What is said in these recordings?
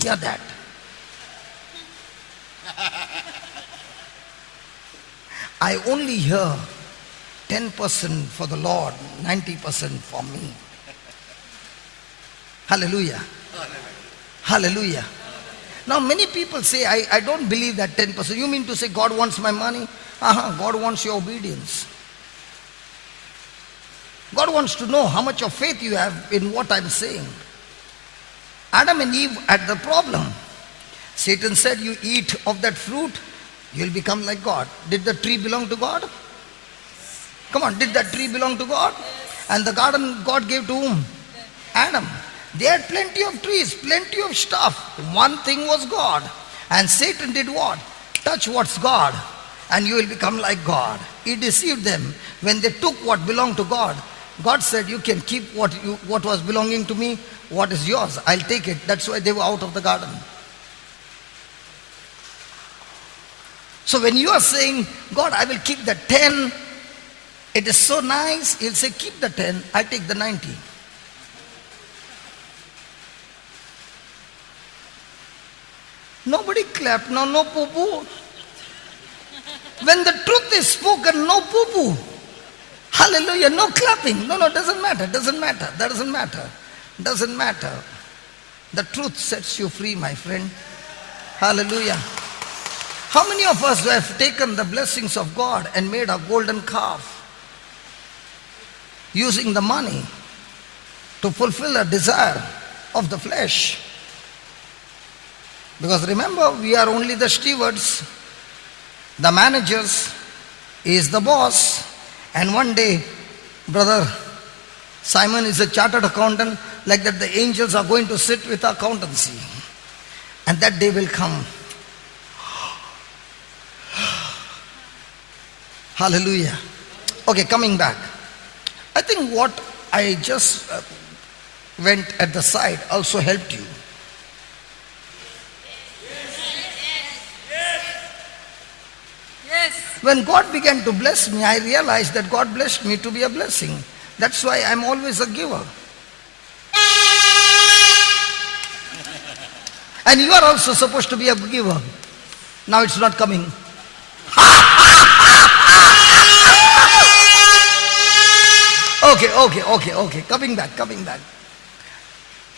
hear that. I only hear 10% for the Lord, 90% for me. Hallelujah. Hallelujah. Now many people say, I don't believe that 10%. You mean to say God wants my money? God wants your obedience. God wants to know how much of faith you have in what I'm saying. Adam and Eve had the problem. Satan said, you eat of that fruit, you'll become like God. Did the tree belong to God? Come on, did that tree belong to God? And the garden God gave to whom? Adam. They had plenty of trees, plenty of stuff. One thing was God. And Satan did what? Touch what's God, and you will become like God. He deceived them. When they took what belonged to God, God said, you can keep what was belonging to me. What is yours? I'll take it. That's why they were out of the garden. So when you are saying, God, I will keep the 10, it is so nice. He'll say, keep the 10, I take the 90. Nobody clapped, no poo-poo. When the truth is spoken, no poo-poo. Hallelujah, no clapping. No, doesn't matter. Doesn't matter. The truth sets you free, my friend. Hallelujah. How many of us have taken the blessings of God and made a golden calf, using the money to fulfill a desire of the flesh? Because remember, we are only the stewards. The managers is the boss. And one day, brother Simon is a chartered accountant. Like that, the angels are going to sit with accountancy. And that day will come. Hallelujah. Okay, coming back. I think what I just went at the side also helped you. When God began to bless me, I realized that God blessed me to be a blessing. That's why I'm always a giver. And you are also supposed to be a giver. Now it's not coming. Okay. Coming back.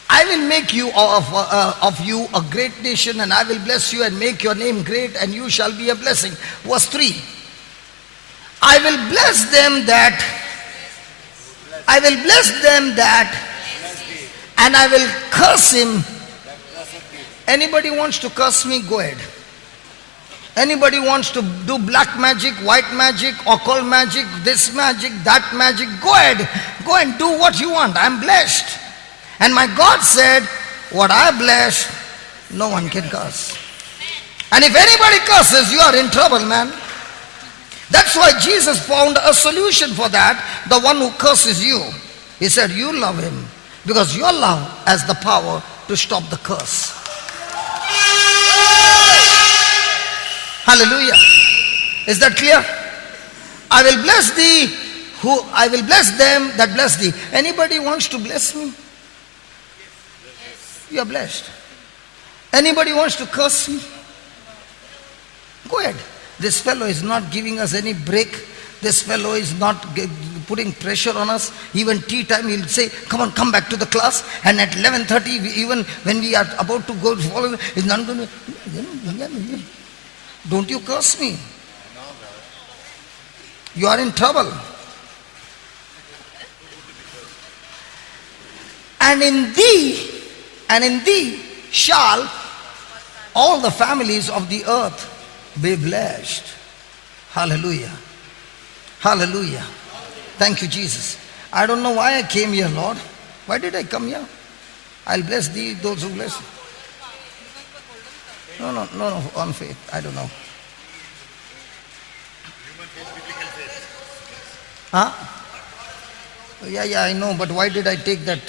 I will make you of you a great nation, and I will bless you and make your name great, and you shall be a blessing. Verse 3. I will bless them that, and I will curse him. Anybody wants to curse me? Go ahead. Anybody wants to do black magic, white magic, occult magic, this magic, that magic? Go ahead. Go and do what you want. I'm blessed. And my God said, what I bless, no one can curse. And if anybody curses, you are in trouble, man. That's why Jesus found a solution for that. The one who curses you, he said, you love him, because your love has the power to stop the curse. Hallelujah. Is that clear? I will bless thee, I will bless them that bless thee. Anybody wants to bless me? You are blessed. Anybody wants to curse me? Go ahead. This fellow is not giving us any break. This fellow is not putting pressure on us. Even tea time, he'll say, come on, come back to the class. And at 11:30, even when we are about to go follow, he's not going to. Don't you curse me. You are in trouble. And in thee shall all the families of the earth be blessed. Hallelujah. Hallelujah. Thank you, Jesus. I don't know why I came here, Lord. Why did I come here? I'll bless thee, those who bless. No, on faith. I don't know. Huh? Yeah, I know, but why did I take that?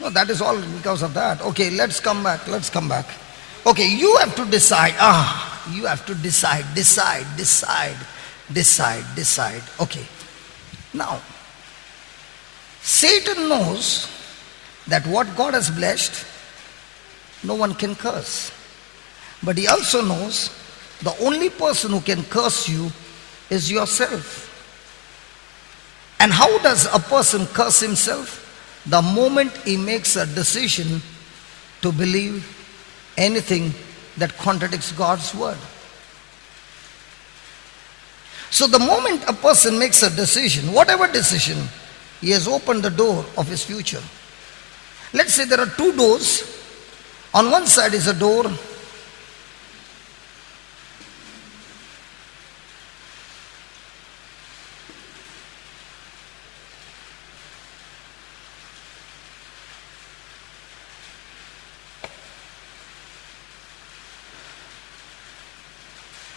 No, that is all because of that. Okay, let's come back. Okay, you have to decide. You have to decide. Okay. Now, Satan knows that what God has blessed, no one can curse. But he also knows the only person who can curse you is yourself. And how does a person curse himself? The moment he makes a decision to believe anything that contradicts God's word. So the moment a person makes a decision, whatever decision, he has opened the door of his future. Let's say there are two doors. On one side is a door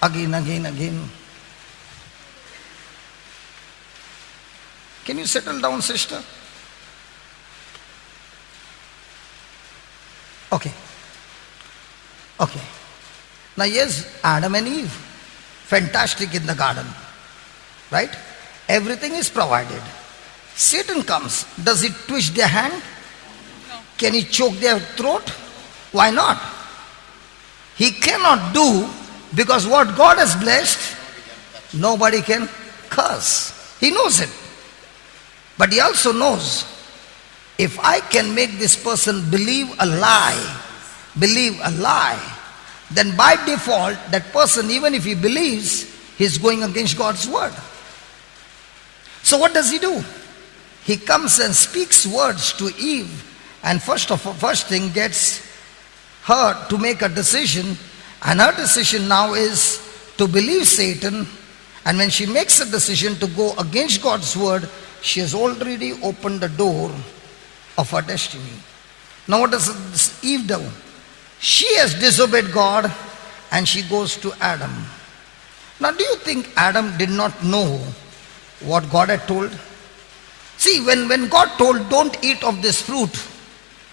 again. Can you settle down, sister? Okay. Now here's Adam and Eve. Fantastic in the garden. Right? Everything is provided. Satan comes. Does he twist their hand? No. Can he choke their throat? Why not? He cannot do, because what God has blessed, nobody can curse. He knows it. But he also knows, if I can make this person believe a lie, then by default, that person, even if he believes, he's going against God's word. So what does he do? He comes and speaks words to Eve, and first thing gets her to make a decision, and her decision now is to believe Satan. And when she makes a decision to go against God's word, she has already opened the door of her destiny. Now what does Eve do? She has disobeyed God and she goes to Adam. Now do you think Adam did not know what God had told? See, when God told, don't eat of this fruit,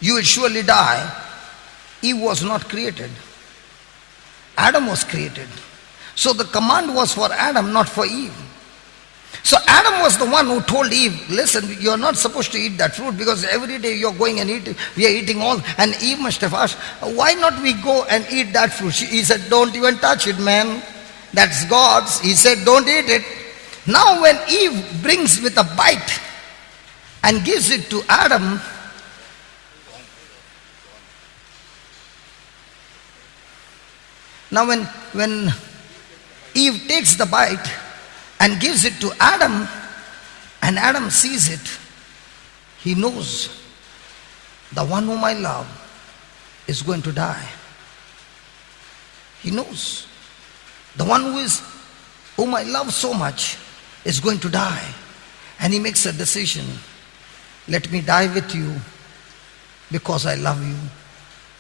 you will surely die, Eve was not created. Adam was created. So the command was for Adam, not for Eve. So Adam was the one who told Eve, listen, you're not supposed to eat that fruit, because every day you're going and eating, we are eating all. And Eve must have asked, why not we go and eat that fruit? He said, don't even touch it, man. That's God's. He said, don't eat it. Now when Eve brings with a bite and gives it to Adam, now when Eve takes the bite and gives it to Adam, and Adam sees it, he knows the one whom I love is going to die. He knows the one whom I love so much is going to die. And he makes a decision. Let me die with you because I love you.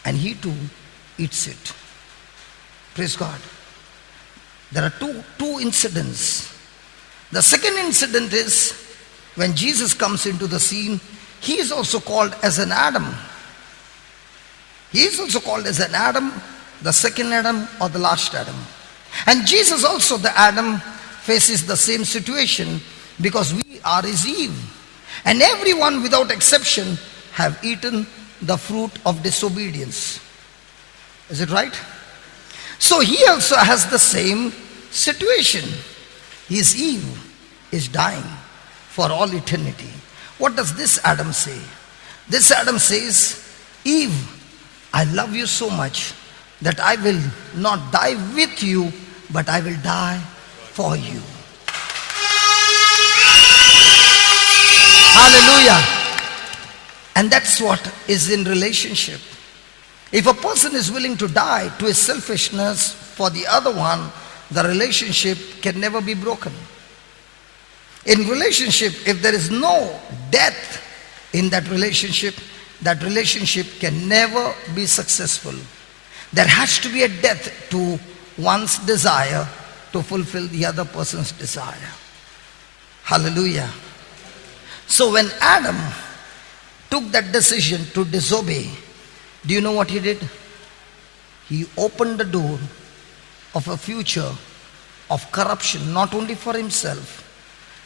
And he too eats it. Praise God. There are two incidents. The second incident is when Jesus comes into the scene, he is also called as an Adam. He is also called as an Adam, the second Adam or the last Adam. And Jesus also, the Adam, faces the same situation because we are his Eve. And everyone without exception have eaten the fruit of disobedience. Is it right? So he also has the same situation. His Eve is dying for all eternity. What does this Adam say? This Adam says, Eve, I love you so much that I will not die with you, but I will die for you. Hallelujah. And that's what is in relationship. If a person is willing to die to his selfishness for the other one, the relationship can never be broken. In relationship, if there is no death in that relationship can never be successful. There has to be a death to one's desire to fulfill the other person's desire. Hallelujah. So when Adam took that decision to disobey, do you know what he did? He opened the door of a future of corruption, not only for himself,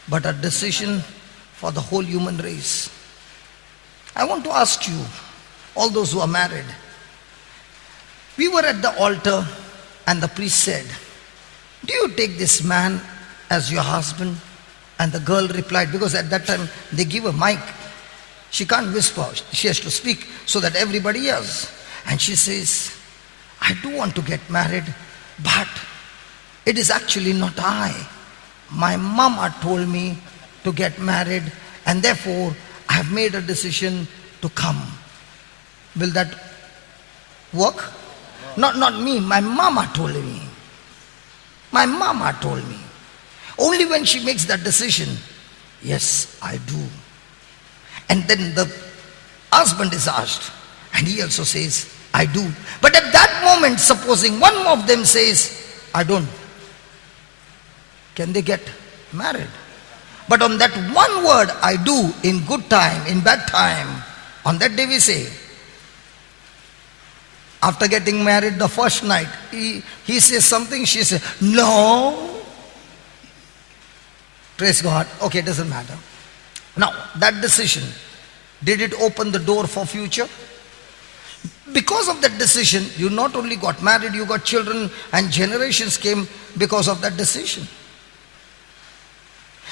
but a decision for the whole human race. I want to ask you, all those who are married, we were at the altar and the priest said, do you take this man as your husband? And the girl replied, because at that time they give a mic. She can't whisper. She has to speak so that everybody hears. And she says, I do want to get married, but it is actually not I. My mama told me to get married, and therefore I have made a decision to come. Will that work? Not me. My mama told me. My mama told me. Only when she makes that decision, yes, I do. And then the husband is asked, and he also says, I do. But at that moment, supposing one of them says, I don't, can they get married? But on that one word, I do, in good time, in bad time, on that day we say, after getting married the first night, he says something, she says, no. Praise God. Okay, it doesn't matter. Now, that decision, did it open the door for future? Because of that decision, you not only got married, you got children, and generations came because of that decision.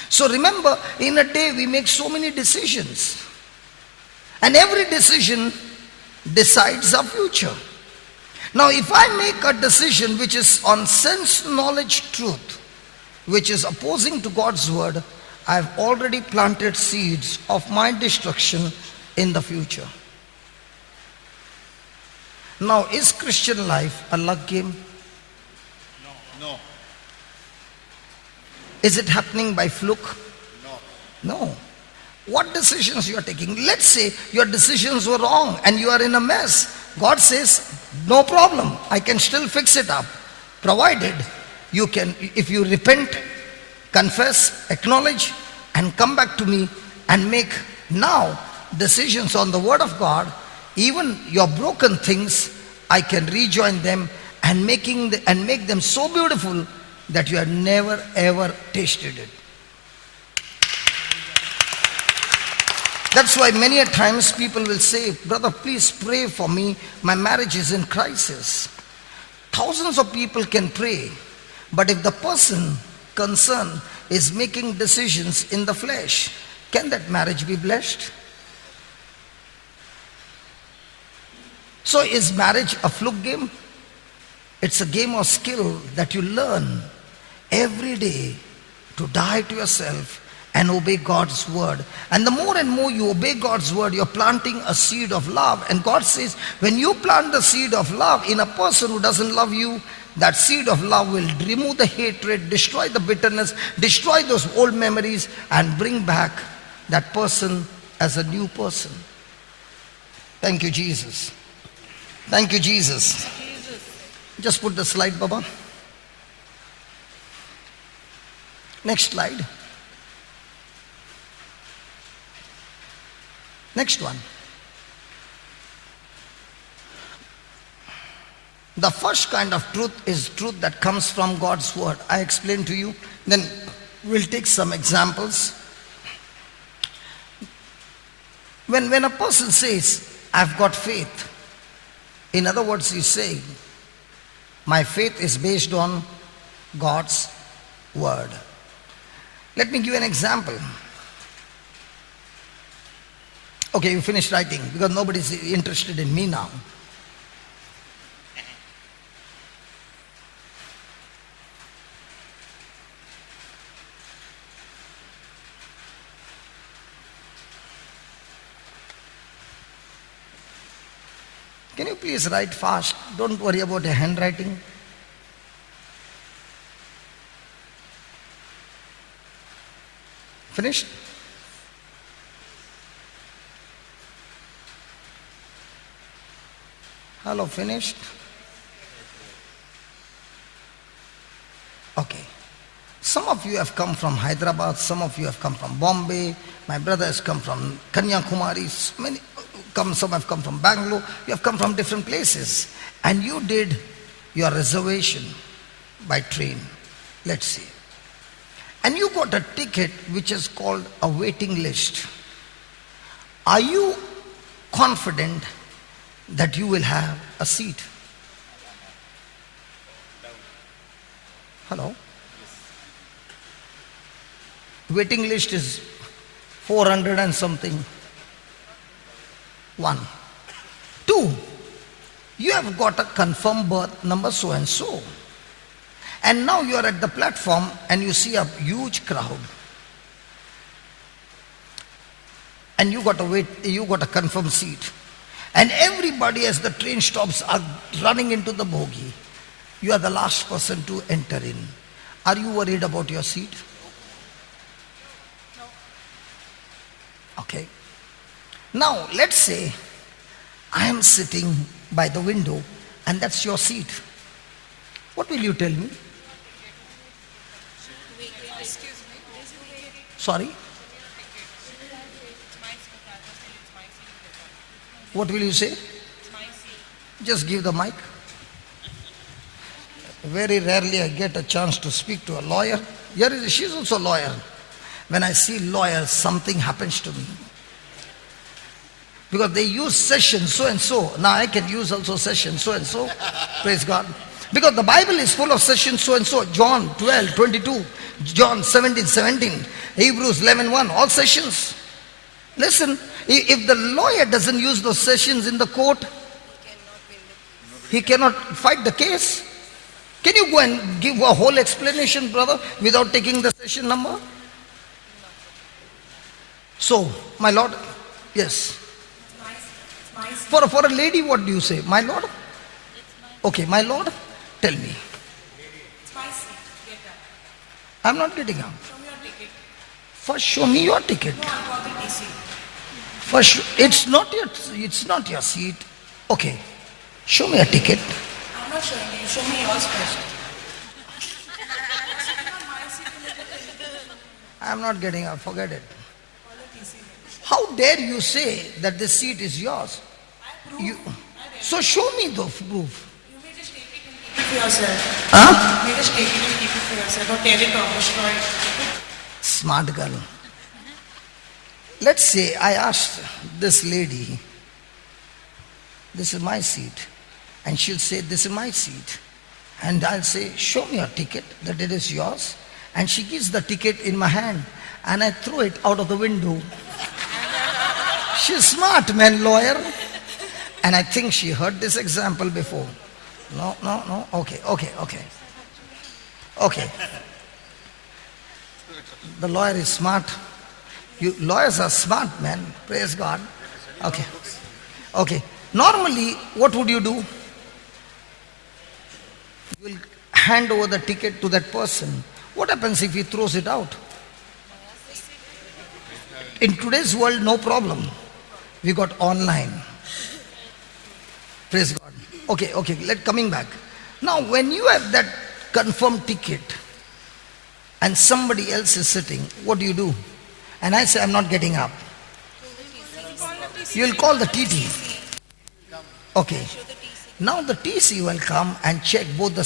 So remember, in a day we make so many decisions. And every decision decides our future. Now, if I make a decision which is on sense knowledge truth, which is opposing to God's word, I have already planted seeds of my destruction in the future. Now, is Christian life a luck game? No. Is it happening by fluke? No. No. What decisions you are taking? Let's say your decisions were wrong and you are in a mess. God says, no problem, I can still fix it up, provided you can, if you repent, confess, acknowledge, and come back to me and make now decisions on the word of God. Even your broken things, I can rejoin them and make them so beautiful that you have never ever tasted it. That's why many a times people will say, brother, please pray for me. My marriage is in crisis. Thousands of people can pray, but if the person concerned is making decisions in the flesh, can that marriage be blessed? So is marriage a fluke game? It's a game of skill that you learn every day to die to yourself and obey God's word. And the more and more you obey God's word, you're planting a seed of love. And God says, when you plant the seed of love in a person who doesn't love you, that seed of love will remove the hatred, destroy the bitterness, destroy those old memories, and bring back that person as a new person. Thank you, Jesus. Thank you, Jesus. Just put the slide, Baba. Next slide. Next one. The first kind of truth is truth that comes from God's word. I explained to you. Then we'll take some examples. When a person says, I've got faith, in other words, he's saying, my faith is based on God's word. Let me give you an example. Okay, you finished writing because nobody's interested in me now. Can you please write fast? Don't worry about your handwriting. Finished? Hello, finished? Okay. Some of you have come from Hyderabad, some of you have come from Bombay, my brother has come from Kanyakumari, some have come from Bangalore, you have come from different places. And you did your reservation by train, let's see. And you got a ticket which is called a waiting list. Are you confident that you will have a seat? Hello? Waiting list is 400 and something. 1. 2. You have got a confirmed berth number so and so. And now you are at the platform and you see a huge crowd. And you got a confirmed seat. And everybody as the train stops are running into the bogie. You are the last person to enter in. Are you worried about your seat? Okay. Now let's say I am sitting by the window and that's your seat. What will you tell me? Sorry? What will you say? Just give the mic. Very rarely I get a chance to speak to a lawyer. She's also a lawyer. When I see lawyers, something happens to me. Because they use session so and so. Now I can use also session so and so. Praise God. Because the Bible is full of sessions so and so. John 12:22, John 17:17, Hebrews 11:1, all sessions. Listen, if the lawyer doesn't use those sessions in the court, he cannot fight the case. Can you go and give a whole explanation, brother, without taking the session number? So, my Lord, yes. For a lady, what do you say? My Lord? Okay, my Lord, tell me. I'm not getting up. First, show me your ticket. First, it's not your seat. Okay, show me a ticket. I'm not showing you. Show me yours first. I'm not getting up. Forget it. How dare you say that this seat is yours? So show me the proof. You may just take it and keep it for yourself. Huh? You may just take it and keep it for yourself. Don't tear it or destroy it. Smart girl. Let's say I asked this lady, this is my seat. And she'll say, this is my seat. And I'll say, show me your ticket that it is yours. And she gives the ticket in my hand. And I throw it out of the window. She's smart, man, lawyer. And I think she heard this example before. No. Okay. The lawyer is smart. You lawyers are smart, man. Praise God. Okay. Normally, what would you do? You will hand over the ticket to that person. What happens if he throws it out? In today's world, no problem. We got online. Praise God. Okay. Coming back. Now, when you have that confirmed ticket and somebody else is sitting, what do? And I say, I'm not getting up. You will call the TT. Okay. Now the TC will come and check both the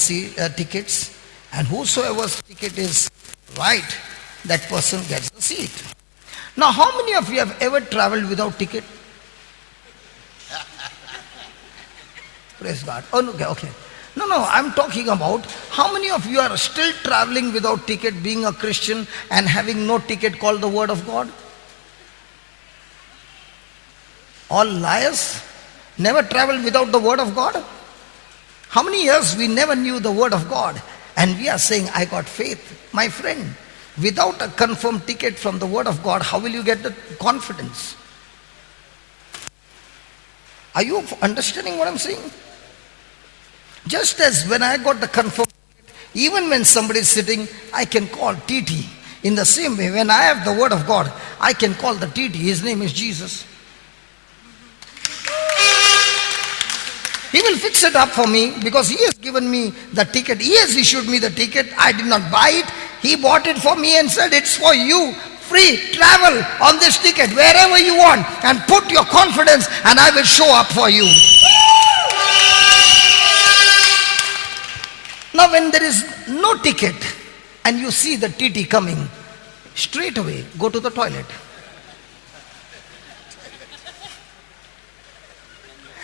tickets, and whosoever's ticket is right, that person gets the seat. Now, how many of you have ever traveled without ticket? Praise God. Oh, okay. No, I'm talking about how many of you are still traveling without ticket, being a Christian and having no ticket called the Word of God? All liars? Never traveled without the Word of God? How many years we never knew the Word of God and we are saying, I got faith? My friend, without a confirmed ticket from the Word of God, how will you get the confidence? Are you understanding what I'm saying? Just as when I got the confirmed ticket, even when somebody is sitting, I can call TT. In the same way, when I have the Word of God, I can call the TT. His name is Jesus. He will fix it up for me because he has given me the ticket. He has issued me the ticket. I did not buy it. He bought it for me and said, it's for you. Free. Travel on this ticket wherever you want and put your confidence and I will show up for you. Now when there is no ticket and you see the TT coming, straight away go to the toilet.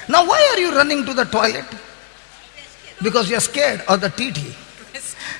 Now why are you running to the toilet? Because you are scared of the TT.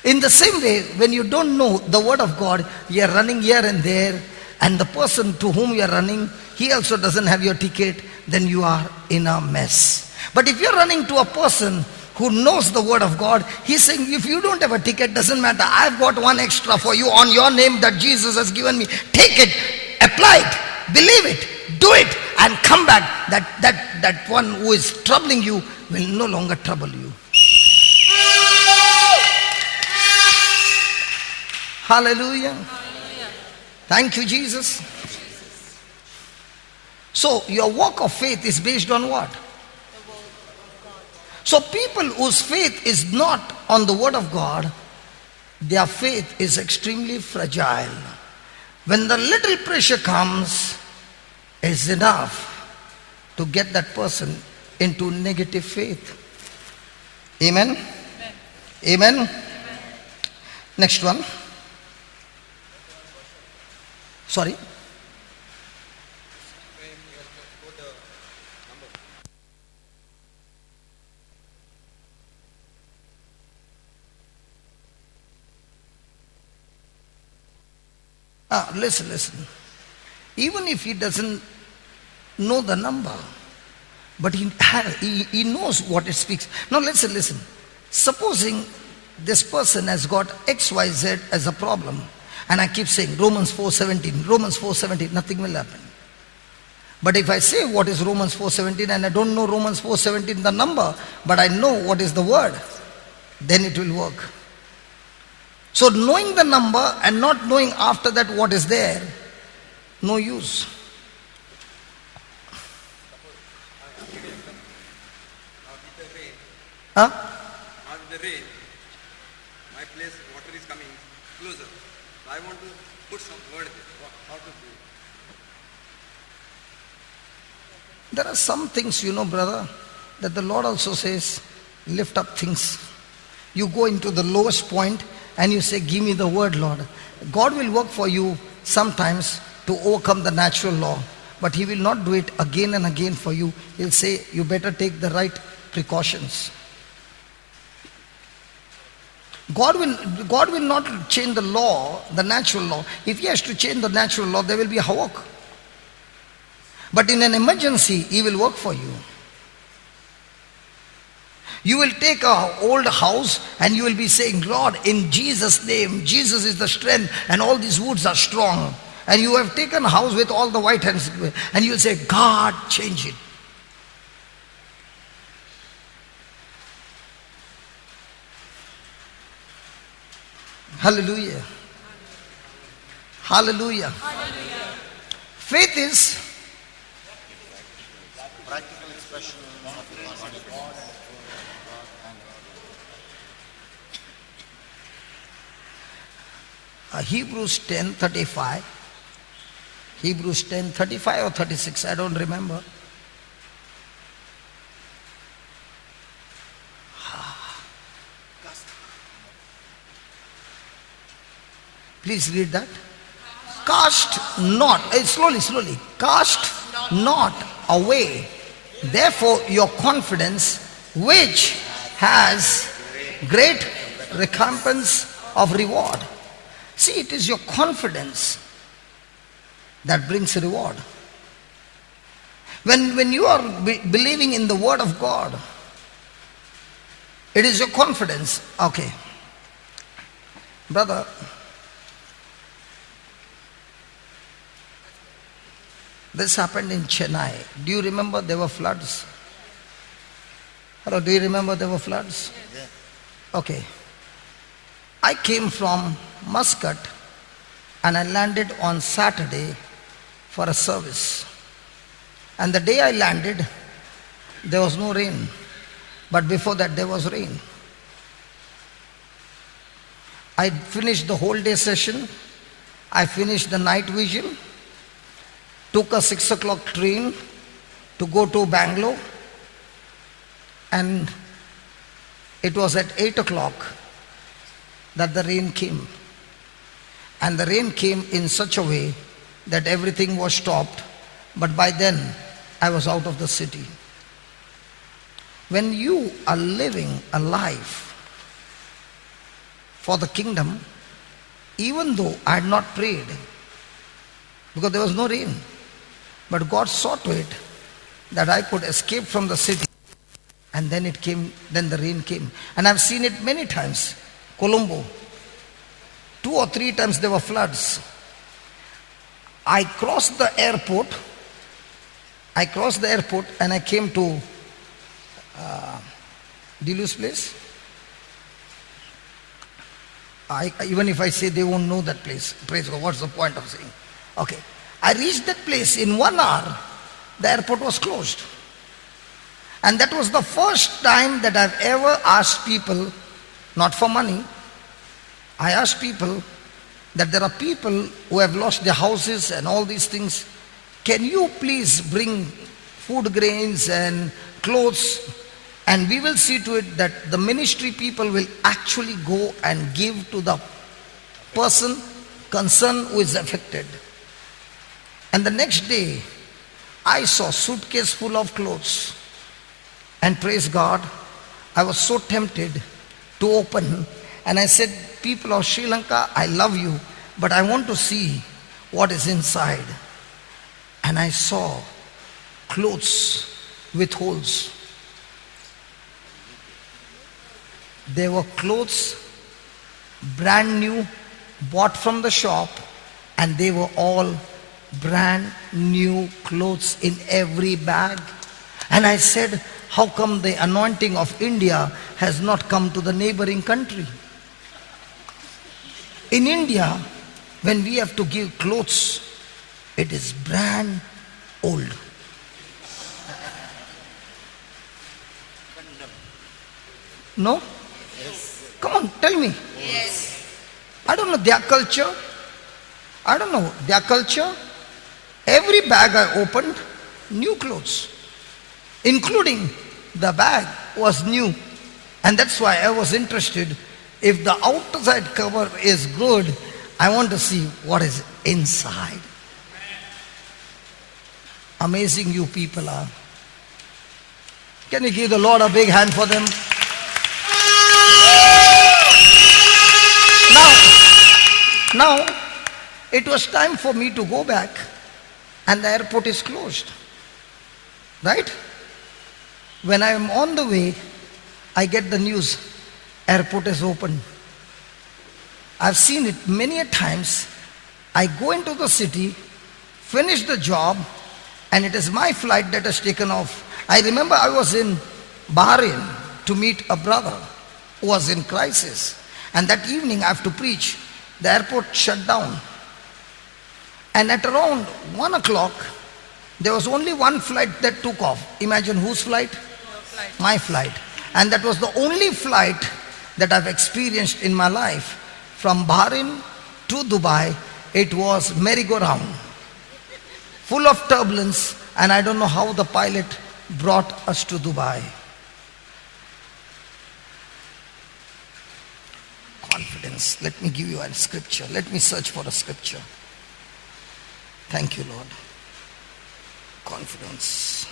In the same way, when you don't know the word of God, you are running here and there, and the person to whom you are running, he also doesn't have your ticket, then you are in a mess. But if you are running to a person who knows the word of God, he's saying, if you don't have a ticket, doesn't matter. I've got one extra for you on your name that Jesus has given me. Take it, apply it, believe it, do it, and come back. That one who is troubling you will no longer trouble you. Hallelujah. Thank you, Jesus. So your walk of faith is based on what? So people whose faith is not on the word of God, their faith is extremely fragile. When the little pressure comes, it's enough to get that person into negative faith. Amen? Amen? Amen. Next one. Sorry. Listen. Even if he doesn't know the number, but he knows what it speaks. Now listen. Supposing this person has got XYZ as a problem, and I keep saying Romans 4:17, nothing will happen. But if I say what is Romans 4:17 and I don't know Romans 4:17 the number, but I know what is the word, then it will work. So knowing the number and not knowing after that what is there, no use. Huh? After the rain, my place water is coming closer. So I want to put some word there. How to do it? There are some things, brother, that the Lord also says, lift up things. You go into the lowest point and you say, give me the word, Lord. God will work for you sometimes to overcome the natural law, but he will not do it again and again for you. He'll say, you better take the right precautions. God will not change the law, the natural law. If he has to change the natural law, there will be a havoc. But in an emergency, he will work for you. You will take an old house and you will be saying, Lord, in Jesus' name, Jesus is the strength and all these woods are strong. And you have taken a house with all the white hands and you will say, God, change it. Hallelujah. Hallelujah. Faith is Practical expression of God. Hebrews 10:35. Hebrews 10:35 or 36, I don't remember. Please read that. Cast not, slowly. Cast not away, therefore, your confidence, which has great recompense of reward. See, it is your confidence that brings reward. When you are believing in the word of God, it is your confidence. Okay. Brother, this happened in Chennai. Do you remember there were floods? Hello, do you remember there were floods? Yeah. Okay. I came from Muscat and I landed on Saturday for a service. And the day I landed, there was no rain. But before that, there was rain. I finished the whole day session. I finished the night vigil. Took a 6 o'clock train to go to Bangalore. And it was at 8 o'clock that the rain came. And the rain came in such a way that everything was stopped. But by then, I was out of the city. when you are living a life for the kingdom, even though I had not prayed, because there was no rain, but God saw to it that I could escape from the city. And then it came, then the rain came. And I've seen it many times. Colombo, 2 or 3 times there were floods. I crossed the airport and I came to Dilu's place. Even if I say, they won't know that place. Praise God. What's the point of saying? Okay. I reached that place in 1 hour. The airport was closed. And that was the first time that I've ever asked people, not for money, I asked people that there are people who have lost their houses and all these things. Can you please bring food grains and clothes, and we will see to it that the ministry people will actually go and give to the person concerned who is affected. And the next day, I saw suitcase full of clothes. And praise God, I was so tempted to open. And I said, people of Sri Lanka, I love you, but I want to see what is inside. And I saw clothes with holes. There were clothes, brand new, bought from the shop, and they were all brand new clothes in every bag. And I said, how come the anointing of India has not come to the neighboring country? In India, when we have to give clothes, it is brand old. No? Come on, tell me. Yes. I don't know their culture. I don't know their culture. Every bag I opened, new clothes. Including the bag was new. And that's why I was interested. If the outside cover is good, I want to see what is inside. Amazing you people are. Can you give the Lord a big hand for them? Now, it was time for me to go back, and the airport is closed. Right? When I am on the way, I get the news, airport is open. I've seen it many a times. I go into the city, finish the job, and it is my flight that has taken off. I remember I was in Bahrain to meet a brother who was in crisis. And that evening I have to preach. The airport shut down. And at around 1 o'clock, there was only one flight that took off. Imagine whose flight? My flight. And that was the only flight that I've experienced in my life. From Bahrain to Dubai, it was merry-go-round, full of turbulence, and I don't know how the pilot brought us to Dubai. Confidence. Let me give you a scripture. Let me search for a scripture. Thank you, Lord. Confidence.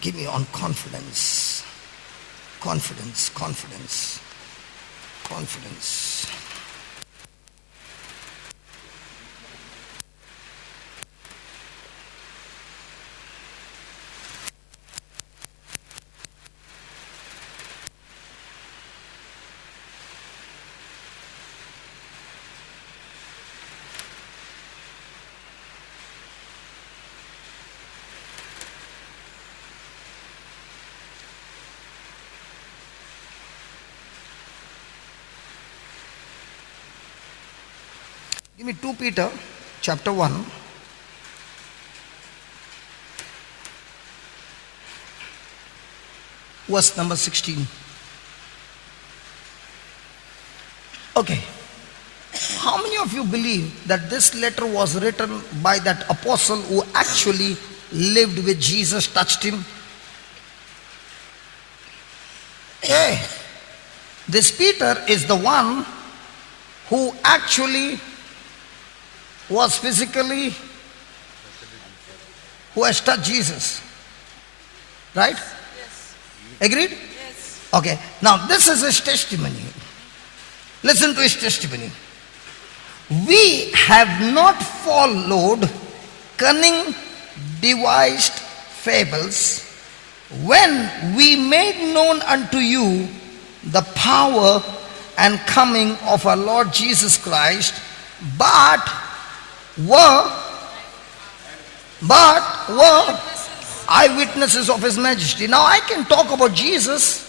Give me on confidence. Confidence, confidence, confidence. Give me 2 Peter chapter 1. Verse number 16. Okay. How many of you believe that this letter was written by that apostle who actually lived with Jesus, touched him? Hey, this Peter is the one who actually was physically, who has touched Jesus. Right? Agreed? Yes. Okay. Now this is his testimony. Listen to his testimony. We have not followed cunning devised fables when we made known unto you the power and coming of our Lord Jesus Christ, but were eyewitnesses of his majesty. Now I can talk about Jesus,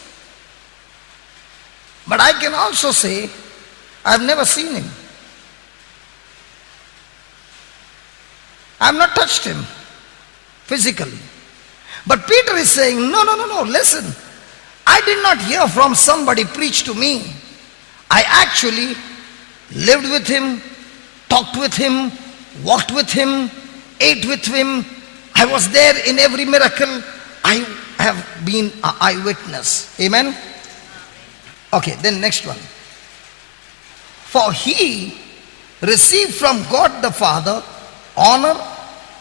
but I can also say I've never seen him. I've not touched him physically. But Peter is saying, no, listen. I did not hear from somebody preach to me. I actually lived with him, talked with him, walked with him, ate with him. I was there in every miracle. I have been an eyewitness. Amen? Okay, then next one. For he received from God the Father honor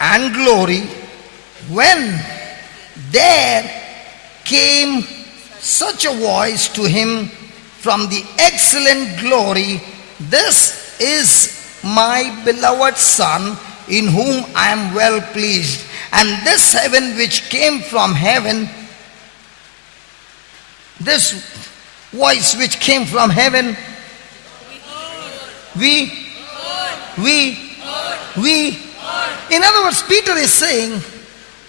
and glory when there came such a voice to him from the excellent glory, this is my beloved Son, in whom I am well pleased. And this heaven which came from heaven, this voice which came from heaven, we. In other words, Peter is saying,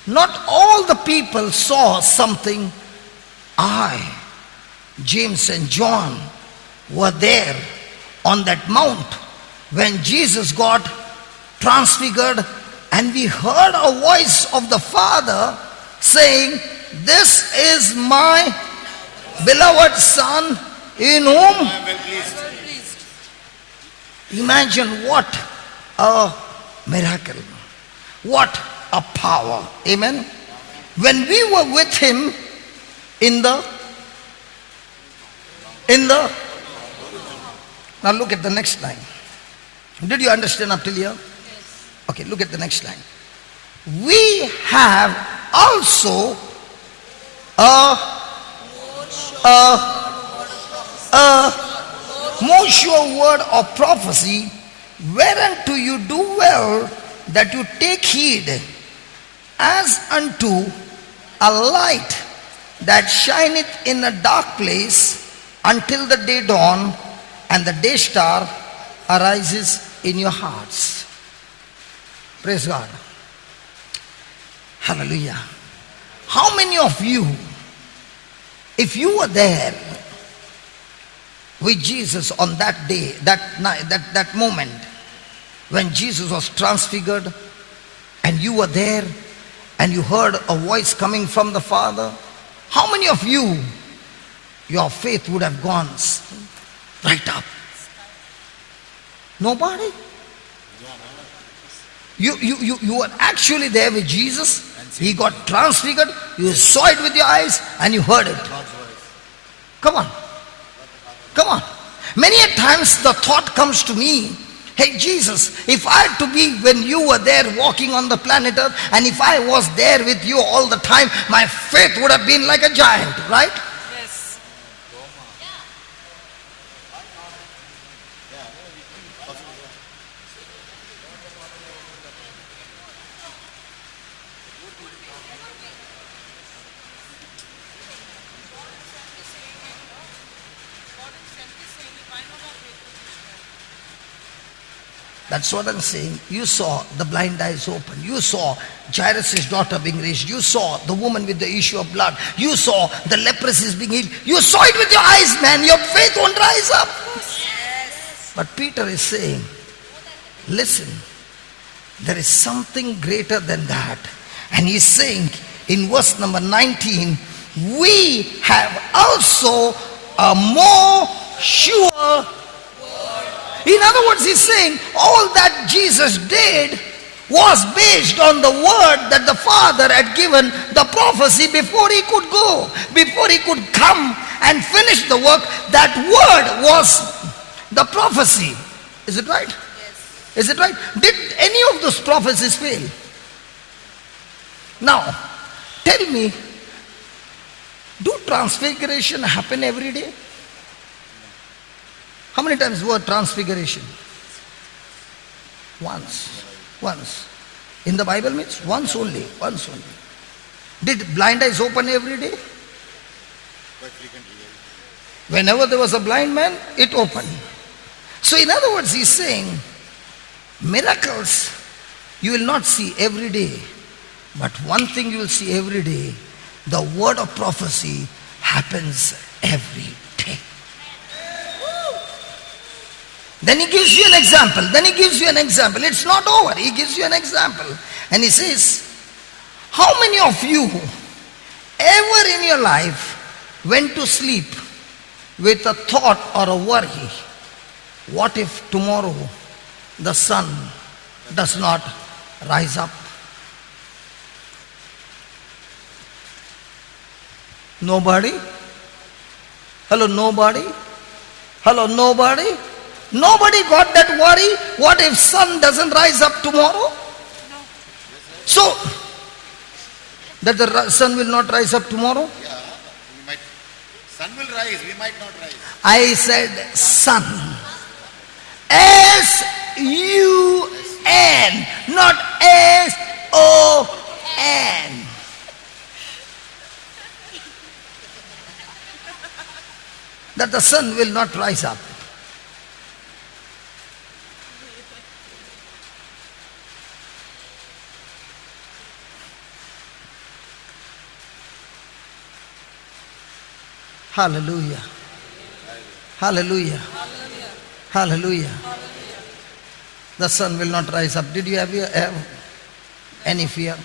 not all the people saw something. I, James and John, were there on that mount when Jesus got transfigured, and we heard a voice of the Father saying, this is my beloved Son, in whom I am well pleased. Imagine what a miracle. What a power. Amen. When we were with him in the now look at the next line. Did you understand up till here? Okay, look at the next line. We have also a more sure word of prophecy, whereunto you do well that you take heed, as unto a light that shineth in a dark place until the day dawn and the day star arises in your hearts. Praise God. Hallelujah. How many of you, if you were there with Jesus on that day, that night, that moment when Jesus was transfigured, and you were there and you heard a voice coming from the Father, how many of you, your faith would have gone right up? Nobody? You were actually there with Jesus. He got transfigured. You saw it with your eyes and you heard it. Come on. Come on. Many a times the thought comes to me, hey Jesus, if I had to be when you were there walking on the planet Earth, and if I was there with you all the time, my faith would have been like a giant, right? Yes. That's what I'm saying. You saw the blind eyes open. You saw Jairus' daughter being raised. You saw the woman with the issue of blood. You saw the leprosy being healed. You saw it with your eyes, man. Your faith won't rise up. Yes. But Peter is saying, listen, there is something greater than that. And he's saying in verse number 19, we have also a more sure. In other words, he's saying all that Jesus did was based on the word that the Father had given, the prophecy, before he could go, before he could come and finish the work. That word was the prophecy. Is it right? Yes. Is it right? Did any of those prophecies fail? Now, tell me, Do transfiguration happen every day? How many times word transfiguration? Once. Once. In the Bible means once only. Once only. Did blind eyes open every day? Whenever there was a blind man, it opened. So in other words, he's saying, miracles you will not see every day. But one thing you will see every day, the word of prophecy happens every day. Then he gives you an example. It's not over. He gives you an example. And he says, how many of you ever in your life went to sleep with a thought or a worry? What if tomorrow the sun does not rise up? Nobody? Hello, nobody? Hello, nobody? Nobody got that worry? What if sun doesn't rise up tomorrow? So, that the sun will not rise up tomorrow? Yeah, sun will rise, we might not rise. I said sun. S-U-N, not S-O-N. That the sun will not rise up. Hallelujah. Hallelujah. Hallelujah. The sun will not rise up. Did you ever have any fear?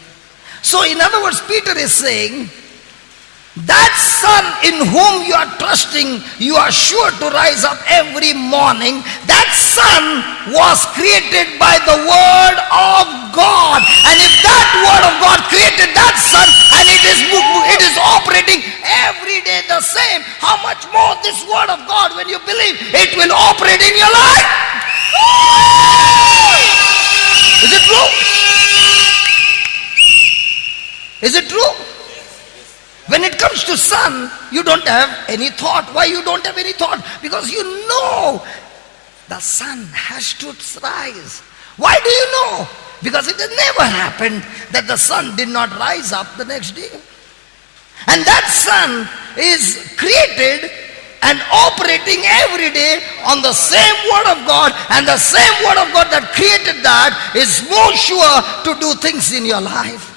So in other words, Peter is saying, that sun in whom you are trusting, you are sure to rise up every morning. That sun was created by the word of God. And if that word of God created that sun and it is operating every day the same, how much more this word of God, when you believe, it will operate in your life? Is it true? Is it true? When it comes to sun, you don't have any thought. Why you don't have any thought? Because you know the sun has to rise. Why do you know? Because it has never happened that the sun did not rise up the next day. And that sun is created and operating every day on the same word of God, and the same word of God that created that is more sure to do things in your life.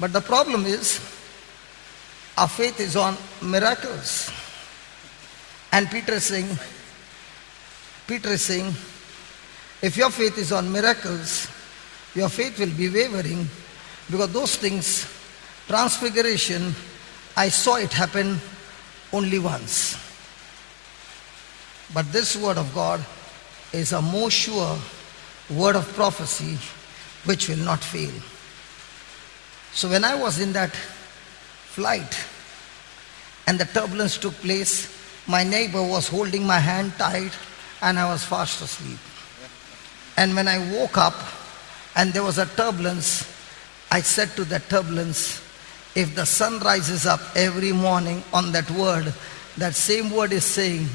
But the problem is, our faith is on miracles. And Peter is saying, if your faith is on miracles, your faith will be wavering, because those things, transfiguration, I saw it happen only once. But this word of God is a more sure word of prophecy which will not fail. So when I was in that flight and the turbulence took place, my neighbor was holding my hand tight and I was fast asleep. And when I woke up and there was a turbulence, I said to that turbulence, if the sun rises up every morning on that word, that same word is saying,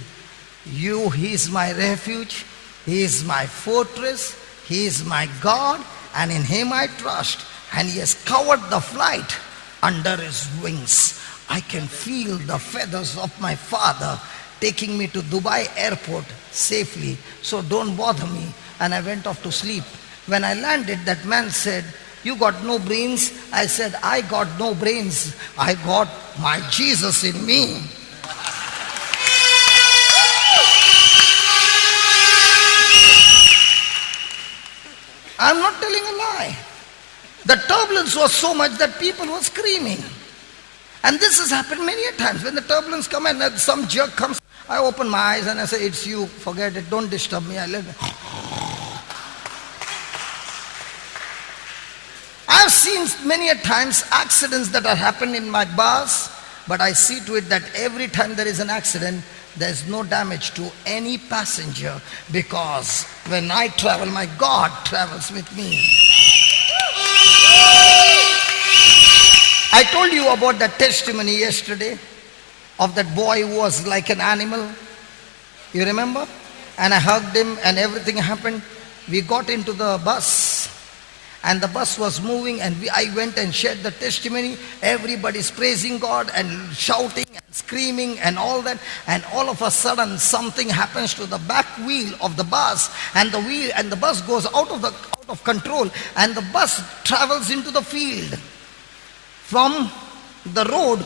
He is my refuge, He is my fortress, He is my God, and in Him I trust. And He has covered the flight under His wings. I can feel the feathers of my Father taking me to Dubai airport safely. So don't bother me. And I went off to sleep. When I landed, that man said, you got no brains? I said, I got no brains. I got my Jesus in me. I'm not telling a lie. The turbulence was so much that people were screaming. And this has happened many a times. When the turbulence comes and some jerk comes, I open my eyes and I say, it's you, forget it, don't disturb me. I've seen many a times accidents that have happened in my bus, but I see to it that every time there is an accident, there's no damage to any passenger, because when I travel, my God travels with me. I told you about that testimony yesterday of that boy who was like an animal. You remember? And I hugged him and everything happened. We got into the bus and the bus was moving, and I went and shared the testimony. Everybody's praising God and shouting and screaming and all that. And all of a sudden something happens to the back wheel of the bus, and the bus goes out of control, and the bus travels into the field. From the road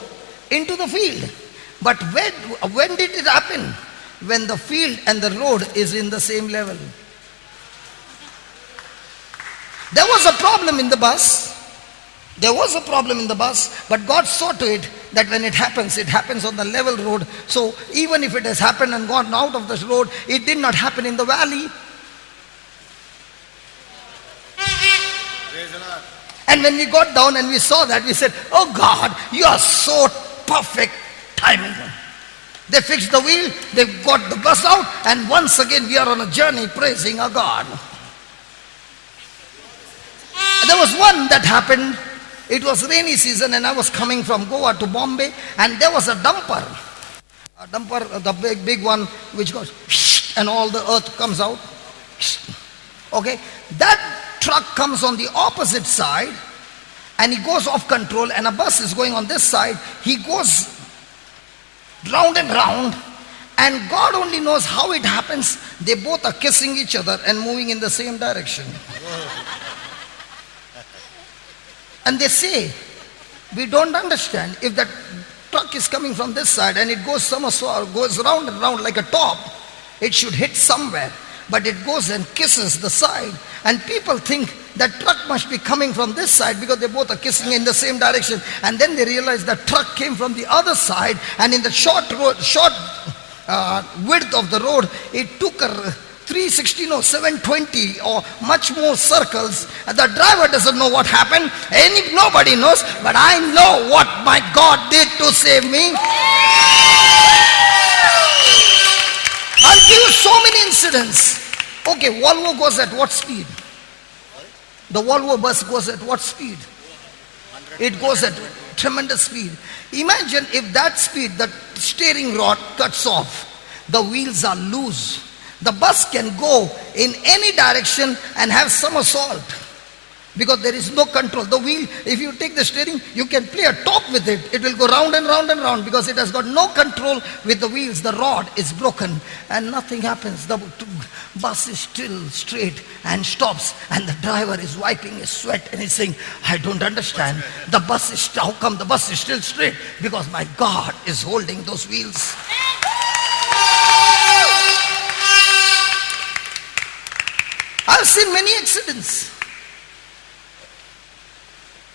into the field. But when did it happen? When the field and the road is in the same level. There was a problem in the bus. There was a problem in the bus, but God saw to it that when it happens on the level road. So even if it has happened and gone out of this road, it did not happen in the valley. Praise the Lord. And when we got down and we saw that, we said, oh God, you are so perfect timing. They fixed the wheel, they got the bus out, and once again we are on a journey praising our God. There was one that happened. It was rainy season and I was coming from Goa to Bombay, and there was a dumper. A dumper, the big one, which goes and all the earth comes out. Okay, that truck comes on the opposite side and he goes off control, and a bus is going on this side. He goes round and round, and God only knows how it happens. They both are kissing each other and moving in the same direction. And they say, we don't understand, if that truck is coming from this side and it goes somersault, goes round and round like a top, it should hit somewhere. But it goes and kisses the side, and people think that truck must be coming from this side because they both are kissing in the same direction. And then they realize the truck came from the other side, and in the short width of the road, it took a 316 or 720 or much more circles. And the driver doesn't know what happened. Nobody knows, but I know what my God did to save me. I'll give you so many incidents. Okay, Volvo goes at what speed? The Volvo bus goes at what speed? It goes at tremendous speed. Imagine if that speed, the steering rod cuts off, the wheels are loose. The bus can go in any direction and have somersault because there is no control. The wheel, if you take the steering, you can play a top with it. It will go round and round and round because it has got no control with the wheels. The rod is broken and nothing happens. The bus is still straight and stops, and the driver is wiping his sweat and he's saying, I don't understand. How come the bus is still straight? Because my God is holding those wheels. I've seen many accidents.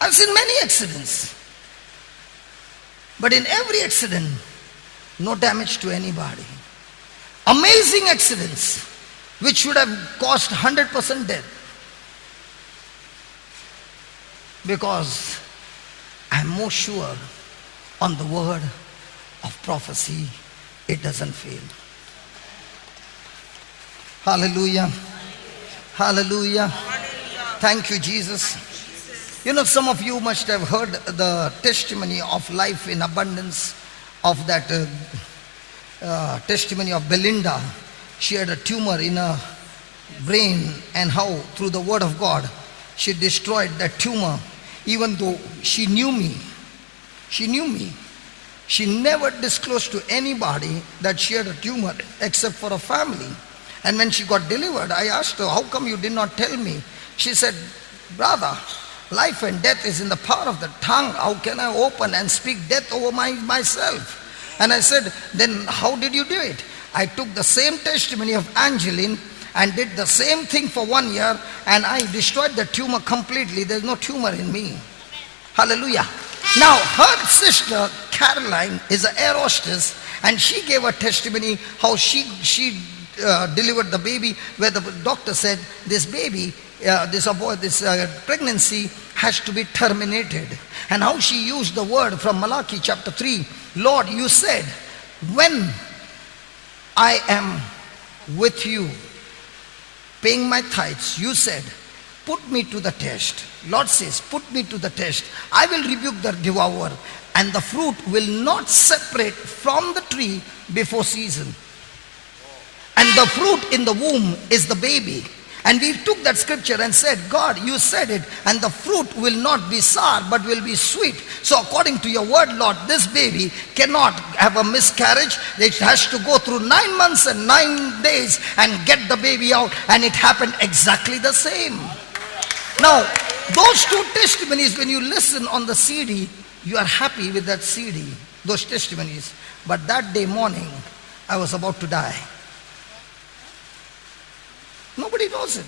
I've seen many accidents. But in every accident, no damage to anybody. Amazing accidents which should have caused 100% death. Because I'm more sure on the word of prophecy, it doesn't fail. Hallelujah. Hallelujah. Thank you, Jesus. You know, some of you must have heard the testimony of life in abundance of that testimony of Belinda. She had a tumor in her brain, and how through the word of God she destroyed that tumor. Even though she knew me, she never disclosed to anybody that she had a tumor except for her family. And when she got delivered, I asked her, how come you did not tell me? She said, brother, life and death is in the power of the tongue. How can I open and speak death over myself? And I said, then how did you do it? I took the same testimony of Angeline and did the same thing for 1 year, and I destroyed the tumor completely. There's no tumor in me. Hallelujah. Now, her sister, Caroline, is an air hostess, and she gave a testimony how she delivered the baby, where the doctor said this baby, this pregnancy has to be terminated. And how she used the word from Malachi chapter 3. Lord, you said, when I am with you, paying my tithes. You said, put me to the test. Lord says, put me to the test. I will rebuke the devourer, and the fruit will not separate from the tree before season. And the fruit in the womb is the baby. And we took that scripture and said, God, you said it, and the fruit will not be sour, but will be sweet. So according to your word, Lord, this baby cannot have a miscarriage. It has to go through 9 months and 9 days and get the baby out. And it happened exactly the same. Now, those two testimonies, when you listen on the CD, you are happy with that CD, those testimonies. But that day morning, I was about to die. Nobody knows it.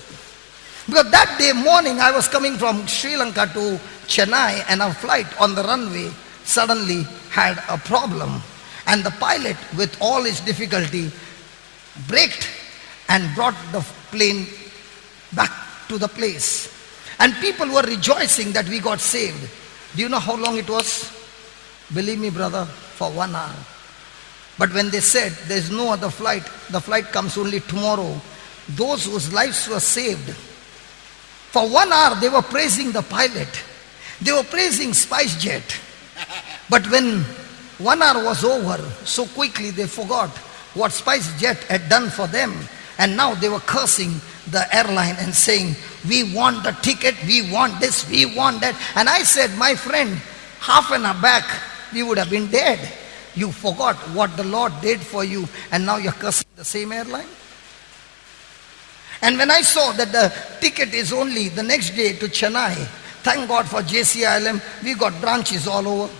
Because that day morning, I was coming from Sri Lanka to Chennai, and our flight on the runway suddenly had a problem. And the pilot, with all his difficulty, braked and brought the plane back to the place. And people were rejoicing that we got saved. Do you know how long it was? Believe me, brother, for 1 hour. But when they said there's no other flight, the flight comes only tomorrow, those whose lives were saved, for 1 hour they were praising the pilot. They were praising SpiceJet. But when 1 hour was over, so quickly they forgot what SpiceJet had done for them. And now they were cursing the airline and saying, we want the ticket, we want this, we want that. And I said, my friend, half an hour back, we would have been dead. You forgot what the Lord did for you, and now you're cursing the same airline? And when I saw that the ticket is only the next day to Chennai, thank God for JCILM, we got branches all over.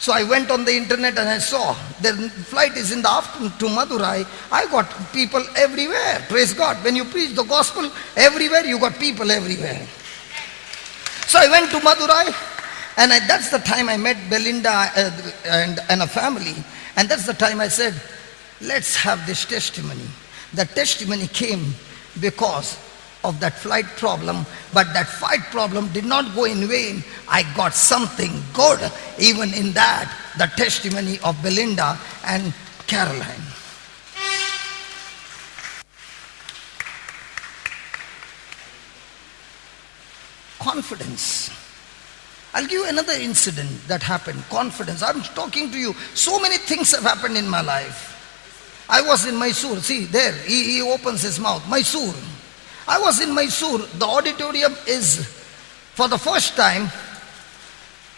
So I went on the internet and I saw the flight is in the afternoon to Madurai. I got people everywhere. Praise God. When you preach the gospel everywhere, you got people everywhere. So I went to Madurai, and that's the time I met Belinda and a family. And that's the time I said, let's have this testimony. The testimony came because of that flight problem, but that flight problem did not go in vain. I got something good even in that, the testimony of Belinda and Caroline. Confidence. I'll give you another incident that happened. Confidence. I'm talking to you. So many things have happened in my life. I was in Mysore. See, there, he opens his mouth. Mysore. I was in Mysore. The auditorium is, for the first time,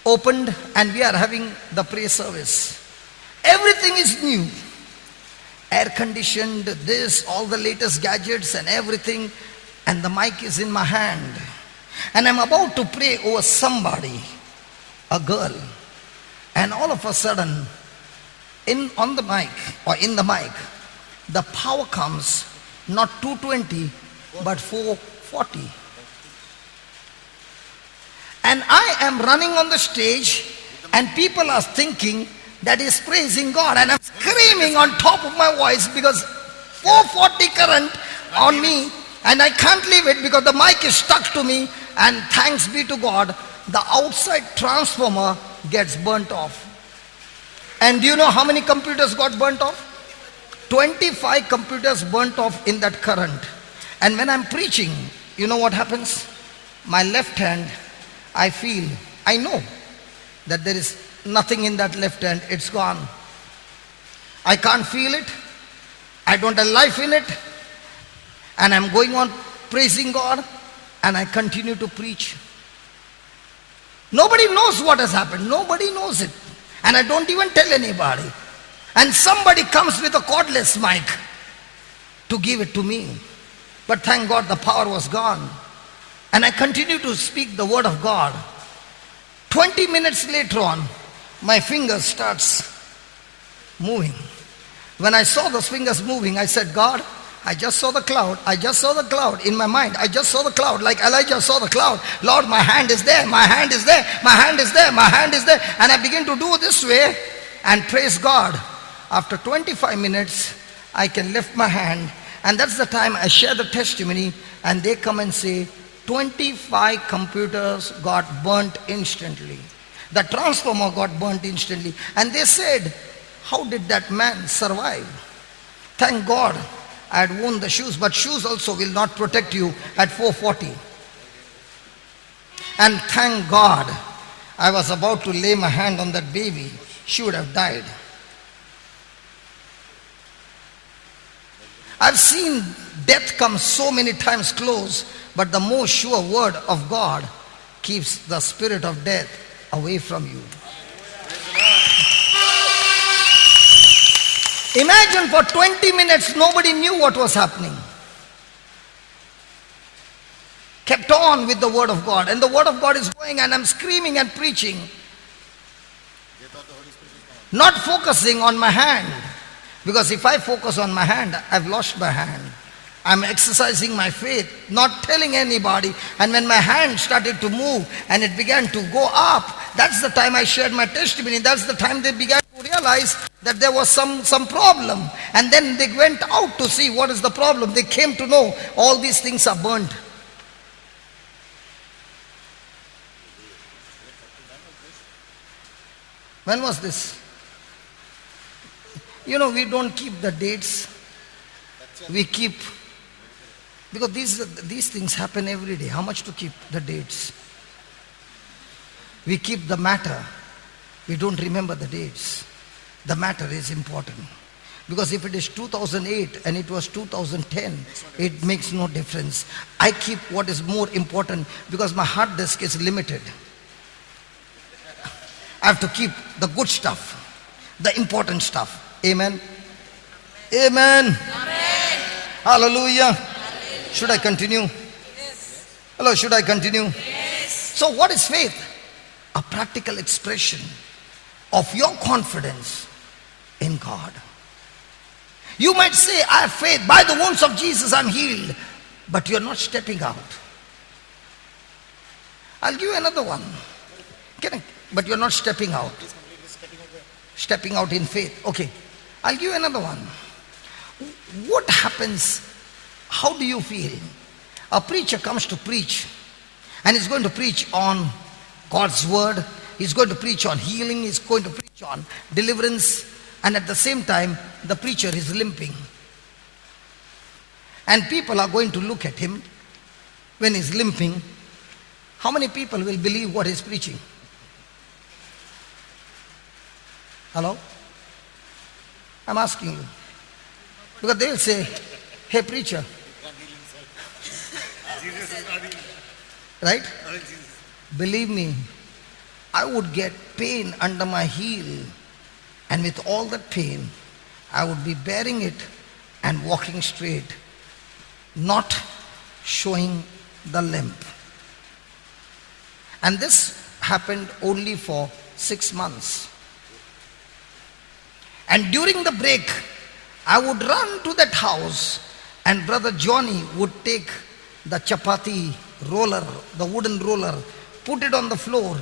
opened, and we are having the prayer service. Everything is new. Air conditioned, this, all the latest gadgets and everything. And the mic is in my hand. And I'm about to pray over somebody, a girl. And all of a sudden, in the mic, the power comes, not 220, but 440. And I am running on the stage, and people are thinking that is praising God, and I'm screaming on top of my voice because 440 current on me, and I can't leave it because the mic is stuck to me. And thanks be to God, the outside transformer gets burnt off. And do you know how many computers got burnt off? 25 computers burnt off in that current. And when I'm preaching, you know what happens? My left hand, I know that there is nothing in that left hand. It's gone. I can't feel it. I don't have life in it. And I'm going on praising God, and I continue to preach. Nobody knows what has happened. Nobody knows it. And I don't even tell anybody. And somebody comes with a cordless mic to give it to me. But thank God the power was gone. And I continue to speak the word of God. 20 minutes later on, my fingers starts moving. When I saw those fingers moving, I said, God, I just saw the cloud. I just saw the cloud in my mind. I just saw the cloud like Elijah saw the cloud. Lord, my hand is there. My hand is there. My hand is there. My hand is there. And I begin to do this way and praise God. After 25 minutes, I can lift my hand. And that's the time I share the testimony, and they come and say, 25 computers got burnt instantly. The transformer got burnt instantly. And they said, how did that man survive? Thank God I had worn the shoes, but shoes also will not protect you at 440. And thank God I was about to lay my hand on that baby. She would have died. I've seen death come so many times close, but the most sure word of God keeps the spirit of death away from you. Imagine for 20 minutes nobody knew what was happening. Kept on with the word of God, and the word of God is going, and I'm screaming and preaching, not focusing on my hand, because if I focus on my hand, I've lost my hand. I'm exercising my faith, not telling anybody, and when my hand started to move and it began to go up, that's the time I shared my testimony. That's the time they began to realize that there was some problem, and then they went out to see what is the problem. They came to know all these things are burnt. When was this? You know, we don't keep the dates. We keep, because these things happen every day. How much to keep the dates? We keep the matter. We don't remember the dates. The matter is important. Because if it is 2008 and it was 2010, it makes no difference. I keep what is more important because my hard disk is limited. I have to keep the good stuff, the important stuff. Amen. Amen. Hallelujah. Should I continue? Yes. Hello, should I continue? Yes. So what is faith? A practical expression of your confidence in God. You might say, I have faith. By the wounds of Jesus, I'm healed. But you're not stepping out. I'll give you another one. But you're not stepping out. Stepping out in faith. Okay. I'll give you another one. What happens? How do you feel? A preacher comes to preach, and he's going to preach on God's word. He's going to preach on healing. He's going to preach on deliverance. And at the same time, the preacher is limping. And people are going to look at him when he's limping. How many people will believe what he's preaching? Hello? I'm asking you. Because they'll say, hey preacher. Right? Believe me, I would get pain under my heel. And with all that pain, I would be bearing it and walking straight, not showing the limp. And this happened only for 6 months. And during the break, I would run to that house, and Brother Johnny would take the chapati roller, the wooden roller, put it on the floor,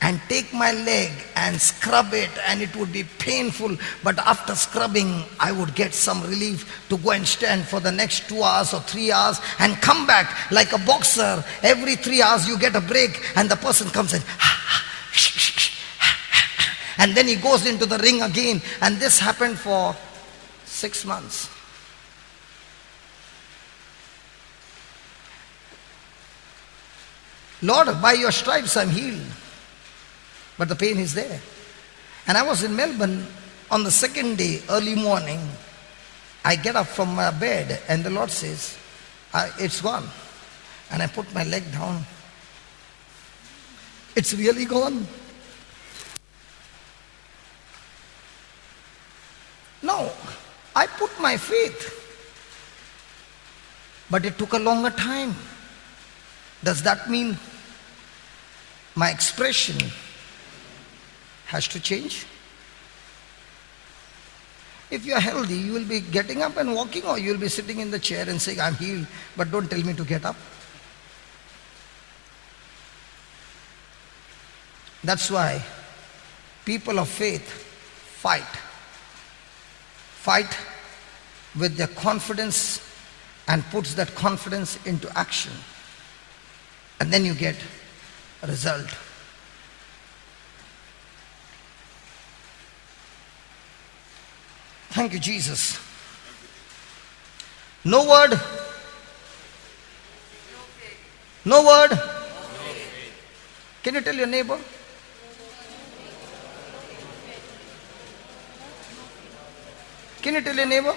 and take my leg and scrub it, and it would be painful. But after scrubbing, I would get some relief to go and stand for the next 2 hours or 3 hours and come back like a boxer. Every 3 hours you get a break, and the person comes in. And then he goes into the ring again. And this happened for 6 months. Lord, by your stripes I'm healed. But the pain is there. And I was in Melbourne on the second day, early morning. I get up from my bed and the Lord says, it's gone. And I put my leg down. It's really gone. No, I put my faith. But it took a longer time. Does that mean my expression has to change? If you are healthy, you will be getting up and walking, or you will be sitting in the chair and saying, I'm healed, but don't tell me to get up. That's why people of faith fight. Fight with their confidence and puts that confidence into action. And then you get a result. Thank you, Jesus. No word. No word. Can you tell your neighbor? Can you tell your neighbor?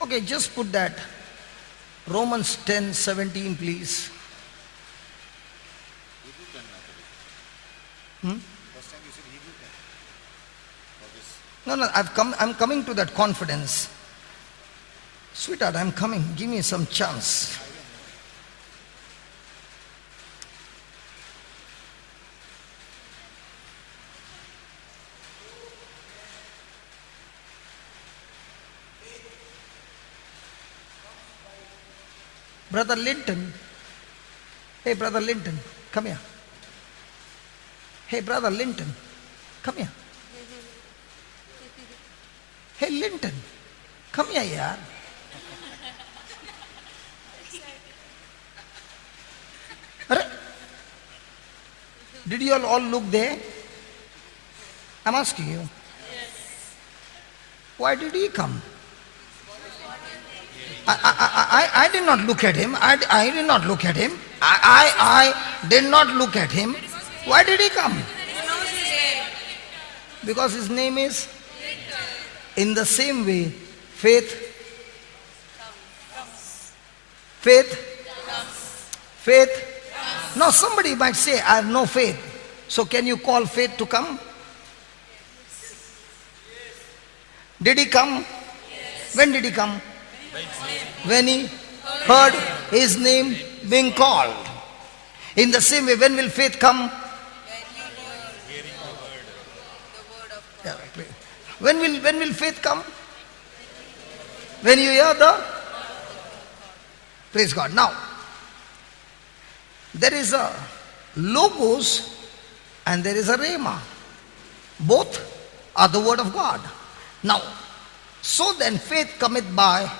Okay, just put that. Romans 10:17, please. First time you said Hebrew 10. For this. No, no, I'm coming to that confidence. Sweetheart, I'm coming. Give me some chance. Brother Linton. Hey, Brother Linton, come here. Hey, Brother Linton, come here. Hey, Linton, come here, yaar. Arre, did you all look there? I'm asking you. Why did he come? I did not look at him. I did not look at him. I did not look at him. Why did he come? Because his name is? In the same way, faith. Now somebody might say, I have no faith. So can you call faith to come? Did he come? When did he come? When he heard his name being called. In the same way, when will faith come? Yeah, right. When will faith come? When you hear the? Praise God. Now, there is a logos and there is a rhema. Both are the word of God. Now, so then faith cometh by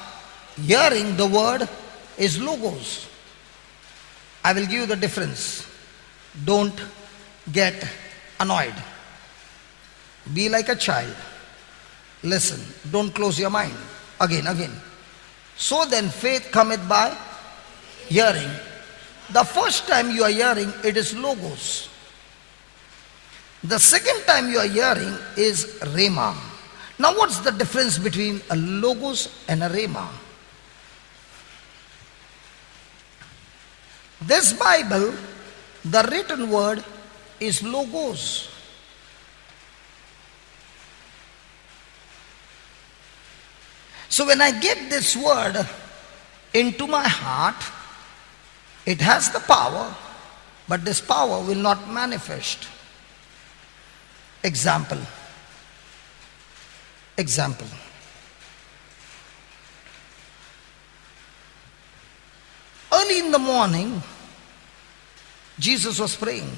hearing. The word is logos. I will give you the difference. Don't get annoyed. Be like a child. Listen. Don't close your mind. Again. So then faith cometh by hearing. The first time you are hearing, it is logos. The second time you are hearing is rhema. Now what's the difference between a logos and a rhema? This Bible, the written word is logos. So when I get this word into my heart, it has the power, but this power will not manifest. Example. Early in the morning, Jesus was praying.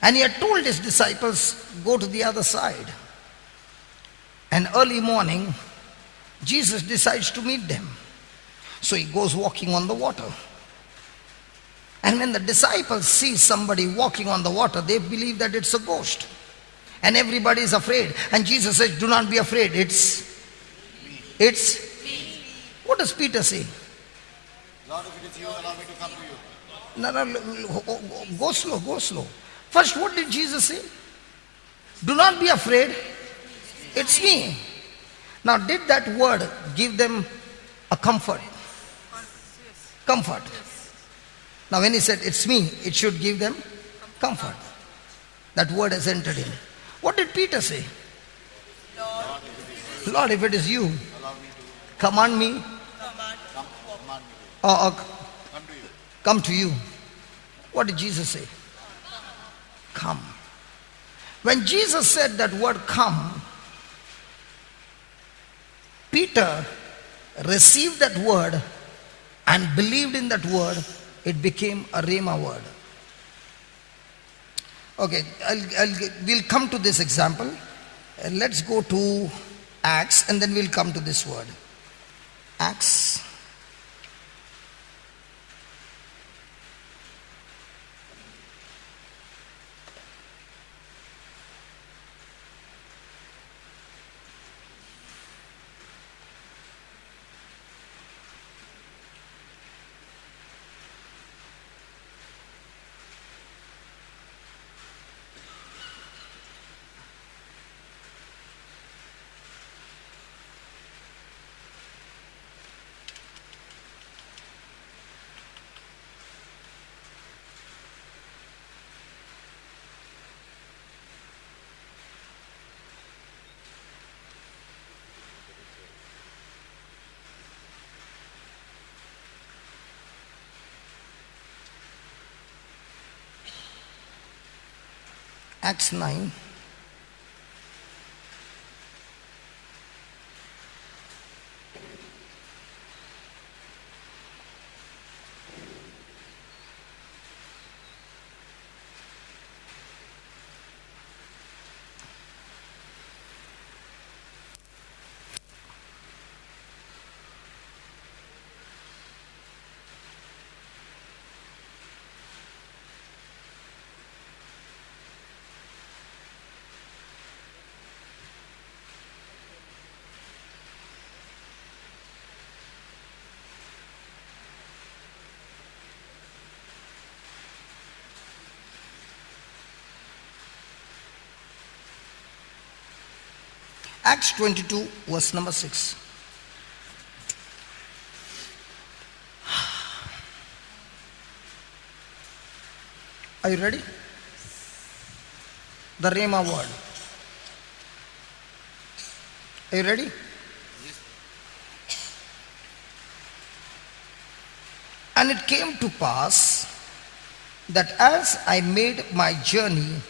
And he had told his disciples, go to the other side. And early morning, Jesus decides to meet them. So he goes walking on the water. And when the disciples see somebody walking on the water, they believe that it's a ghost. And everybody is afraid. And Jesus says, do not be afraid. It's what does Peter say? Lord, if it is you, allow me to come to you. No, go slow. First, what did Jesus say? Do not be afraid. It's me. Now, did that word give them a comfort? Comfort. Now, when he said, it's me, it should give them comfort. That word has entered in. What did Peter say? Lord, if it is you, command me or come to you. What did Jesus say? Come. When Jesus said that word come, Peter received that word and believed in that word. It became a rhema word. Okay, we'll come to this example. Let's go to Acts and then we'll come to this word. Acts. Acts 9. Acts 22, verse number 6. Are you ready? The Rhema word. Are you ready? And it came to pass that as I made my journey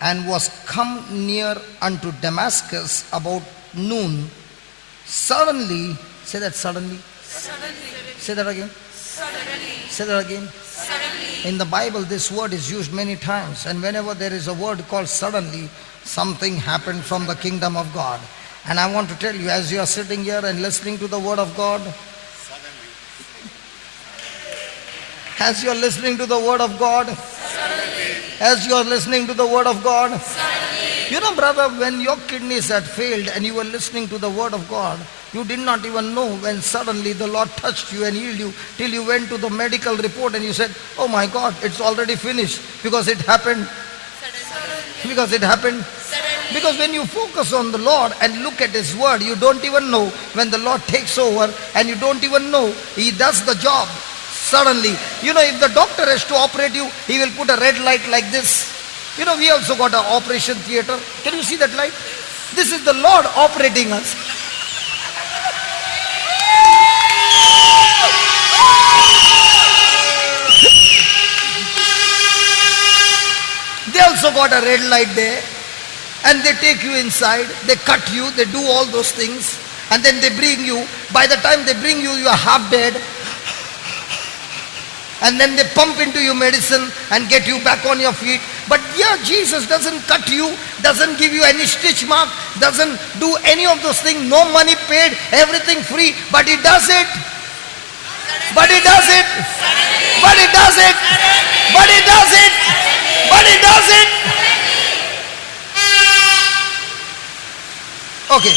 and was come near unto Damascus about noon, suddenly, say that suddenly. Say that again. Say that again. In the Bible, this word is used many times, and whenever there is a word called suddenly, something happened from the kingdom of God. And I want to tell you, as you are sitting here and listening to the word of God, as you are listening to the word of God, as you are listening to the word of God, you know, brother, when your kidneys had failed and you were listening to the word of God, you did not even know when suddenly the Lord touched you and healed you, till you went to the medical report and you said, oh my God, it's already finished, because it happened. Because it happened. Because when you focus on the Lord and look at His word, you don't even know when the Lord takes over, and you don't even know He does the job suddenly. You know, if the doctor has to operate you, he will put a red light like this. You know, we also got an operation theater. Can you see that light? This is the Lord operating us. They also got a red light there, and they take you inside, they cut you, they do all those things, and then they bring you. By the time they bring you, you are half dead. And then they pump into you medicine and get you back on your feet. But here Jesus doesn't cut you, doesn't give you any stitch mark, doesn't do any of those things, no money paid, everything free, but He does it. But He does it. But He does it. But He does it. But He does it. Okay.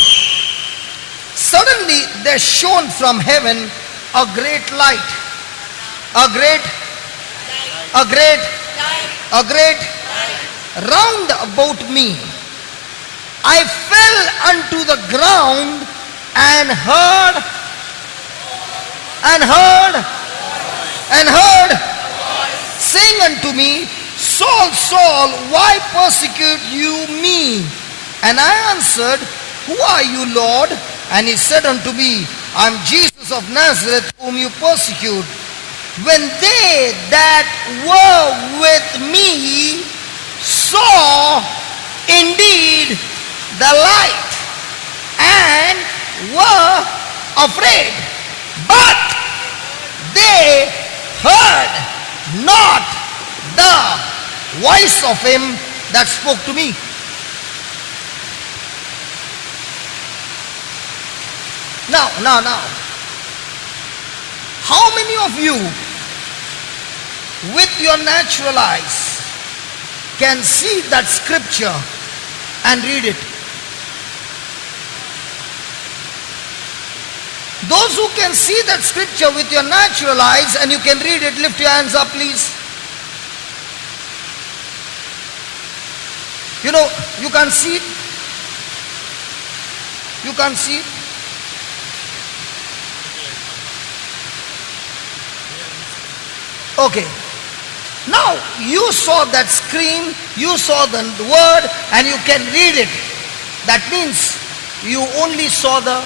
Suddenly there shone from heaven a great light. A great round about me. I fell unto the ground and heard saying unto me, Saul, Saul, why persecute you me? And I answered, who are you, Lord? And He said unto me, I am Jesus of Nazareth, whom you persecute. When they that were with me saw indeed the light and were afraid, but they heard not the voice of Him that spoke to me. Now, how many of you with your natural eyes can see that scripture and read it? Those who can see that scripture with your natural eyes and you can read it, lift your hands up, please. You know, you can't see it. You can't see it. Okay. Now, you saw that screen, you saw the word, and you can read it. That means you only saw the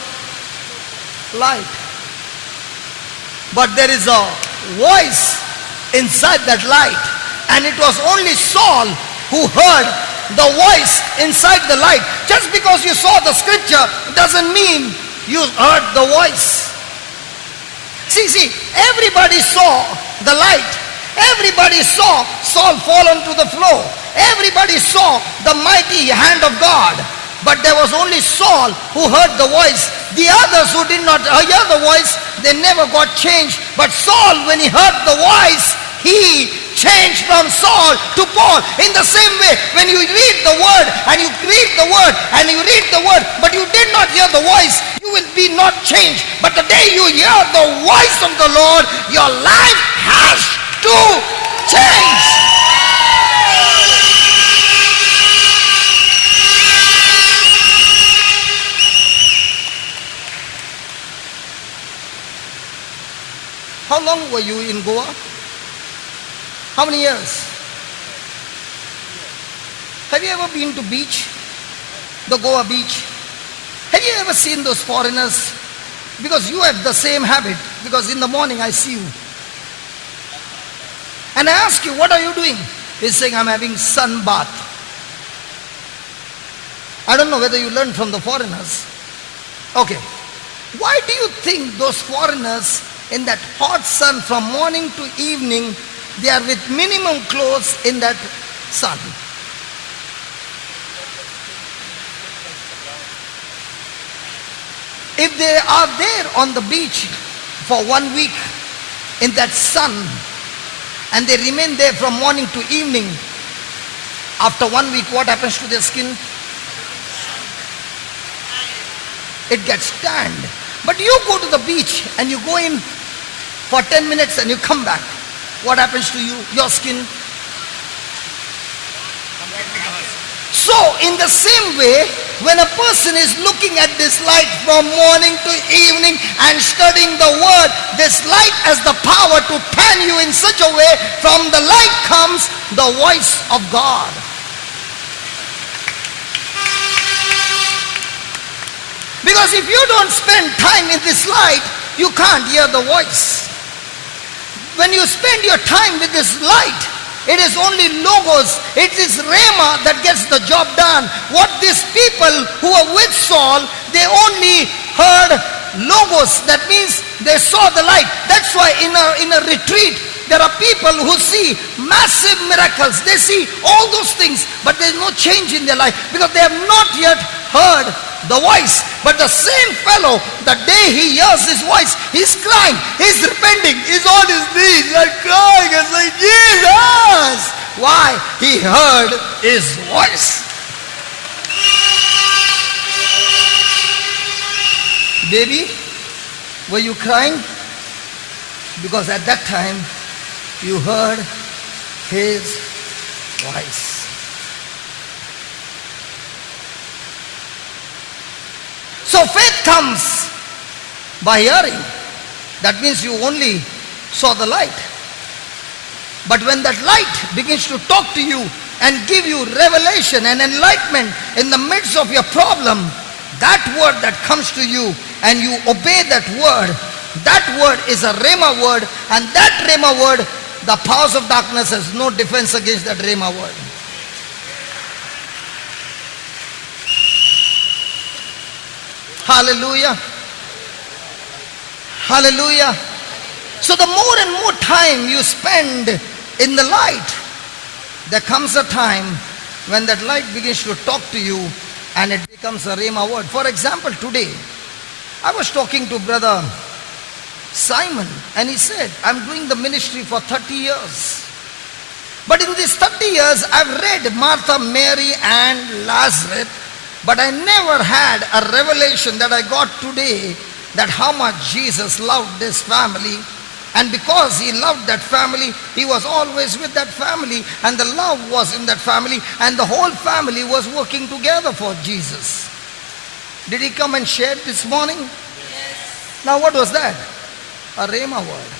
light. But there is a voice inside that light, and it was only Saul who heard the voice inside the light. Just because you saw the scripture doesn't mean you heard the voice. See, everybody saw the light. Everybody saw Saul fall onto the floor. Everybody saw the mighty hand of God. But there was only Saul who heard the voice. The others who did not hear the voice, they never got changed. But Saul, when he heard the voice, he changed from Saul to Paul. In the same way, when you read the word and you read the word and you read the word, but you did not hear the voice, you will be not changed. But the day you hear the voice of the Lord, your life has to change. How long were you in Goa? How many years? Have you ever been to beach? The Goa beach? Have you ever seen those foreigners? Because you have the same habit. Because in the morning I see you. And I ask you, what are you doing? He's saying, I'm having sun bath. I don't know whether you learned from the foreigners. Okay. Why do you think those foreigners in that hot sun from morning to evening, they are with minimum clothes in that sun? If they are there on the beach for 1 week in that sun and they remain there from morning to evening, after 1 week what happens to their skin? It gets tanned. But you go to the beach and you go in for 10 minutes and you come back. What happens to you? Your skin? So in the same way, when a person is looking at this light from morning to evening and studying the word, this light has the power to tan you in such a way, from the light comes the voice of God. Because if you don't spend time in this light, you can't hear the voice. When you spend your time with this light, it is only logos, it is Rhema that gets the job done. What these people who are with Saul, they only heard logos. That means they saw the light. That's why in a retreat, there are people who see massive miracles. They see all those things, but there's no change in their life because they have not yet heard the voice. But the same fellow, the day he hears his voice, he's crying, he's repenting, he's on his knees and crying and saying, Jesus! Why? He heard his voice. Baby, were you crying? Because at that time, you heard his voice. So faith comes by hearing. That means you only saw the light. But when that light begins to talk to you and give you revelation and enlightenment in the midst of your problem, that word that comes to you and you obey that word is a Rhema word, and that Rhema word, the powers of darkness has no defense against that Rhema word. Hallelujah. Hallelujah. So the more and more time you spend in the light, there comes a time when that light begins to talk to you and it becomes a Rhema word. For example, today, I was talking to Brother Simon and he said, I'm doing the ministry for 30 years. But in these 30 years, I've read Martha, Mary and Lazarus. But I never had a revelation that I got today, that how much Jesus loved this family. And because he loved that family, he was always with that family. And the love was in that family. And the whole family was working together for Jesus. Did he come and share this morning? Yes. Now what was that? A Rhema word.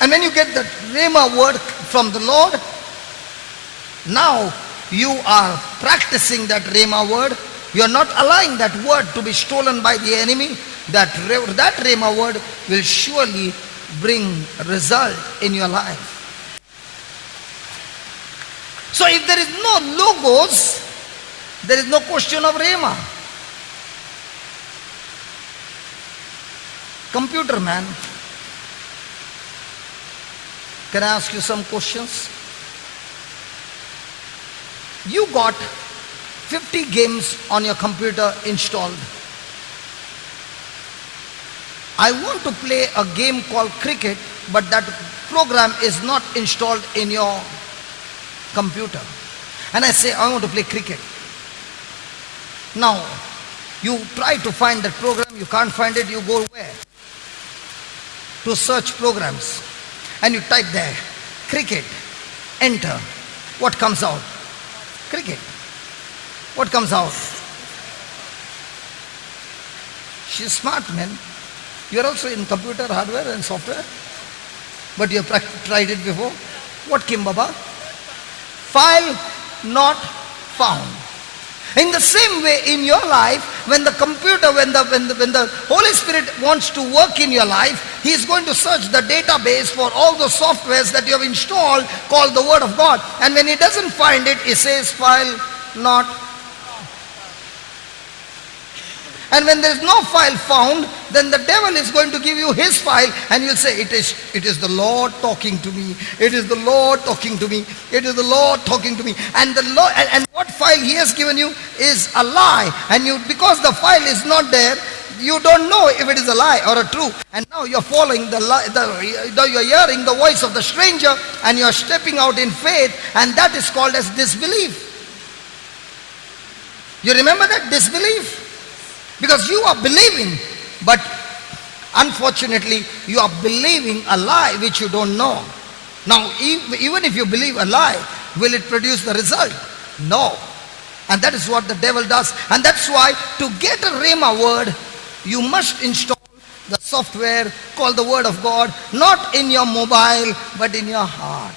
And when you get that Rhema word from the Lord, now you are practicing that Rhema word. You are not allowing that word to be stolen by the enemy. That Rhema word will surely bring result in your life. So if there is no logos, there is no question of Rhema. Computer man, can I ask you some questions? You got 50 games on your computer installed. I want to play a game called cricket, but that program is not installed in your computer. And I say, I want to play cricket. Now, you try to find that program, you can't find it, you go where? To search programs. And you type there, cricket, enter. What comes out? Cricket. What comes out? She's smart, man. You're also in computer hardware and software. But you have tried it before. What came, Baba? File not found. In the same way in your life, when the computer, when the Holy Spirit wants to work in your life, He is going to search the database for all the softwares that you have installed called the Word of God. And when He doesn't find it, He says file not. And when there is no file found, then the devil is going to give you his file, and you'll say, it is the Lord talking to me. It is the Lord talking to me. It is the Lord talking to me. And the Lord, and what file He has given you is a lie. And you, because the file is not there, you don't know if it is a lie or a true. And now you're following you're hearing the voice of the stranger, and you're stepping out in faith, and that is called as disbelief. You remember that? Disbelief. Because you are believing, but unfortunately you are believing a lie which you don't know. Now, even if you believe a lie, will it produce the result? No. And that is what the devil does. And that's why to get a Rhema word, you must install the software called the Word of God, not in your mobile, but in your heart.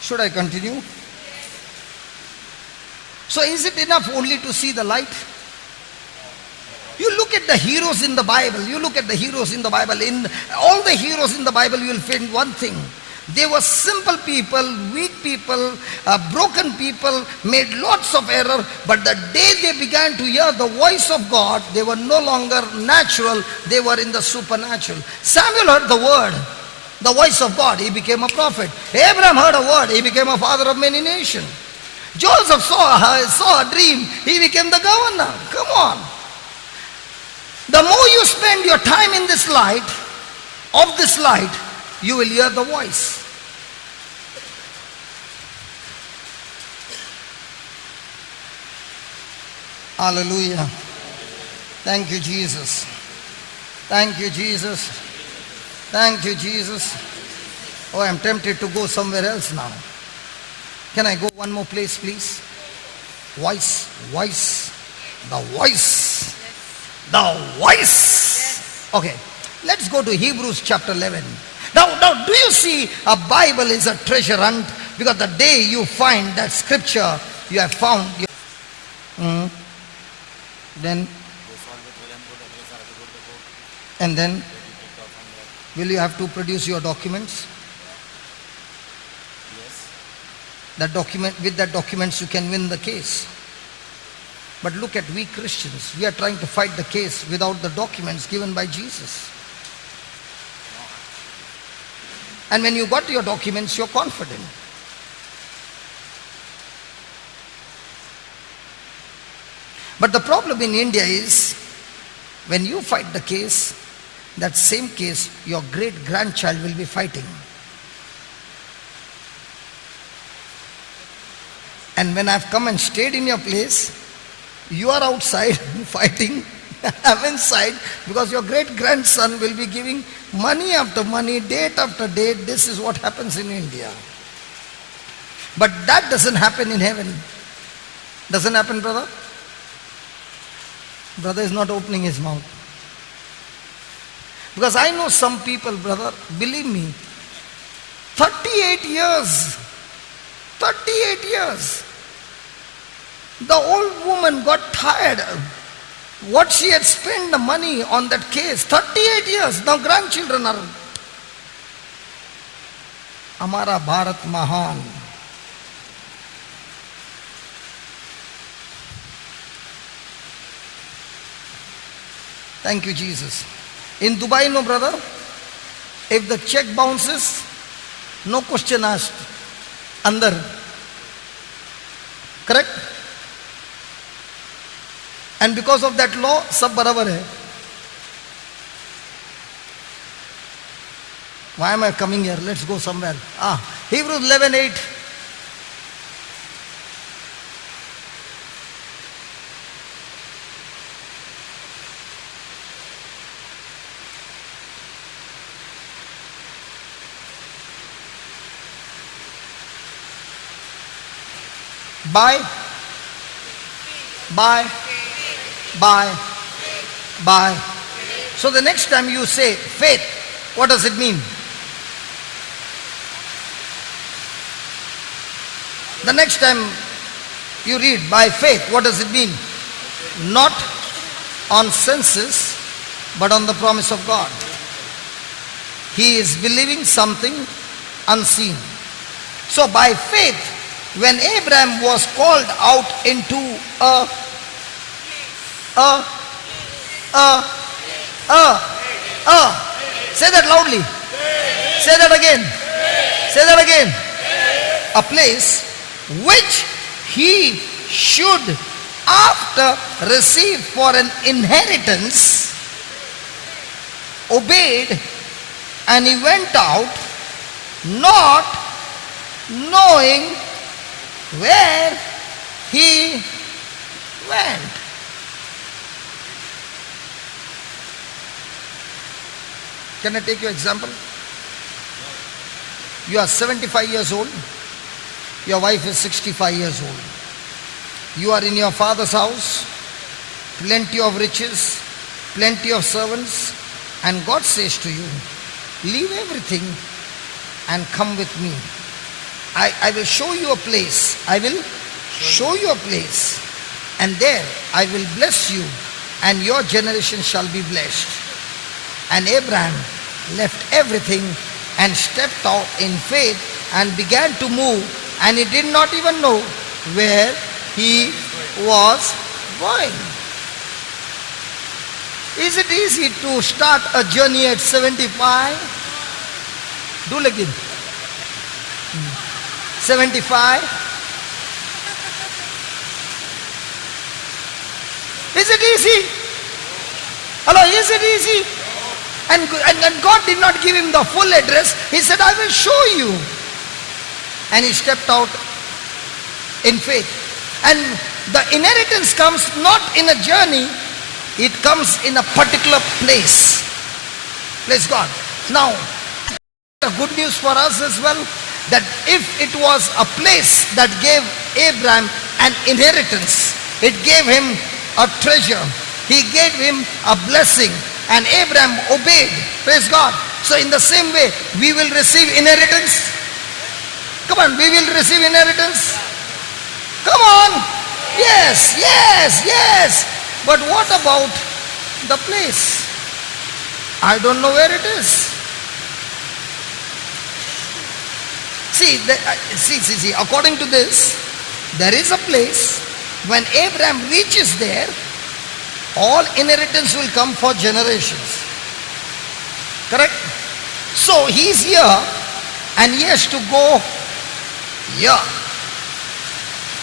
Should I continue? So is it enough only to see the light? You look at the heroes in the Bible. You look at the heroes in the Bible. In all the heroes in the Bible, you will find one thing. They were simple people, weak people, broken people, made lots of error. But the day they began to hear the voice of God, they were no longer natural. They were in the supernatural. Samuel heard the word, the voice of God. He became a prophet. Abraham heard a word. He became a father of many nations. Joseph saw a dream. He became the governor. Come on. The more you spend your time in this light, of this light, you will hear the voice. Hallelujah. Thank you, Jesus. Thank you, Jesus. Thank you, Jesus. Oh, I'm tempted to go somewhere else now. Can I go one more place, please? Voice, voice, the voice, the voice. Okay, let's go to Hebrews chapter 11. Now, do you see a Bible is a treasure hunt? Because the day you find that scripture, you have found your... Then, and then, will you have to produce your documents? That document, with that documents you can win the case. But look at we Christians. We are trying to fight the case without the documents given by Jesus. And when you got your documents, you're confident. But the problem in India is, when you fight the case, that same case your great-grandchild will be fighting. And when I've come and stayed in your place, you are outside fighting. I'm inside because your great-grandson will be giving money after money, date after date. This is what happens in India. But that doesn't happen in heaven. Doesn't happen, brother? Brother is not opening his mouth. Because I know some people, brother, believe me, 38 years. 38 years. The old woman got tired. What she had spent the money on that case, 38 years. Now grandchildren are. Amara Bharat Mahan. Thank you, Jesus. In Dubai, no, brother. If the check bounces, no question asked. Andar. Correct? And because of that law, sab barabar hai. Why am I coming here? Let's go somewhere. Hebrews 11:8. By. So the next time you say faith, what does it mean? The next time you read by faith, what does it mean? Not on senses, but on the promise of God. He is believing something unseen. So by faith, when Abraham was called out into say that loudly. Say that again. Say that again. A place which he should after receive for an inheritance, obeyed, and he went out not knowing where he went. Can I take your example? You are 75 years old. Your wife is 65 years old. You are in your father's house, plenty of riches, plenty of servants, and God says to you, leave everything and come with me. I will show you a place. I will show you a place. And there I will bless you, and your generation shall be blessed. And Abraham left everything and stepped out in faith and began to move, and he did not even know where he was going. Is it easy to start a journey at 75? Do like it. 75? Is it easy? Hello, is it easy? And God did not give him the full address. He said, I will show you. And he stepped out in faith. And the inheritance comes not in a journey, it comes in a particular place. Praise God. Now, the good news for us as well, that if it was a place that gave Abraham an inheritance, it gave him a treasure, he gave him a blessing, and Abraham obeyed. Praise God. So in the same way, we will receive inheritance. Come on, we will receive inheritance. Come on. Yes, yes, yes. But what about the place? I don't know where it is. See, according to this, there is a place. When Abraham reaches there, all inheritance will come for generations. Correct? So he's here and he has to go here.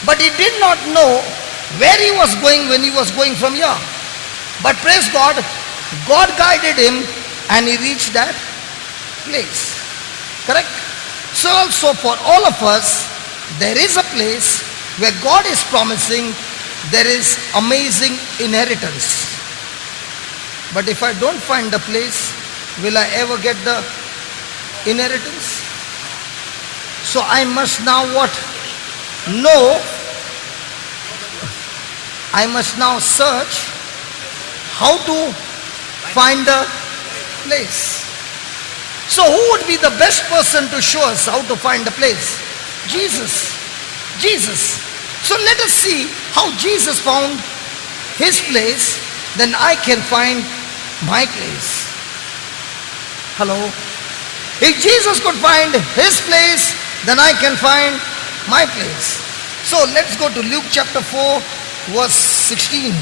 But he did not know where he was going when he was going from here. But praise God, God guided him and he reached that place. Correct? So also for all of us, there is a place where God is promising there is amazing inheritance. But if I don't find the place, will I ever get the inheritance? So I must now what? Know. I must now search how to find the place. So who would be the best person to show us how to find the place? Jesus. Jesus. So let us see how Jesus found his place then I can find my place. Hello? If Jesus could find his place, then I can find my place. So let's go to Luke chapter 4, verse 16.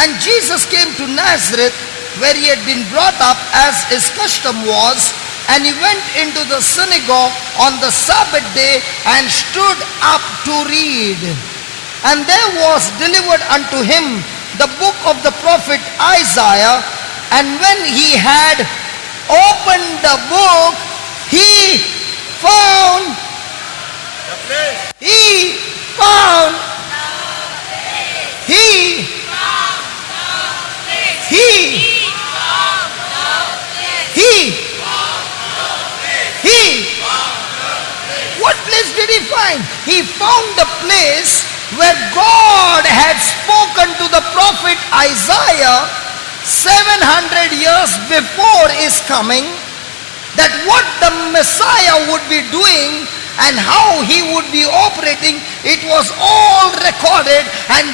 And Jesus came to Nazareth, where he had been brought up, as his custom was, and he went into the synagogue on the Sabbath day and stood up to read. And there was delivered unto him the book of the prophet Isaiah. And when he had opened the book, he found, he found, he what place did he find? He found the place where God had spoken to the prophet Isaiah 700 years before his coming, that what the Messiah would be doing and how he would be operating, it was all recorded, and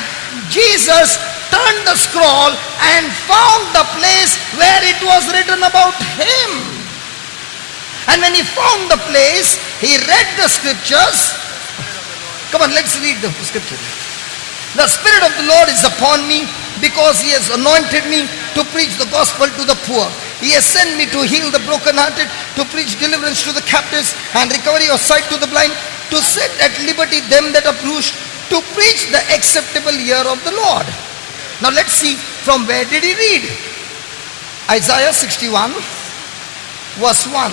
Jesus turned the scroll and found the place where it was written about him. And when he found the place, he read the scriptures. Come on, let's read the scripture. The Spirit of the Lord is upon me, because he has anointed me to preach the gospel to the poor. He has sent me to heal the brokenhearted, to preach deliverance to the captives, and recovery of sight to the blind, to set at liberty them that are bruised, to preach the acceptable year of the Lord. Now let's see, from where did he read? Isaiah 61, verse 1.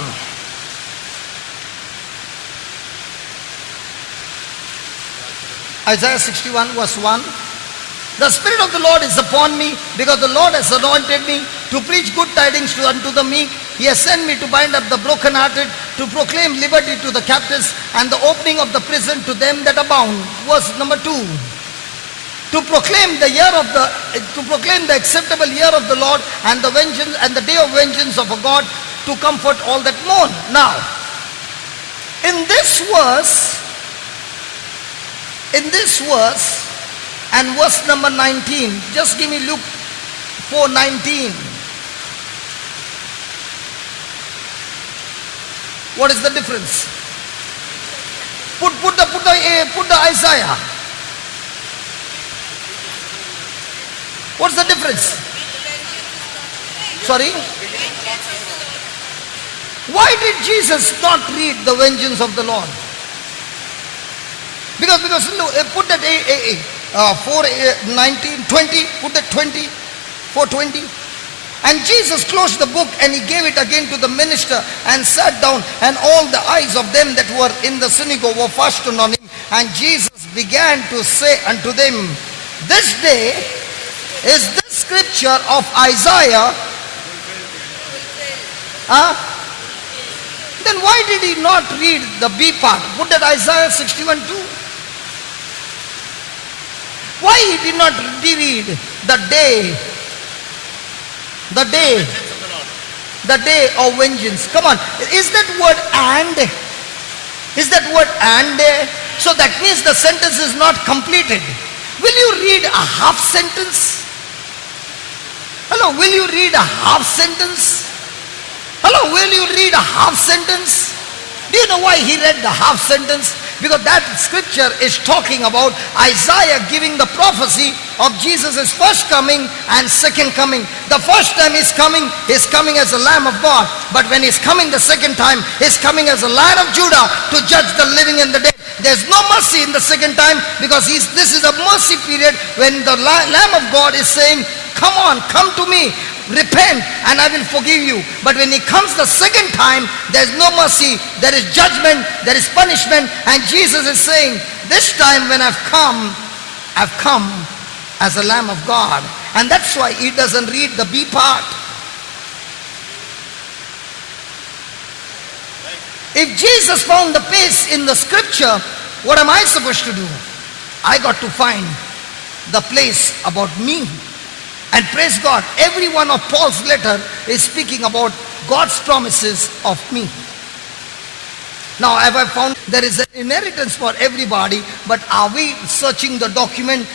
Isaiah 61, verse 1. The Spirit of the Lord is upon me, because the Lord has anointed me to preach good tidings unto the meek. He has sent me to bind up the brokenhearted, to proclaim liberty to the captives, and the opening of the prison to them that are bound. Verse number 2. To proclaim the acceptable year of the Lord, and the vengeance and the day of vengeance of our God, to comfort all that mourn. Now, in this verse, and verse number 19, just give me Luke 4:19. What is the difference? Put the Isaiah. What's the difference? Sorry? Why did Jesus not read the vengeance of the Lord? Because look, put that 4:19, 20, put that 20, 4:20. And Jesus closed the book, and he gave it again to the minister, and sat down, and all the eyes of them that were in the synagogue were fastened on him. And Jesus began to say unto them, this day is this scripture of Isaiah. Then why did he not read the B part? Put that Isaiah 61:2. Why he did not read the day of vengeance? Come on, is that word and? Is that word and there? So that means the sentence is not completed. Will you read a half sentence? Hello, will you read a half sentence? Hello, will you read a half sentence? Do you know why he read the half sentence? Because that scripture is talking about Isaiah giving the prophecy of Jesus' first coming and second coming. The first time he's coming as a Lamb of God. But when he's coming the second time, he's coming as a Lion of Judah to judge the living and the dead. There's no mercy in the second time, because this is a mercy period when the Lamb of God is saying, come on, come to me, repent, and I will forgive you. But when he comes the second time, there's no mercy, there is judgment, there is punishment. And Jesus is saying, this time when I've come as a Lamb of God. And that's why he doesn't read the B part. If Jesus found the place in the scripture, what am I supposed to do? I got to find the place about me. And praise God, every one of Paul's letter is speaking about God's promises of me. Now, have I found there is an inheritance for everybody, but are we searching the document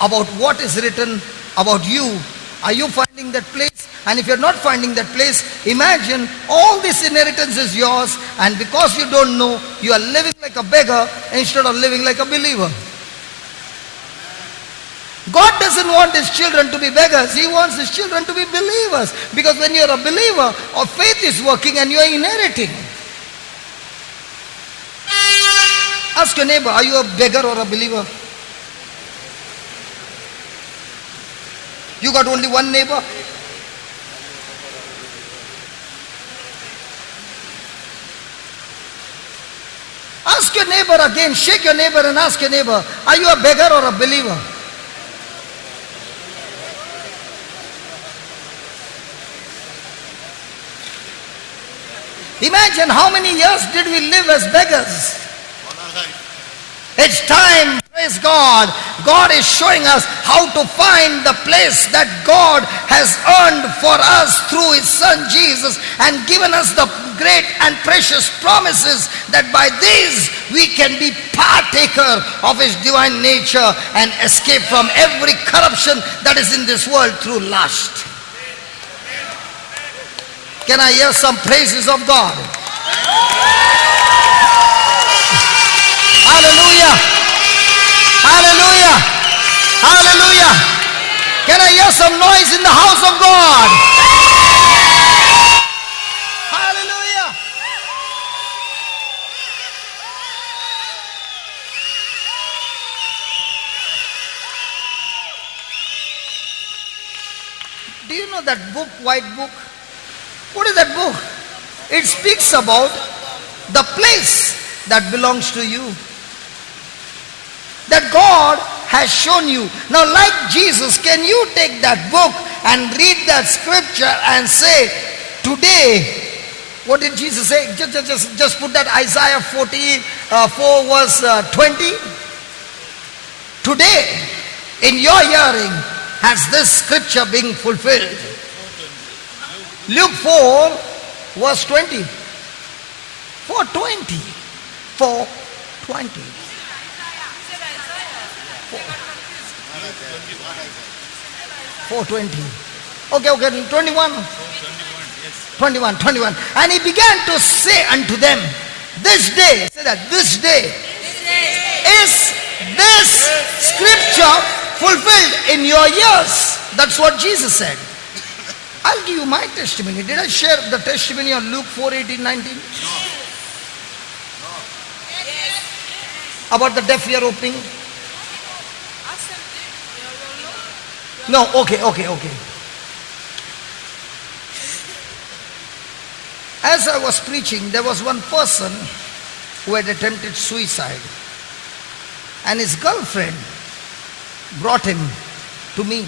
about what is written about you? Are you finding that place? And if you're not finding that place, imagine all this inheritance is yours, and because you don't know, you are living like a beggar instead of living like a believer. God doesn't want his children to be beggars. He wants his children to be believers. Because when you're a believer, our faith is working and you're inheriting. Ask your neighbor, are you a beggar or a believer? You got only one neighbor? Ask your neighbor again. Shake your neighbor and ask your neighbor, are you a beggar or a believer? Imagine how many years did we live as beggars? It's time, praise God. God is showing us how to find the place that God has earned for us through his son Jesus, and given us the great and precious promises that by these we can be partaker of his divine nature and escape from every corruption that is in this world through lust. Can I hear some praises of God? Hallelujah! Hallelujah! Hallelujah! Can I hear some noise in the house of God? Hallelujah! Do you know that book, White Book? What is that book? It speaks about the place that belongs to you, that God has shown you. Now, like Jesus, can you take that book and read that scripture and say, today, what did Jesus say? Just put that Isaiah 44 verse 20. Today, in your hearing, has this scripture been fulfilled? Luke 4 verse 20. 4:20. 4:20. 4:20. Okay, 21. 21. And he began to say unto them, this day, say that, this day is this scripture fulfilled in your ears. That's what Jesus said. I'll give you my testimony. Did I share the testimony on Luke 4:18-19? About the deaf ear opening? No, okay. As I was preaching, there was one person who had attempted suicide. And his girlfriend brought him to me.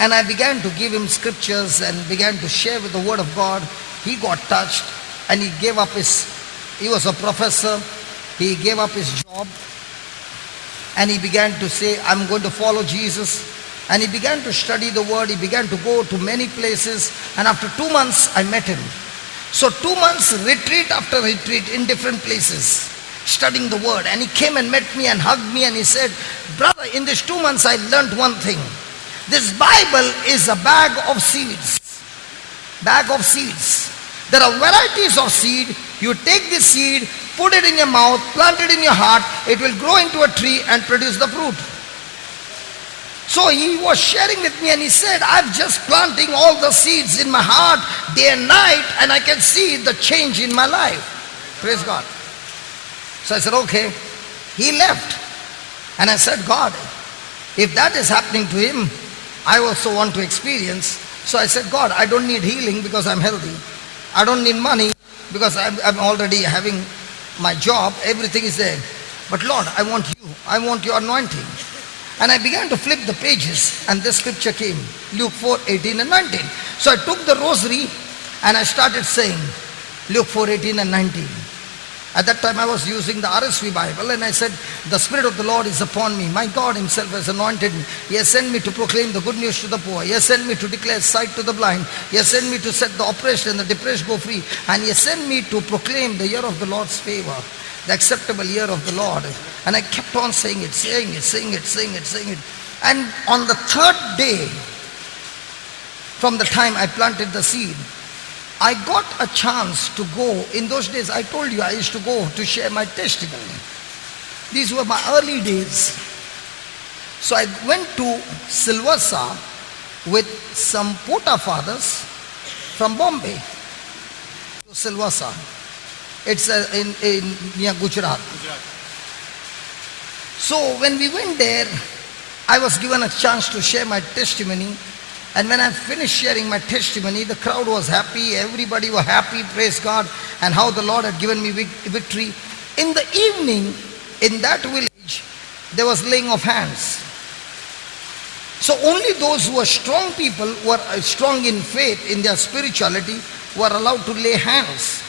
And I began to give him scriptures and began to share with the word of God. He got touched and he gave up he was a professor. He gave up his job and he began to say, I'm going to follow Jesus. And he began to study the word. He began to go to many places. And after 2 months, I met him. So 2 months, retreat after retreat in different places, studying the word. And he came and met me and hugged me and he said, brother, in these 2 months, I learned one thing. This Bible is a bag of seeds. Bag of seeds. There are varieties of seed. You take the seed, put it in your mouth, plant it in your heart. It will grow into a tree and produce the fruit. So he was sharing with me and he said, I'm just planting all the seeds in my heart day and night and I can see the change in my life. Praise God. So I said, okay. He left. And I said, God, if that is happening to him, I also want to experience. So I said, God, I don't need healing because I'm healthy. I don't need money because I'm already having my job. Everything is there. But Lord, I want you. I want your anointing. And I began to flip the pages and this scripture came. Luke 4:18-19. So I took the rosary and I started saying Luke 4:18-19. At that time I was using the RSV Bible, and I said, the Spirit of the Lord is upon me. My God himself has anointed me. He has sent me to proclaim the good news to the poor. He has sent me to declare sight to the blind. He has sent me to set the oppressed and the depressed go free. And he has sent me to proclaim the year of the Lord's favor, the acceptable year of the Lord. And I kept on saying it, saying it, saying it, saying it, saying it. And on the third day, from the time I planted the seed, I got a chance to go. In those days, I told you I used to go to share my testimony. These were my early days. So I went to Silvassa with some Pota fathers from Bombay to Silvassa. It's in near Gujarat. So when we went there, I was given a chance to share my testimony. And when I finished sharing my testimony, the crowd was happy, everybody was happy, praise God, and how the Lord had given me victory. In the evening, in that village, there was laying of hands. So only those who were strong people, who were strong in faith, in their spirituality, were allowed to lay hands.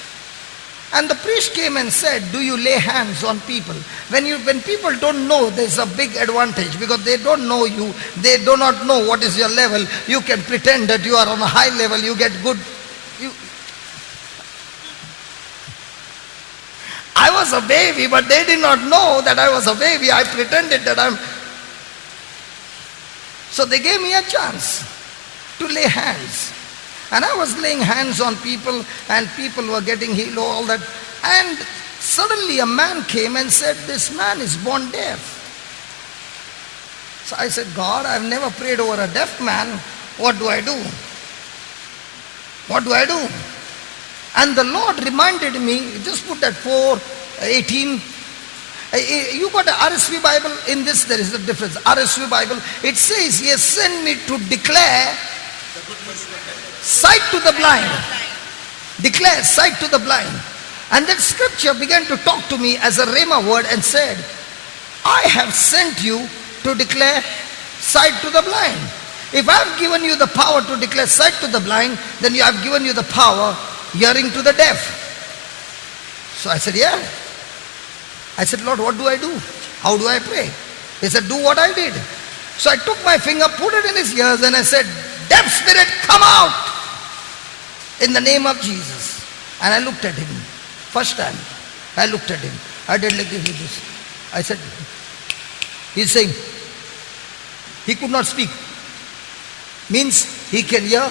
And the priest came and said, do you lay hands on people? When people don't know, there's a big advantage, because they don't know you, they do not know what is your level. You can pretend that you are on a high level, you get good. I was a baby, but they did not know that I was a baby. I pretended that I'm. So they gave me a chance to lay hands. And I was laying hands on people, and people were getting healed, all that. And suddenly a man came and said, this man is born deaf. So I said, God, I've never prayed over a deaf man. What do I do? What do I do? And the Lord reminded me, just put that 4:18. You got an RSV Bible? In this there is a difference. RSV Bible, it says, he has sent me to declare sight to the blind. Declare sight to the blind. And that scripture began to talk to me as a rhema word and said, I have sent you to declare sight to the blind. If I have given you the power to declare sight to the blind, then I have given you the power hearing to the deaf. So I said, yeah. I said, Lord, what do I do? How do I pray? He said, do what I did. So I took my finger, put it in his ears, and I said, deaf spirit, come out in the name of Jesus. And I looked at him. First time I looked at him. I did like this. I said, he's saying, he could not speak. Means he can hear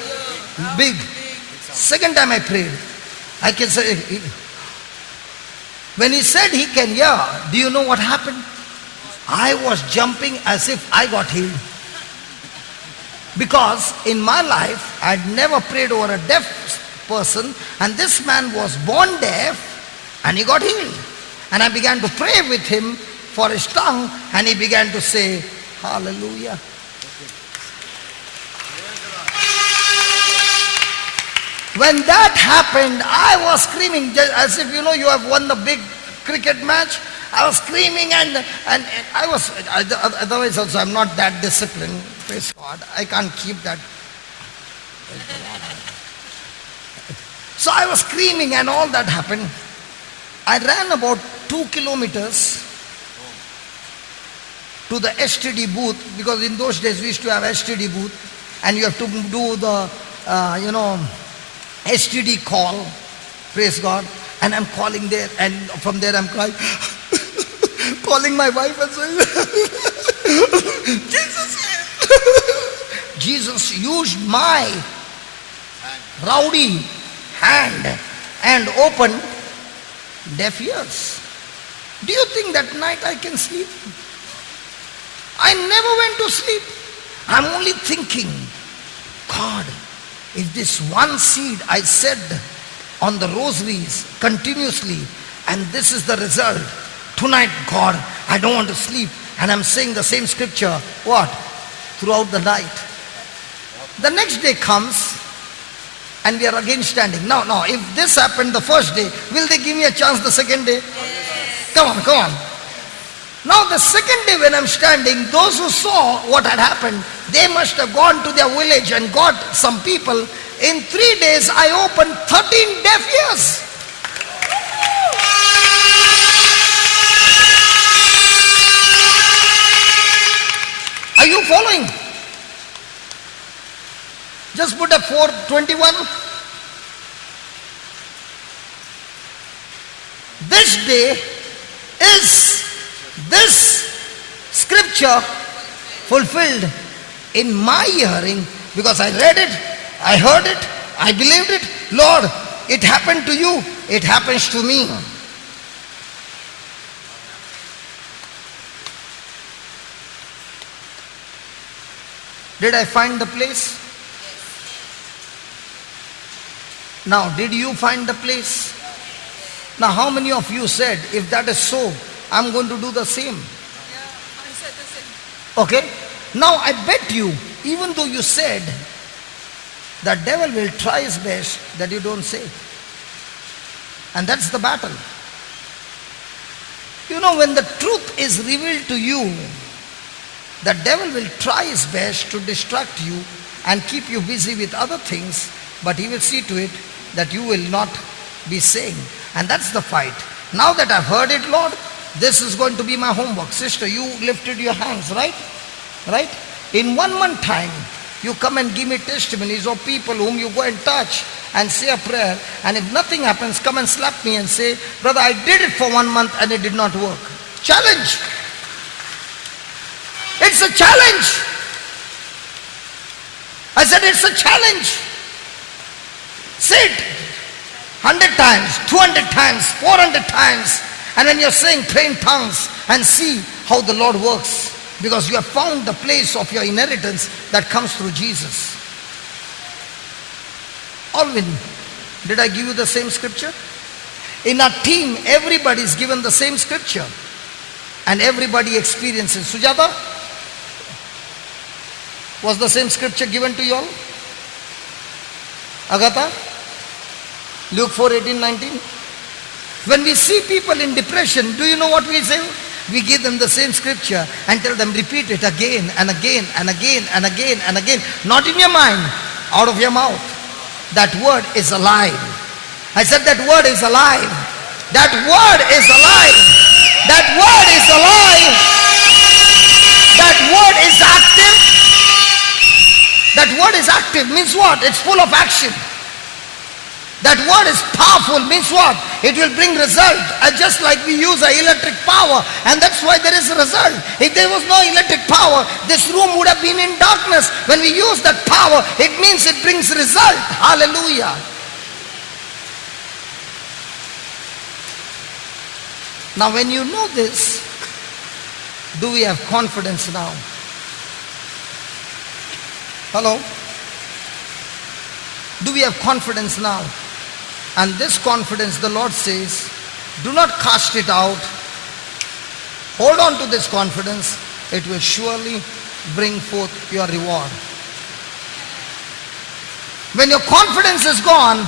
big. Second time I prayed, I can say, when he said he can hear, do you know what happened? I was jumping as if I got healed. Because in my life, I had never prayed over a deaf person, and this man was born deaf and he got healed. And I began to pray with him for his tongue, and he began to say, hallelujah. When that happened, I was screaming, just as if you have won the big cricket match. I was screaming, and I was, otherwise also I'm not that disciplined. Praise God. I can't keep that. So I was screaming, and all that happened. I ran about 2 kilometers to the STD booth, because in those days we used to have STD booth, and you have to do the, STD call. Praise God. And I'm calling there, and from there I'm crying, calling my wife and saying, Jesus used my rowdy hand and opened deaf ears. Do you think that night I can sleep? I never went to sleep. I'm only thinking, God, if this one seed I said on the rosaries continuously, and this is the result, tonight, God, I don't want to sleep. And I'm saying the same scripture, what? Throughout the night. The next day comes, and we are again standing. Now, if this happened the first day, will they give me a chance the second day? Yes. Come on. Now the second day when I'm standing, those who saw what had happened, they must have gone to their village and got some people. In 3 days, I opened 13 deaf ears. chapter 4, 21. This day is this scripture fulfilled in my hearing, because I read it, I heard it, I believed it. Lord, it happened to you, it happens to me. Did I find the place? Now, did you find the place? Now, how many of you said, if that is so, I'm going to do the same? I said the same. Okay? Now, I bet you, even though you said, the devil will try his best that you don't say. And that's the battle. You know, when the truth is revealed to you, the devil will try his best to distract you and keep you busy with other things, but he will see to it that you will not be saying. And that's the fight. Now that I've heard it, Lord, this is going to be my homework. Sister, you lifted your hands, right? Right? In 1 month time, you come and give me testimonies of people whom you go and touch and say a prayer. And if nothing happens, come and slap me and say, brother, I did it for 1 month and it did not work. Challenge. It's a challenge. I said it's a challenge. Say it 100 times, 200 times, 400 times. And when you're saying, pray in tongues and see how the Lord works. Because you have found the place of your inheritance that comes through Jesus. Alvin, did I give you the same scripture? In our team, everybody is given the same scripture. And everybody experiences. Sujata, was the same scripture given to you all? Agatha? Luke 4, 18, 19. When we see people in depression, do you know what we say? We give them the same scripture and tell them repeat it again and again and again and again and again. Not in your mind, out of your mouth. That word is alive. I said that word is alive. That word is alive. That word is alive. That word is active. That word is active means what? It's full of action. That word is powerful means what? It will bring result. Just like we use our electric power, and that's why there is a result. If there was no electric power, this room would have been in darkness. When we use that power, it means it brings result. Hallelujah. Now when you know this, do we have confidence now? Hello? Do we have confidence now? And this confidence, the Lord says, do not cast it out. Hold on to this confidence. It will surely bring forth your reward. When your confidence is gone,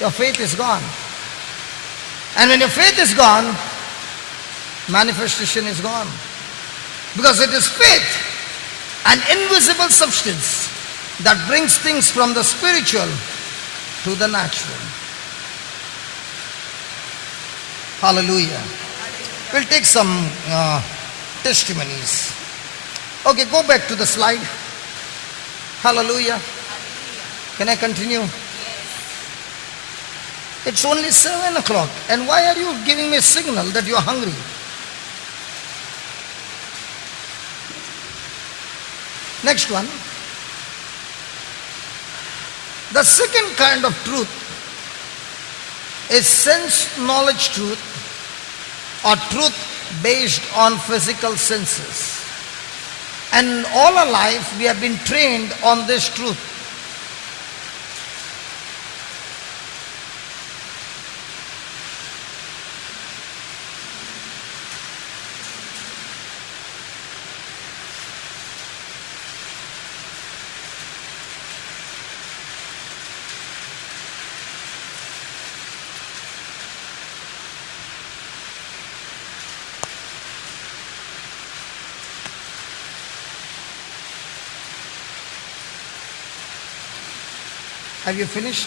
your faith is gone. And when your faith is gone, manifestation is gone. Because it is faith, an invisible substance that brings things from the spiritual to the natural. Hallelujah. We'll take some testimonies. Okay, go back to the slide. Hallelujah. Can I continue? It's only 7 o'clock. And why are you giving me a signal that you're hungry? Next one. The second kind of truth is sense knowledge truth, or truth based on physical senses. And all our life we have been trained on this truth. Have you finished?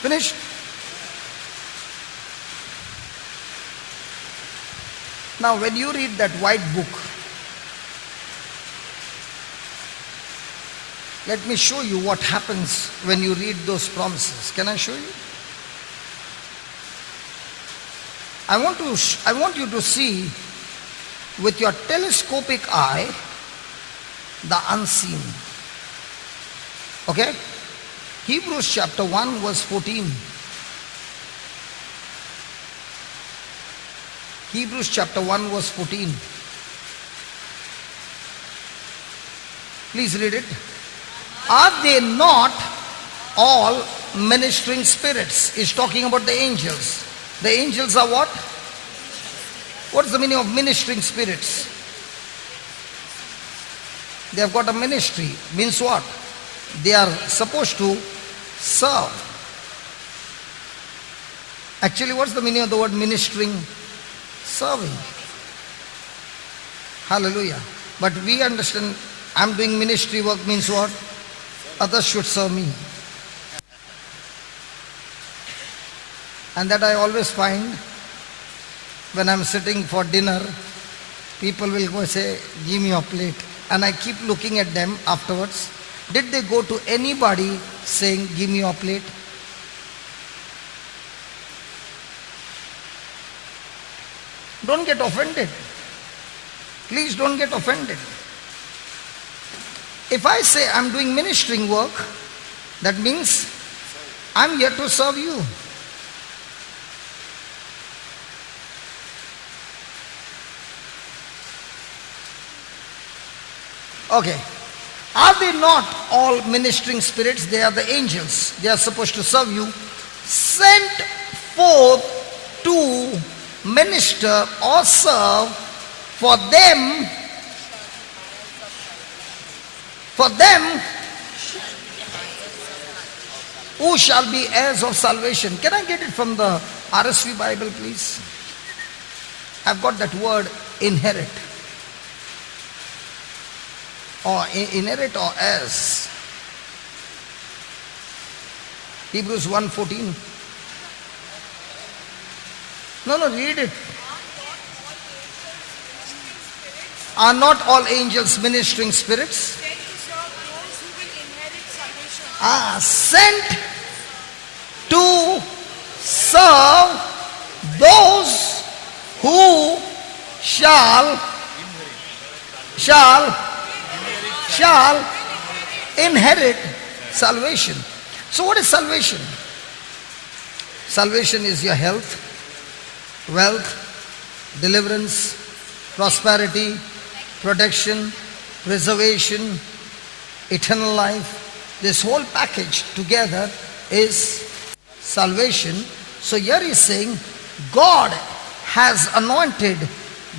Finished? Now when you read that white book, let me show you what happens when you read those promises. Can I show you? I want you to see with your telescopic eye the unseen. Okay? Hebrews chapter 1 verse 14. Hebrews chapter 1 verse 14. Please read it. Are they not all ministering spirits? He's talking about the angels. The angels are what? What is the meaning of ministering spirits? They have got a ministry. Means what? They are supposed to serve. Actually, what's the meaning of the word ministering? Serving. Hallelujah. But we understand, I'm doing ministry work means what? Others should serve me. And that I always find when I'm sitting for dinner, people will go say, give me your plate. And I keep looking at them afterwards. Did they go to anybody saying, give me your plate? Don't get offended. Please don't get offended. If I say I'm doing ministering work, that means I'm here to serve you. Okay. Are they not all ministering spirits? They are the angels. They are supposed to serve you. Sent forth to minister or serve for them who shall be heirs of salvation. Can I get it from the RSV Bible, please? I've got that word inherit. Or inherit or heirs. Hebrews 1:14. No, read it. Are not all angels ministering spirits? Sent to serve those who shall inherit salvation. So what is salvation? Salvation is your health, wealth, deliverance, prosperity, protection, preservation, eternal life. This whole package together is salvation. So here he's saying God has anointed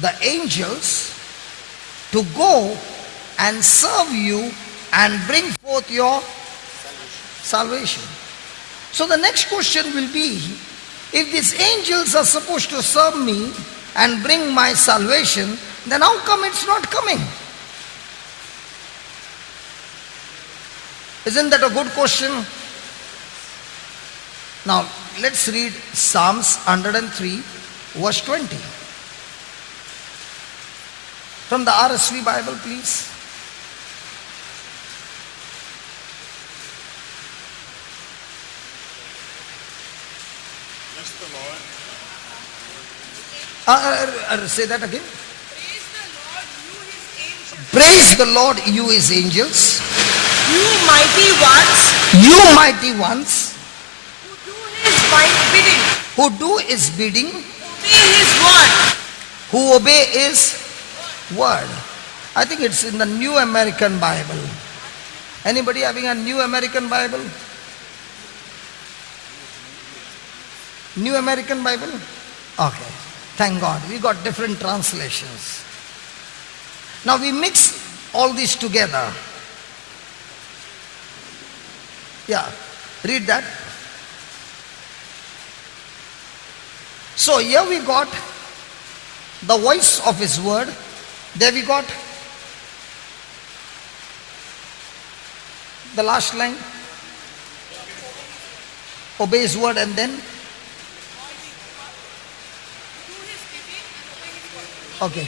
the angels to go and serve you and bring forth your salvation. So the next question will be, if these angels are supposed to serve me and bring my salvation, then how come it's not coming? Isn't that a good question? Now let's read Psalms 103 verse 20. From the RSV Bible, please. Bless the Lord. Say that again. Praise the Lord, you his angels. Praise the Lord, you his angels. You mighty ones. You mighty ones. Who do his bidding. Who do his bidding. Obey his word. Who obey his word. I think it's in the New American Bible. Anybody having a New American Bible? New American Bible? Okay. Thank God. We got different translations. Now we mix all these together. Yeah. Read that. So here we got the voice of his word. There we got the last line. Obey his word and then? Okay.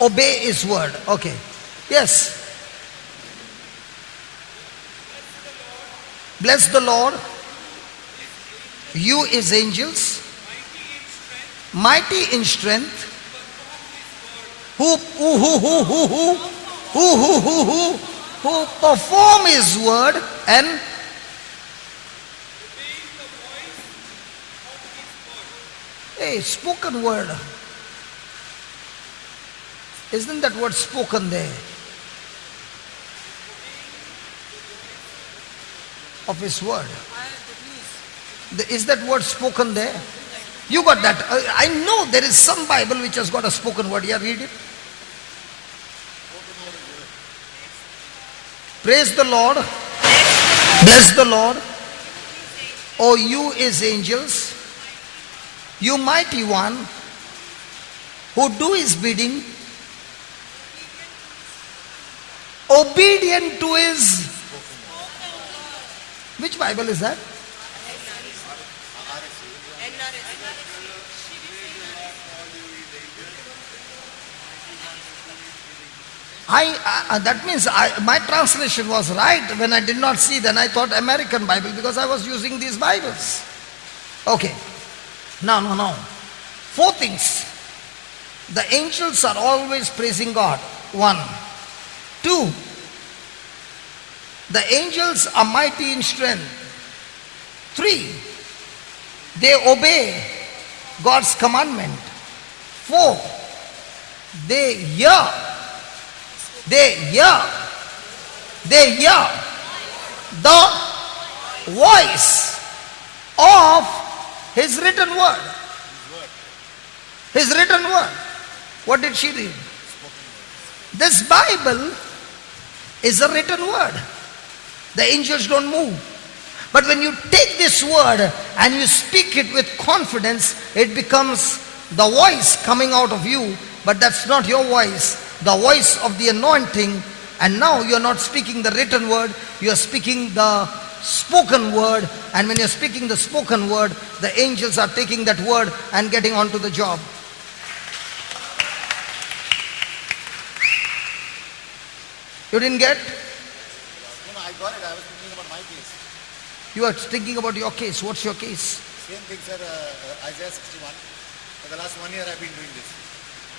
Obey his word. Okay. Yes. Bless the Lord, you his angels, mighty in strength, who perform his word and hey, spoken word. Isn't that word spoken there? Of his word. Is that word spoken there? You got that? I know there is some Bible which has got a spoken word. Yeah, read it. Praise the Lord. Bless the Lord. O you his angels, you mighty one, who do his bidding, obedient to his. Which Bible is that? That means my translation was right when I did not see. Then I thought American Bible because I was using these Bibles. Okay. No. 4 things. The angels are always praising God. 1. 2. The angels are mighty in strength. 3. They obey God's commandment. 4. They hear the voice of his written word. His written word. What did she read? This Bible is a written word. The angels don't move. But when you take this word and you speak it with confidence, it becomes the voice coming out of you. But that's not your voice. The voice of the anointing. And now you're not speaking the written word, you're speaking the spoken word. And when you're speaking the spoken word, the angels are taking that word and getting onto the job. You didn't get? No, I got it. I was thinking about my case. You are thinking about your case. What's your case? Same thing, sir. Isaiah 61. For the last 1 year, I've been doing this.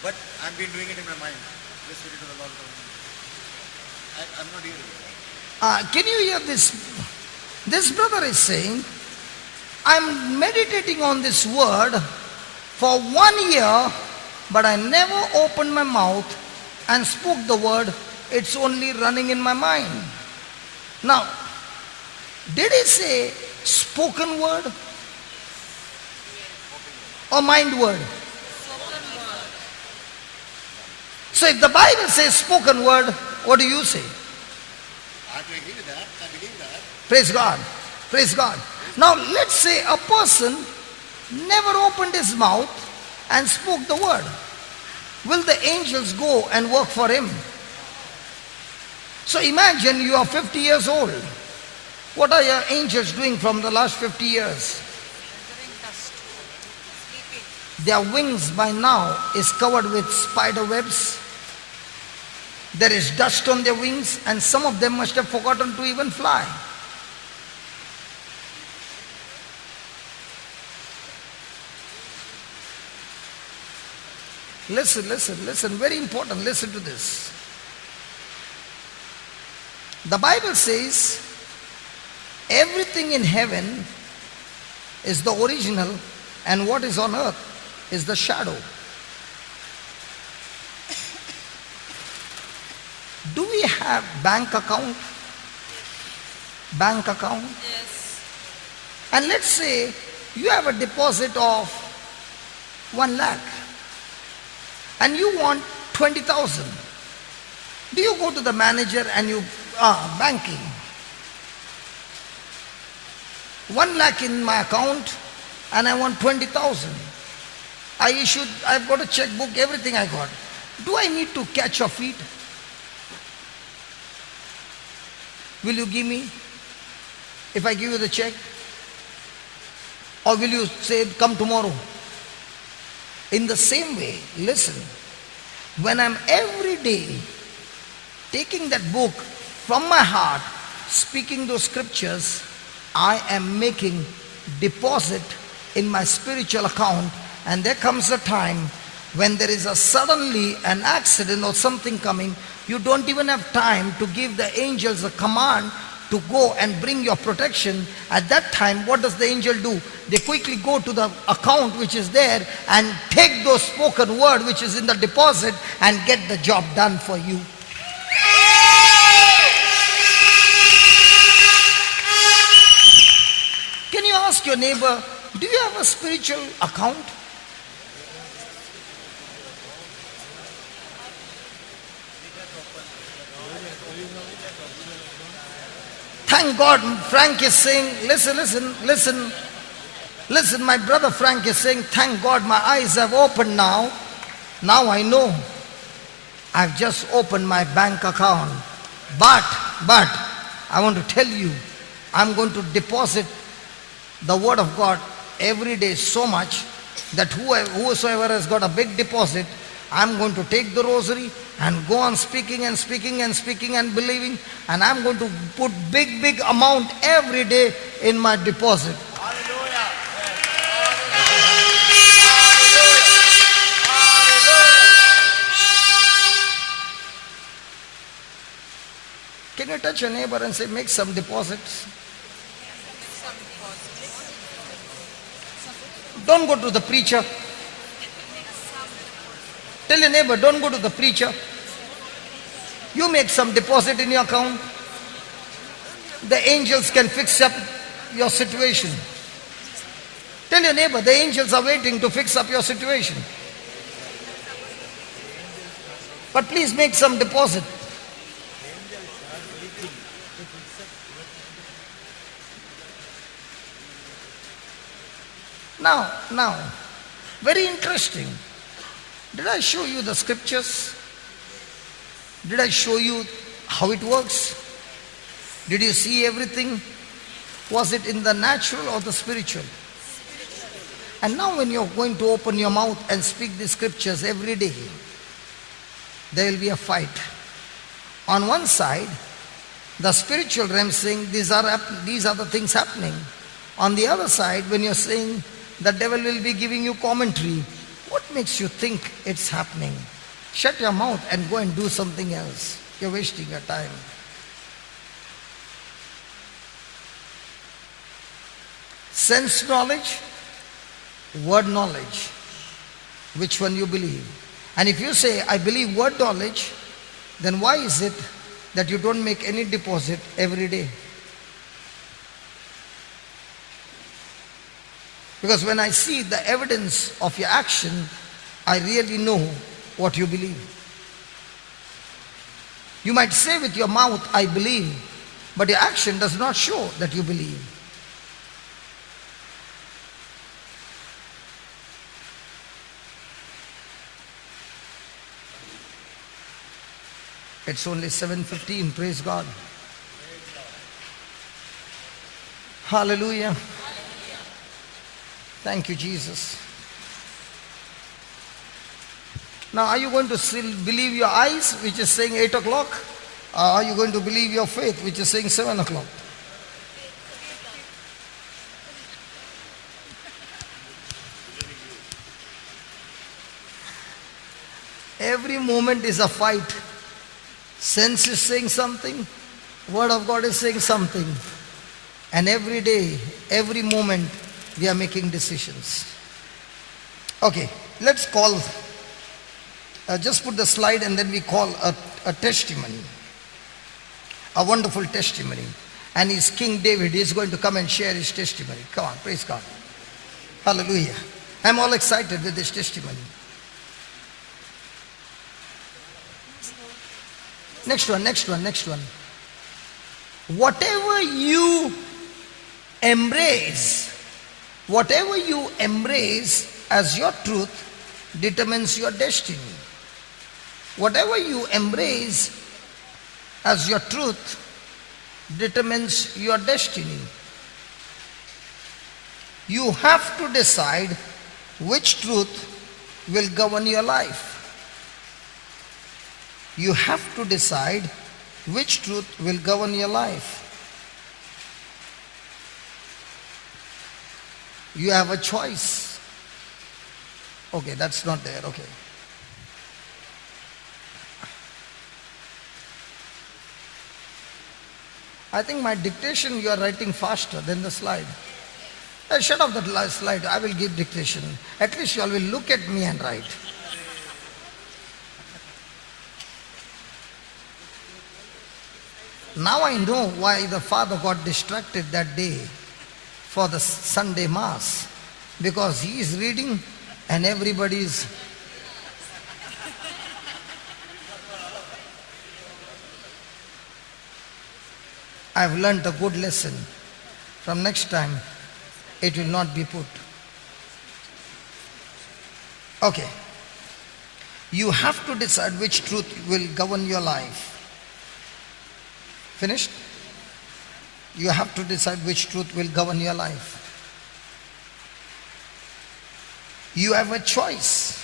But I've been doing it in my mind. Just read it to the Lord. I'm not hearing it. Can you hear this? This brother is saying, I'm meditating on this word for 1 year, but I never opened my mouth and spoke the word. It's only running in my mind. Now, did he say spoken word or mind word? So if the Bible says spoken word, what do you say? I have to agree with that. I believe that. Praise God. Praise God. Now let's say a person never opened his mouth and spoke the word. Will the angels go and work for him? So imagine you are 50 years old. What are your angels doing from the last 50 years? Their wings by now is covered with spider webs. There is dust on their wings, and some of them must have forgotten to even fly. Listen, very important, listen to this. The Bible says everything in heaven is the original, and what is on earth is the shadow. Do we have bank account? Bank account? Yes. And let's say you have a deposit of 1 lakh and you want 20,000. Do you go to the manager and you banking? 1 lakh in my account and I want 20,000. I've got a checkbook, everything I got. Do I need to catch your feet? Will you give me if I give you the check? Or will you say, come tomorrow? In the same way, listen, when I'm every day taking that book from my heart, speaking those scriptures, I am making deposit in my spiritual account, and there comes a time when there is a suddenly an accident or something coming, you don't even have time to give the angels a command to go and bring your protection. At that time, what does the angel do? They quickly go to the account which is there and take those spoken word which is in the deposit and get the job done for you. Can you ask your neighbor, do you have a spiritual account? Thank God, Frank is saying, listen, my brother Frank is saying, thank God my eyes have opened now. Now I know. I've just opened my bank account. But, I want to tell you, I'm going to deposit the word of God every day so much that whosoever has got a big deposit, I'm going to take the rosary and go on speaking and believing, and I'm going to put big amount every day in my deposit. Can you touch your neighbor and say, make some deposits? Don't go to the preacher. Tell your neighbor, don't go to the preacher. You make some deposit in your account. The angels can fix up your situation. Tell your neighbor, the angels are waiting to fix up your situation. But please make some deposit. Now, very interesting. Did I show you the scriptures? Did I show you how it works? Did you see everything? Was it in the natural or the spiritual? And now when you're going to open your mouth and speak the scriptures every day, there will be a fight. On one side, the spiritual realm saying these are the things happening. On the other side, when you're saying the devil will be giving you commentary, what makes you think it's happening? Shut your mouth and go and do something else. You're wasting your time. Sense knowledge, word knowledge. Which one you believe? And if you say, I believe word knowledge, then why is it that you don't make any deposit every day? Because when I see the evidence of your action, I really know what you believe. You might say with your mouth, I believe, but your action does not show that you believe. It's only 7:15, praise God. Hallelujah. Thank you, Jesus. Now, are you going to still believe your eyes, which is saying 8 o'clock? Or are you going to believe your faith, which is saying 7 o'clock? Every moment is a fight. Sense is saying something, Word of God is saying something. And every day, every moment, we are making decisions. Okay, let's call, just put the slide and then we call a testimony. A wonderful testimony. And it's King David. He's going to come and share his testimony. Come on, praise God. Hallelujah. I'm all excited with this testimony. Next one. Whatever you embrace as your truth determines your destiny. Whatever you embrace as your truth determines your destiny. You have to decide which truth will govern your life. You have to decide which truth will govern your life. You have a choice. Okay, that's not there. Okay. I think my dictation you are writing faster than the slide. Shut off that last slide. I will give dictation. At least you all will look at me and write. Now I know why the father got distracted that day for the Sunday Mass. Because he is reading and everybody is. I've learned a good lesson. From next time, it will not be put. Okay. You have to decide which truth will govern your life. Finished? You have to decide which truth will govern your life. You have a choice.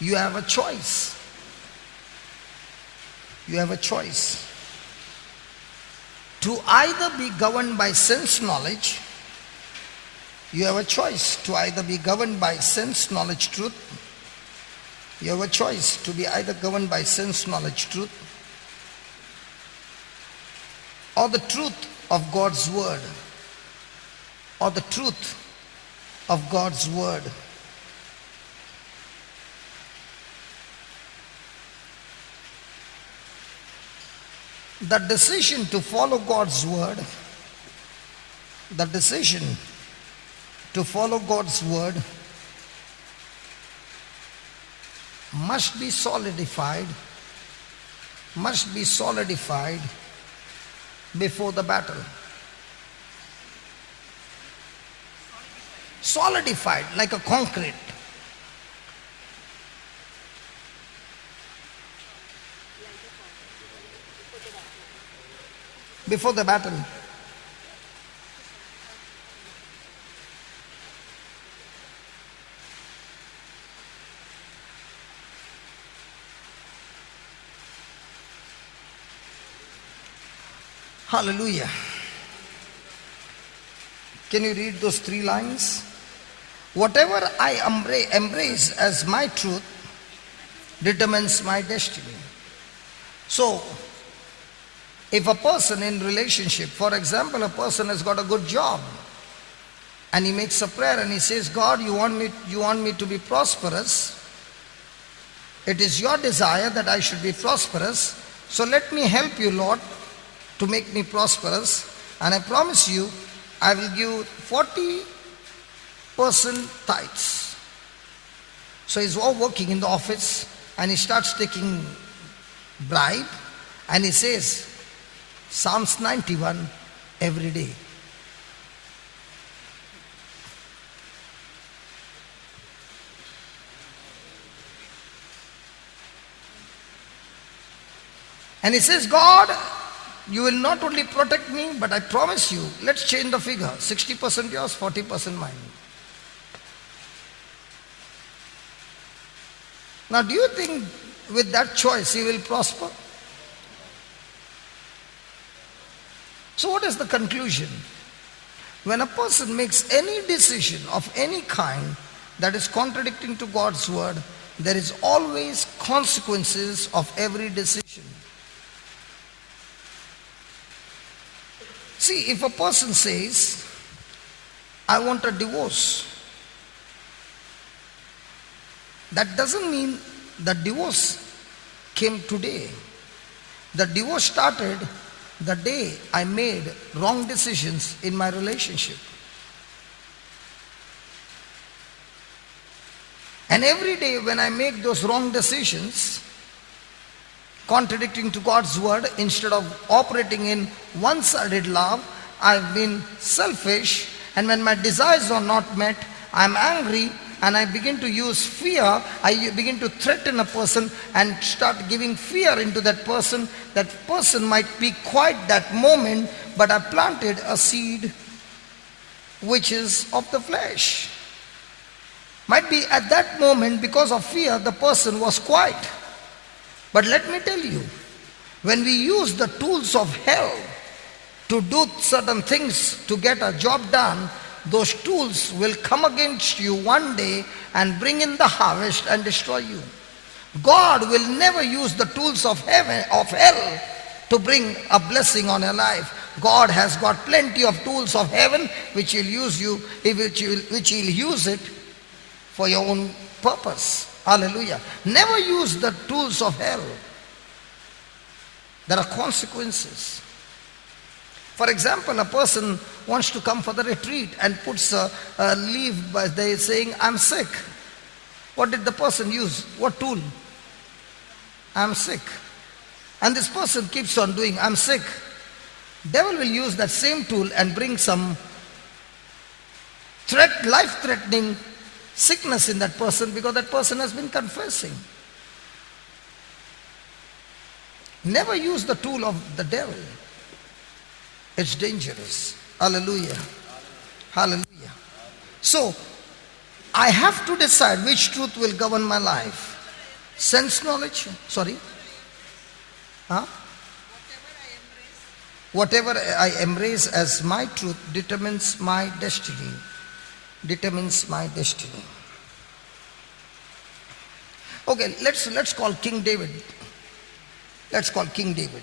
You have a choice. You have a choice. To either be governed by sense knowledge, you have a choice to either be governed by sense knowledge truth. You have a choice to be either governed by sense knowledge truth or the truth of God's word, or the truth of God's word. The decision to follow God's word, the decision to follow God's word must be solidified before the battle. Solidified like a concrete. Before the battle. Hallelujah. Can you read those 3 lines? Whatever I embrace as my truth determines my destiny. So, if a person in relationship, for example, a person has got a good job and he makes a prayer and he says, God, you want me to be prosperous. It is your desire that I should be prosperous. So let me help you, Lord, to make me prosperous. And I promise you, I will give 40% tithes. So he's all working in the office and he starts taking bribe and he says, Psalms 91 every day. And he says, God, you will not only protect me, but I promise you, let's change the figure. 60% yours, 40% mine. Now, do you think with that choice he will prosper? So what is the conclusion? When a person makes any decision of any kind that is contradicting to God's word, there is always consequences of every decision. See, if a person says, I want a divorce, that doesn't mean the divorce came today. The divorce started the day I made wrong decisions in my relationship. And every day when I make those wrong decisions, contradicting to God's word, instead of operating in one-sided love, I've been selfish, and when my desires are not met, I'm angry, and I begin to use fear. I begin to threaten a person and start giving fear into that person. That person might be quiet that moment, but I planted a seed which is of the flesh. Might be at that moment, because of fear, the person was quiet. But let me tell you, when we use the tools of hell to do certain things to get a job done, those tools will come against you one day and bring in the harvest and destroy you. God will never use the tools of heaven, of hell, to bring a blessing on your life. God has got plenty of tools of heaven which He'll use you, which He'll use it for your own purpose. Hallelujah. Never use the tools of hell. There are consequences. For example, a person wants to come for the retreat and puts a leave by they saying, I'm sick. What did the person use? What tool? I'm sick. And this person keeps on doing, I'm sick. Devil will use that same tool and bring some life-threatening sickness in that person because that person has been confessing. Never use the tool of the devil. It's dangerous. Hallelujah. Hallelujah. So, I have to decide which truth will govern my life. Sense knowledge? Sorry? Huh? Whatever I embrace as my truth determines my destiny. Determines my destiny. Okay, let's call King David. Let's call King David.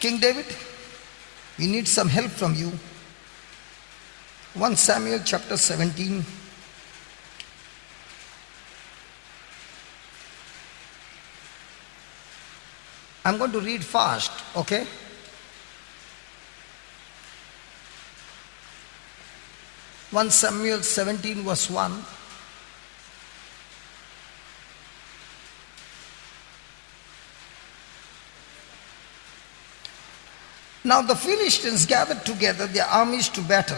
King David, we need some help from you. 1 Samuel chapter 17. I'm going to read fast, okay? One Samuel 17 verse 1. Now the Philistines gathered together their armies to battle,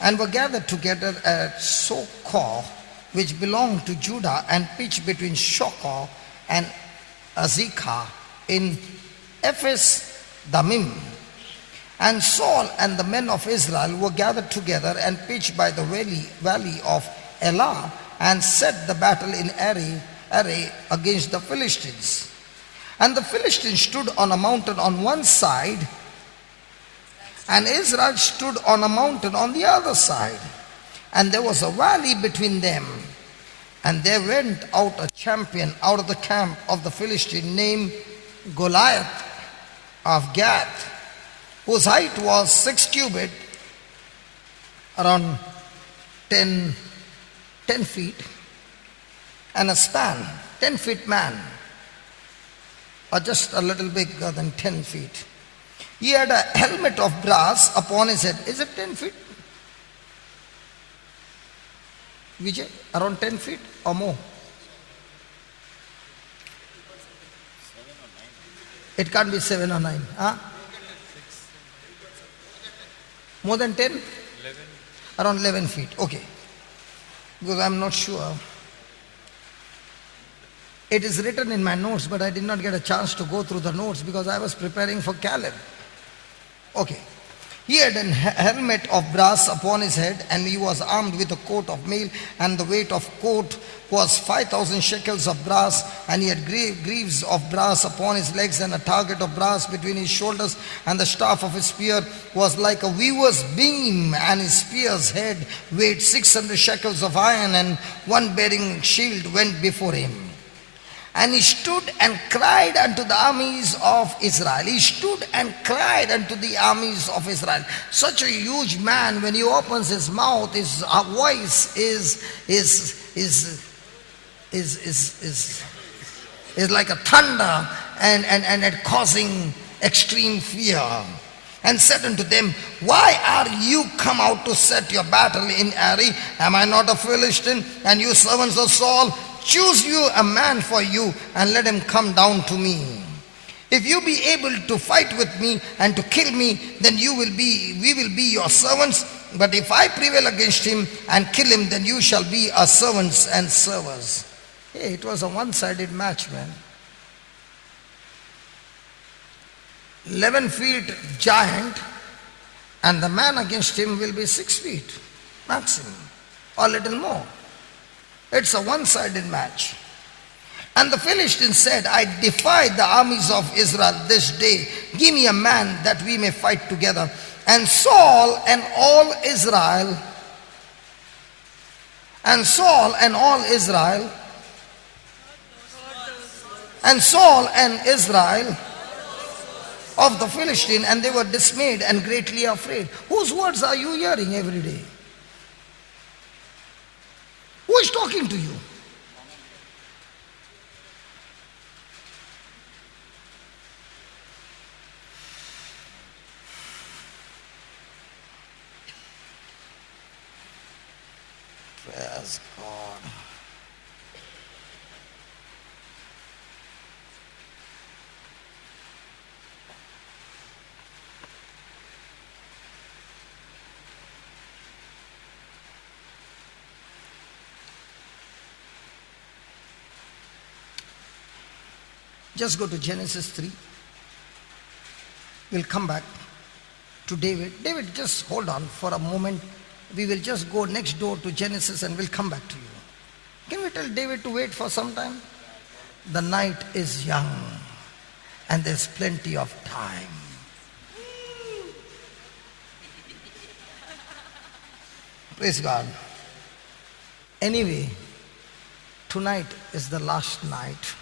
and were gathered together at Socoh, which belonged to Judah, and pitched between Shocoh and Azekah in Ephes Damim. And Saul and the men of Israel were gathered together and pitched by the valley of Elah, and set the battle in array against the Philistines. And the Philistines stood on a mountain on one side, and Israel stood on a mountain on the other side. And there was a valley between them. And there went out a champion out of the camp of the Philistine named Goliath of Gath, whose height was 6 cubits, around 10 feet, and a span, 10 feet man, or just a little bigger than 10 feet. He had a helmet of brass upon his head. Is it 10 feet? Vijay, around 10 feet or more? It can't be 7 or 9. Huh? More than 10? 11. Around 11 feet. Okay. Because I'm not sure. It is written in my notes, but I did not get a chance to go through the notes because I was preparing for Caleb. Okay. He had a helmet of brass upon his head, and he was armed with a coat of mail, and the weight of coat was 5,000 shekels of brass, and he had greaves of brass upon his legs, and a target of brass between his shoulders, and the staff of his spear was like a weaver's beam, and his spear's head weighed 600 shekels of iron, and one bearing shield went before him. And he stood and cried unto the armies of Israel. He stood and cried unto the armies of Israel. Such a huge man, when he opens his mouth, his voice is like a thunder and causing extreme fear. And said unto them, why are you come out to set your battle in array? Am I not a Philistine, and you servants of Saul? Choose you a man for you, and let him come down to me. If you be able to fight with me and to kill me, then we will be your servants. But if I prevail against him and kill him, then you shall be our servants and servers. Hey, it was a one-sided match, man. 11 feet giant And the man against him will be 6 feet, maximum, or little more. It's a one-sided match. And the Philistines said, I defy the armies of Israel this day. Give me a man that we may fight together. And Saul and all Israel, and Saul and Israel of the Philistine, and they were dismayed and greatly afraid. Whose words are you hearing every day? Who is talking to you? Praise God. Just go to Genesis 3. We'll come back to David. David, just hold on for a moment. We will just go next door to Genesis and we'll come back to you. Can we tell David to wait for some time? The night is young and there's plenty of time. Praise God. Anyway, tonight is the last night.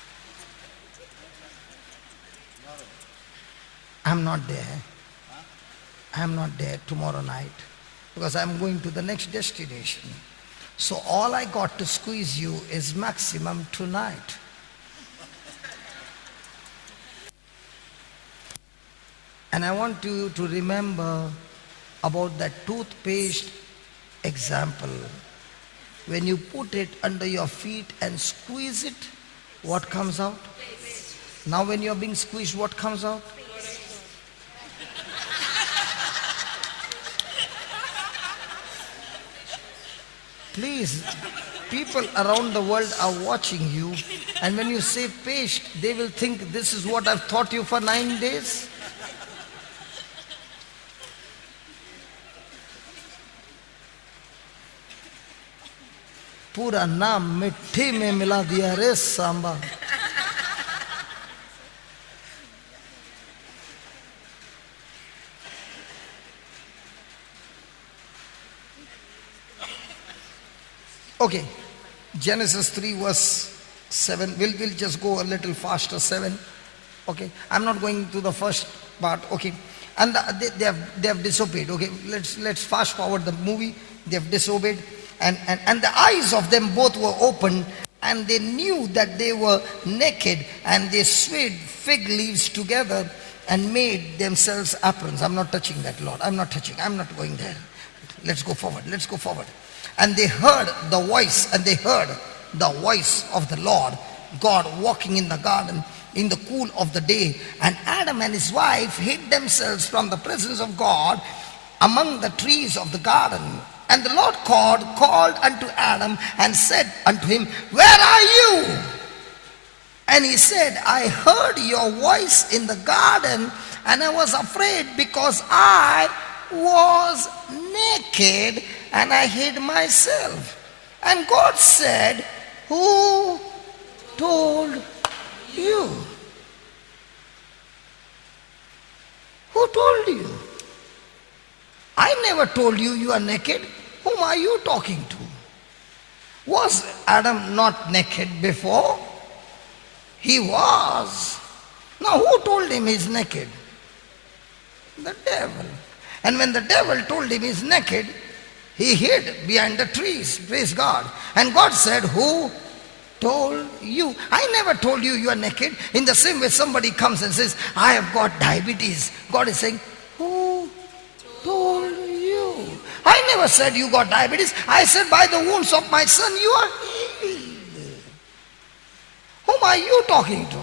I'm not there. I'm not there tomorrow night because I'm going to the next destination. So all I got to squeeze you is maximum tonight. And I want you to remember about that toothpaste example. When you put it under your feet and squeeze it, what comes out? Now when you're being squeezed, what comes out? Please, people around the world are watching you, and when you say paste, they will think this is what I've taught you for 9 days. पूरा नाम मिट्टी में मिला दिया रे Samba. Okay, Genesis 3 verse 7. We'll just go a little faster. 7. Okay, I'm not going to the first part. Okay, and they have disobeyed. Okay, let's fast forward the movie. They have disobeyed, and the eyes of them both were opened, and they knew that they were naked, and they sewed fig leaves together and made themselves aprons. I'm not touching that, Lord. I'm not going there. Let's go forward. And they heard the voice of the Lord God walking in the garden in the cool of the day. And Adam and his wife hid themselves from the presence of God among the trees of the garden. And the Lord God called unto Adam and said unto him, Where are you? And he said, I heard your voice in the garden, and I was afraid because I was naked and I hid myself. And God said, Who told you? Who told you? I never told you you are naked. Whom are you talking to? Was Adam not naked before? He was. Now who told him he's naked? The devil. And when the devil told him he's naked, he hid behind the trees. Praise God. And God said, Who told you? I never told you you are naked. In the same way somebody comes and says, I have got diabetes. God is saying, Who told you? I never said you got diabetes. I said by the wounds of my son you are healed. Whom are you talking to?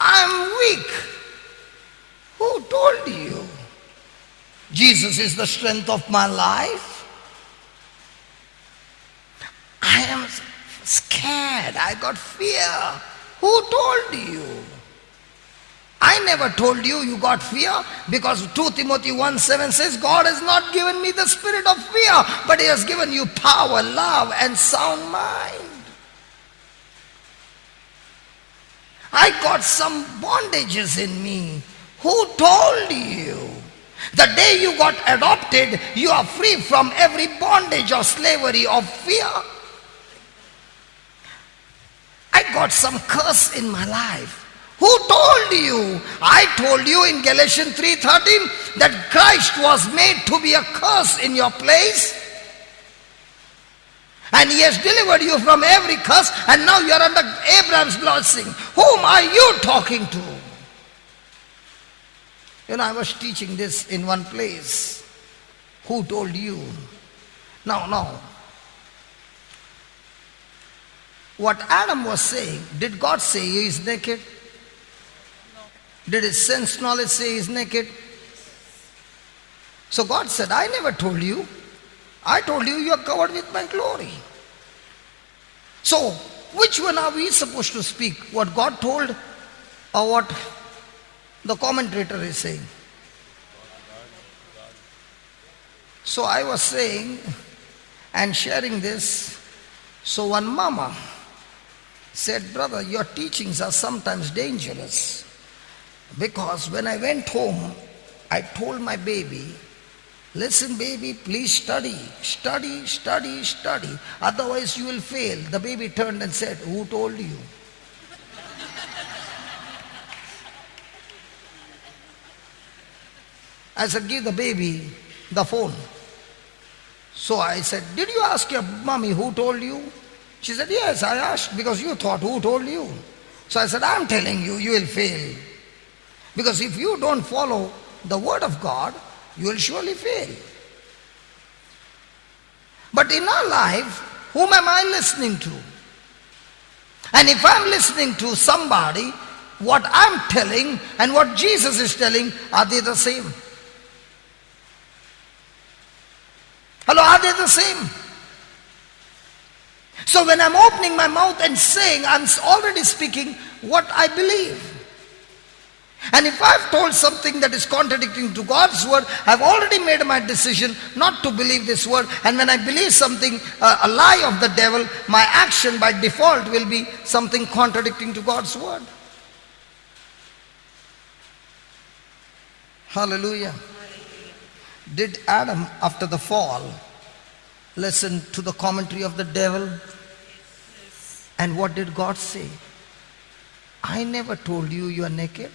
I'm weak. Who told you? Jesus is the strength of my life. I am scared. I got fear. Who told you? I never told you you got fear, because 2 Timothy 1:7 says, God has not given me the spirit of fear, but he has given you power, love, and sound mind. I got some bondages in me. Who told you? The day you got adopted, you are free from every bondage or slavery of fear. I got some curse in my life. Who told you? I told you in Galatians 3:13 that Christ was made to be a curse in your place. And he has delivered you from every curse, and now you are under Abraham's blessing. Whom are you talking to? You know, I was teaching this in one place. Who told you? Now. What Adam was saying, did God say he is naked? Did his sense knowledge say he is naked? So God said, I never told you. I told you are covered with my glory. So, which one are we supposed to speak? What God told or what the commentator is saying? So I was saying and sharing this. So one mama said, brother, your teachings are sometimes dangerous. Because when I went home, I told my baby, listen baby, please study. Otherwise you will fail. The baby turned and said, who told you? I said, give the baby the phone. So I said, did you ask your mommy who told you? She said, yes, I asked because you thought, who told you? So I said, I'm telling you, you will fail. Because if you don't follow the word of God, you will surely fail. But in our life, whom am I listening to? And if I'm listening to somebody, what I'm telling and what Jesus is telling, are they the same? Hello, are they the same? So when I'm opening my mouth and saying, I'm already speaking what I believe. And if I've told something that is contradicting to God's word, I've already made my decision not to believe this word. And when I believe something, a lie of the devil, my action by default will be something contradicting to God's word. Hallelujah. Did Adam, after the fall, listen to the commentary of the devil? And what did God say? I never told you you are naked.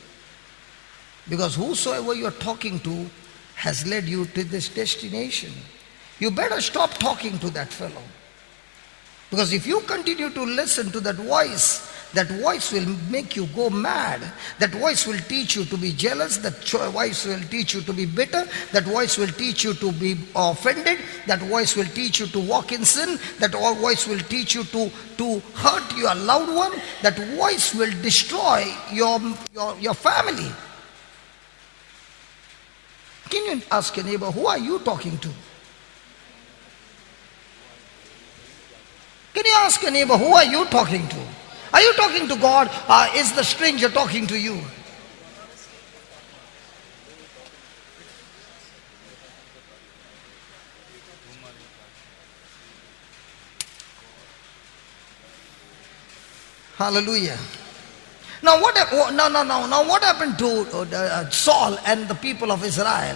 Because whosoever you are talking to has led you to this destination. You better stop talking to that fellow. Because if you continue to listen to that voice will make you go mad. That voice will teach you to be jealous. That voice will teach you to be bitter. That voice will teach you to be offended. That voice will teach you to walk in sin. That voice will teach you to hurt your loved one. That voice will destroy your family. Can you ask your neighbor, who are you talking to? Can you ask your neighbor, who are you talking to? Are you talking to God, or is the stranger talking to you? Hallelujah. Now what happened to Saul and the people of Israel?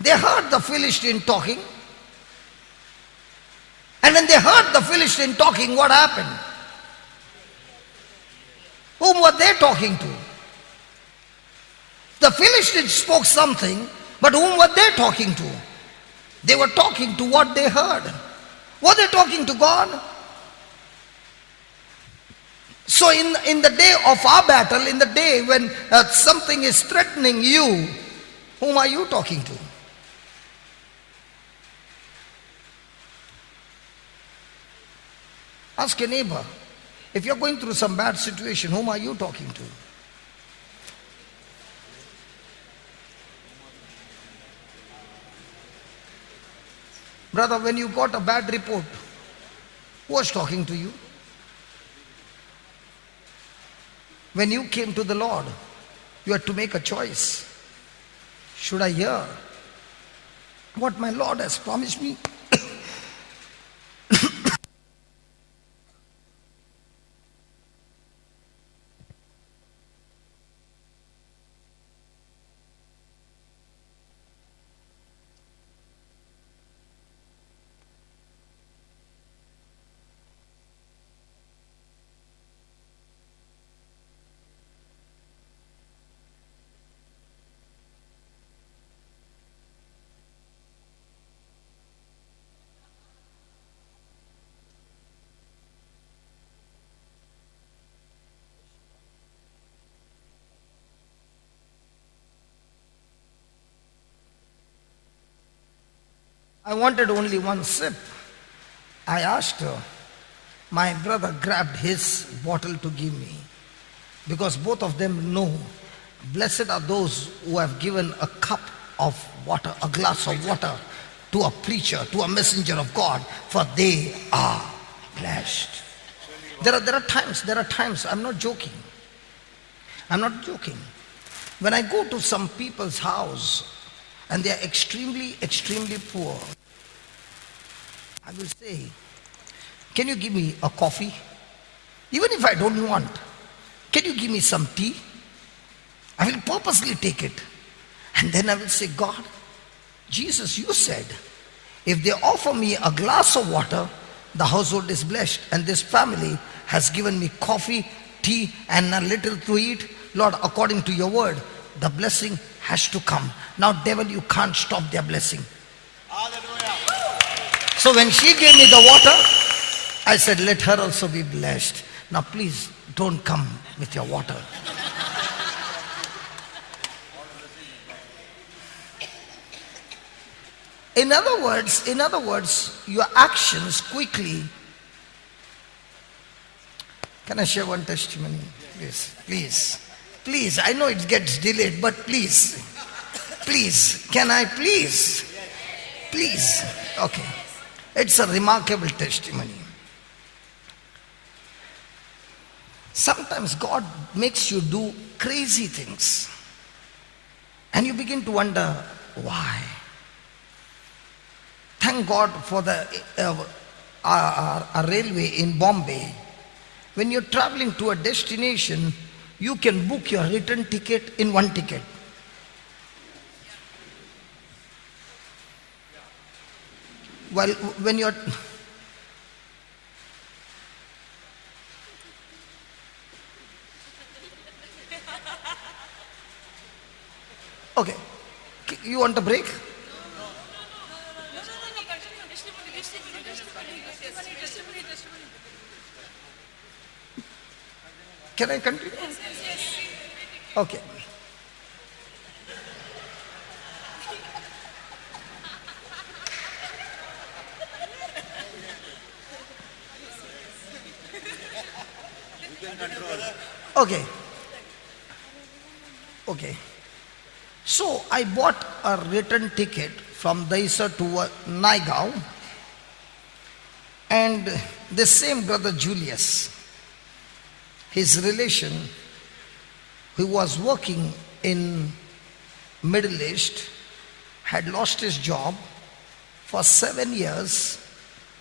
They heard the Philistine talking. And when they heard the Philistine talking, what happened? Whom were they talking to? The Philistines spoke something, but whom were they talking to? They were talking to what they heard. Were they talking to God? So in the day of our battle, in the day when something is threatening you, whom are you talking to? Ask your neighbor. If you're going through some bad situation, whom are you talking to? Brother, when you got a bad report, who was talking to you? When you came to the Lord, You have to make a choice. Should I hear what my Lord has promised me? I wanted only one sip. I asked her. My brother grabbed his bottle to give me because both of them know blessed are those who have given a cup of water, a glass of water to a preacher, to a messenger of God, for they are blessed. There are times, I'm not joking. I'm not joking. When I go to some people's house and they are extremely, extremely poor, I will say, can you give me a coffee? Even if I don't want, can you give me some tea? I will purposely take it. And then I will say, God, Jesus, you said, if they offer me a glass of water, the household is blessed. And this family has given me coffee, tea, and a little to eat. Lord, according to your word, the blessing has to come. Now, devil, you can't stop their blessing. So when she gave me the water, I said, let her also be blessed. Now please don't come with your water. In other words, your actions quickly. Can I share one testimony? Please. I know it gets delayed, but please. Can I please? Please. Okay. It's a remarkable testimony. Sometimes God makes you do crazy things. And you begin to wonder why. Thank God for the railway in Bombay. When you're traveling to a destination, you can book your return ticket in one ticket. While when you're okay, you want a break? Can I continue? Okay. Okay. So I bought a return ticket from Daisar to Naigaon, and the same brother Julius, his relation, who was working in Middle East, had lost his job for 7 years,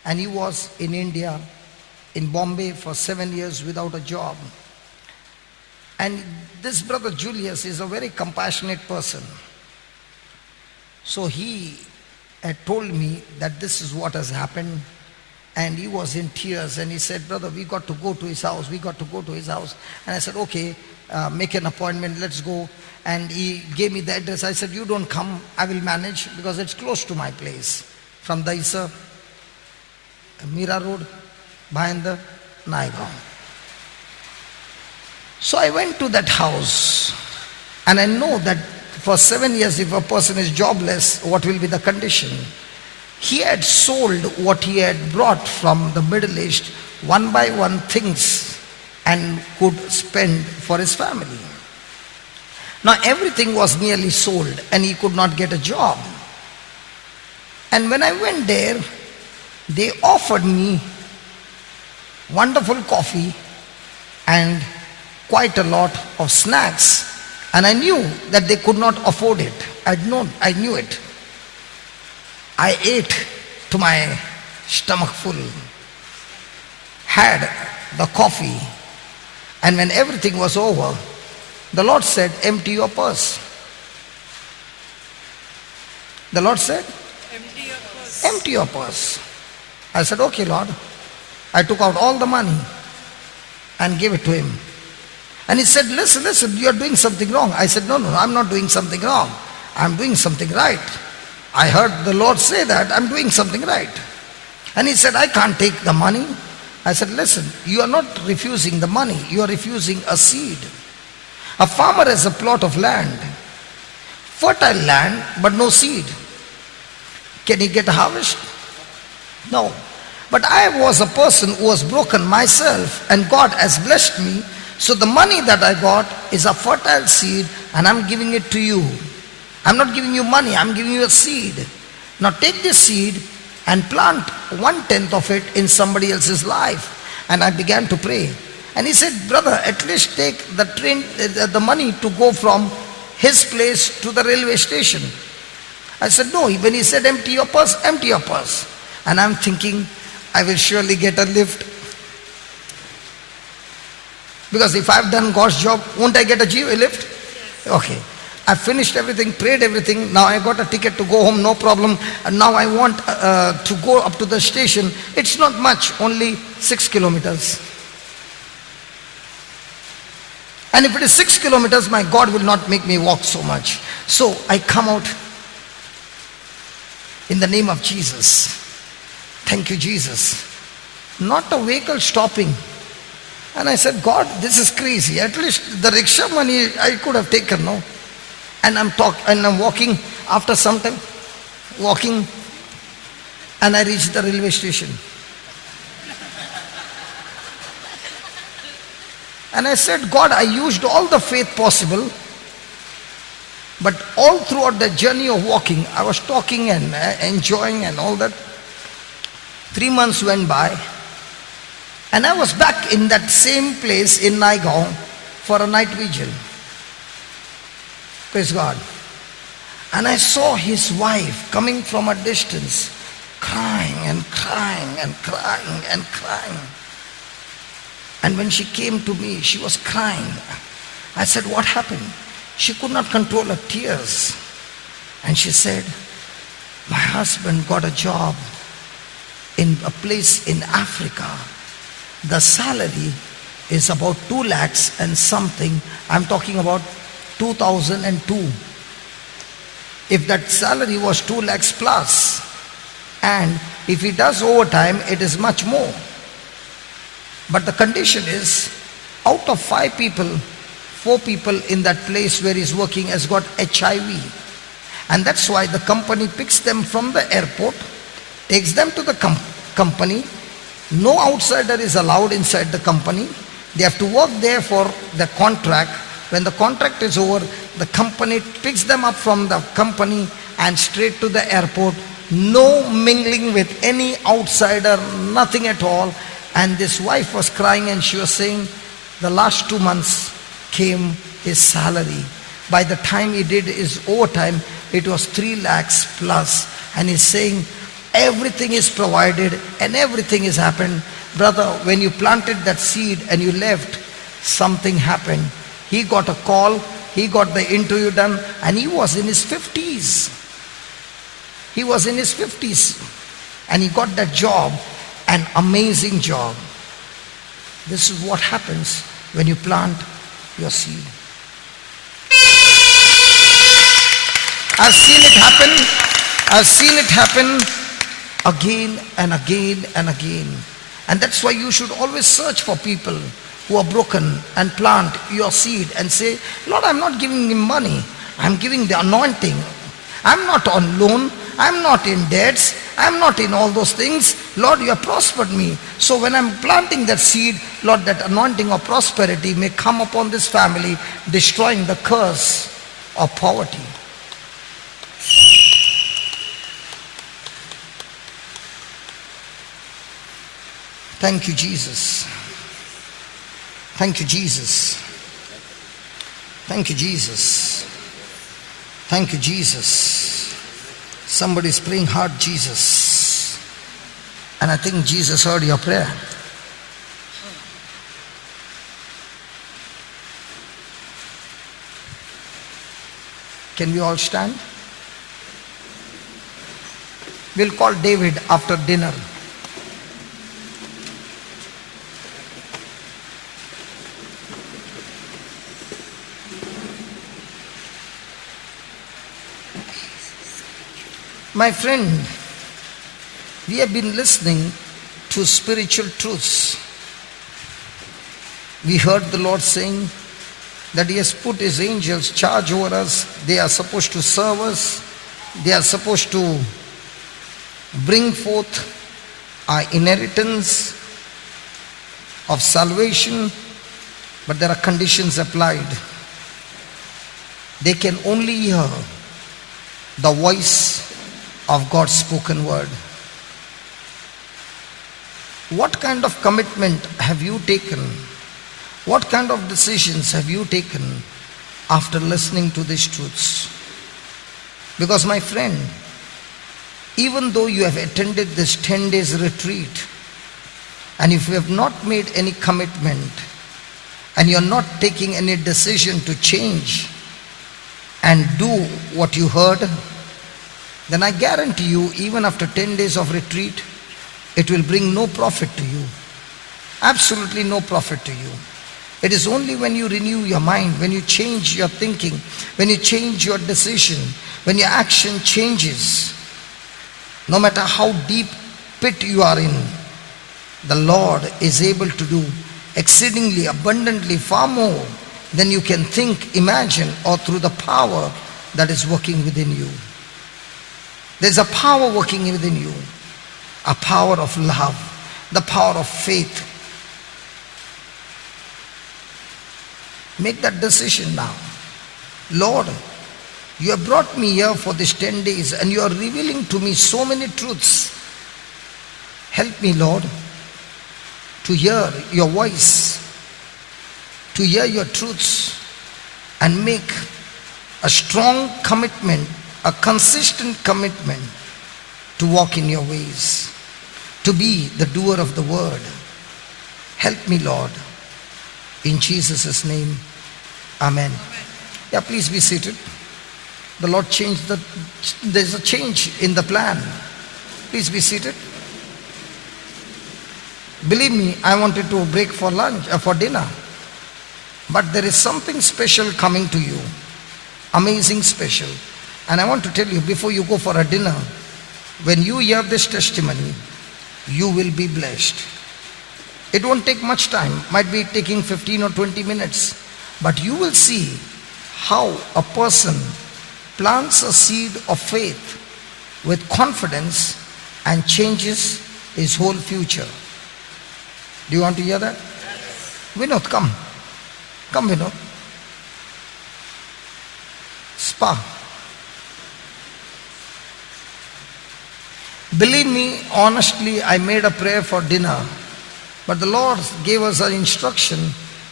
and he was in India, in Bombay for 7 years without a job. And this brother Julius is a very compassionate person. So he had told me that this is what has happened. And he was in tears and he said, brother, we got to go to his house. And I said, okay, make an appointment, let's go. And he gave me the address. I said, you don't come, I will manage because it's close to my place. From Daisar, Mira Road, Bhayandar, Naigaon. So I went to that house, and I know that for 7 years, if a person is jobless, what will be the condition? He had sold what he had brought from the Middle East, one by one things, and could spend for his family. Now everything was nearly sold, and he could not get a job. And when I went there, they offered me wonderful coffee and quite a lot of snacks And I knew that they could not afford it. I knew it. I ate to my stomach full, had the coffee, and when everything was over, the Lord said, empty your purse. The Lord said, empty your purse. I said, okay, Lord. I took out all the money and gave it to him. And he said, listen, you're doing something wrong. I said, no, I'm not doing something wrong. I'm doing something right. I heard the Lord say that I'm doing something right. And he said, I can't take the money. I said, listen, you are not refusing the money. You are refusing a seed. A farmer has a plot of land, fertile land, but no seed. Can he get a harvest? No. But I was a person who was broken myself, and God has blessed me. So the money that I got is a fertile seed, and I'm giving it to you. I'm not giving you money, I'm giving you a seed. Now take this seed and plant 1/10 of it in somebody else's life. And I began to pray. And he said, brother, at least take the train, the money to go from his place to the railway station. I said, no. When he said, empty your purse, empty your purse. And I'm thinking, I will surely get a lift. Because if I've done God's job, won't I get a lift? Okay. I finished everything, prayed everything. Now I got a ticket to go home, no problem. And now I want to go up to the station. It's not much, only 6 kilometers. And if it is 6 kilometers, my God will not make me walk so much. So I come out in the name of Jesus. Thank you, Jesus. Not a vehicle stopping. And I said, God, this is crazy. At least the rickshaw money I could have taken, no? And I'm walking, after some time, walking, and I reached the railway station. And I said, God, I used all the faith possible, but all throughout the journey of walking, I was talking and enjoying and all that. 3 months went by, and I was back in that same place in Naigaon for a night vigil. Praise God. And I saw his wife coming from a distance, crying and crying and crying and crying. And when she came to me, she was crying. I said, what happened? She could not control her tears. And she said, my husband got a job in a place in Africa. The salary is about 2 lakhs and something. I'm talking about 2002. If that salary was 2 lakhs plus, and if he does overtime, it is much more. But the condition is, out of 5 people, 4 people in that place where he's working has got HIV. And that's why the company picks them from the airport, takes them to the company. No outsider is allowed inside the company. They have to work there for the contract. When the contract is over, the company picks them up from the company and straight to the airport. No mingling with any outsider, nothing at all. And this wife was crying and she was saying, the last 2 months came his salary. By the time he did his overtime, it was 3 lakhs plus. And he's saying, everything is provided and everything has happened. Brother, when you planted that seed and you left, something happened. He got a call, he got the interview done, and he was in his 50s. He was in his 50s. And he got that job, an amazing job. This is what happens when you plant your seed. I've seen it happen. I've seen it happen again and again and again. And that's why you should always search for people who are broken and plant your seed and say, Lord, I'm not giving him money. I'm giving the anointing. I'm not on loan. I'm not in debts. I'm not in all those things. Lord, you have prospered me. So when I'm planting that seed, Lord, that anointing of prosperity may come upon this family, destroying the curse of poverty. Thank you, Jesus. Thank you, Jesus. Thank you, Jesus. Thank you, Jesus. Somebody's praying hard, Jesus. And I think Jesus heard your prayer. Can we all stand? We'll call David after dinner. My friend, we have been listening to spiritual truths. We heard the Lord saying that He has put His angels charge over us. They are supposed to serve us. They are supposed to bring forth our inheritance of salvation, but there are conditions applied. They can only hear the voice of God's spoken word. What kind of commitment have you taken? What kind of decisions have you taken after listening to these truths? Because my friend, even though you have attended this 10 days retreat, and if you have not made any commitment, and you are not taking any decision to change and do what you heard, then I guarantee you, even after 10 days of retreat, it will bring no profit to you. Absolutely no profit to you. It is only when you renew your mind, when you change your thinking, when you change your decision, when your action changes, no matter how deep pit you are in, the Lord is able to do exceedingly abundantly far more than you can think, imagine, or through the power that is working within you. There's a power working within you, a power of love, the power of faith. Make that decision now. Lord, you have brought me here for these 10 days and you are revealing to me so many truths. Help me, Lord, to hear your voice, to hear your truths, and make a strong commitment, a consistent commitment to walk in your ways, to be the doer of the word. Help me, Lord. In Jesus' name, amen. Yeah, please be seated. The Lord changed there's a change in the plan. Please be seated. Believe me, I wanted to break for lunch, for dinner. But there is something special coming to you. Amazing special. And I want to tell you, before you go for a dinner, when you hear this testimony, you will be blessed. It won't take much time, might be taking 15 or 20 minutes, but you will see how a person plants a seed of faith with confidence and changes his whole future. Do you want to hear that? Vinod, come. Come, Vinod. Spa. Believe me, honestly, I made a prayer for dinner. But the Lord gave us an instruction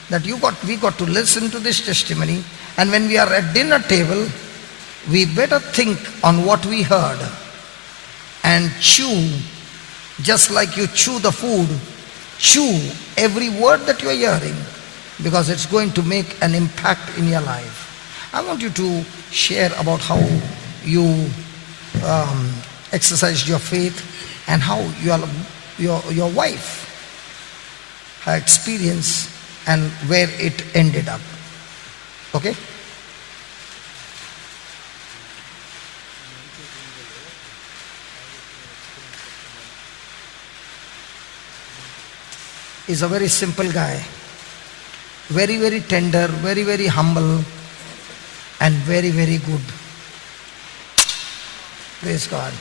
that we got to listen to this testimony. And when we are at dinner table, we better think on what we heard and chew, just like you chew the food, chew every word that you are hearing, because it's going to make an impact in your life. I want you to share about how you exercised your faith and how your wife, her experience and where it ended up. Okay? He's a very simple guy. Very, very tender, very, very humble, and very, very good. Praise God.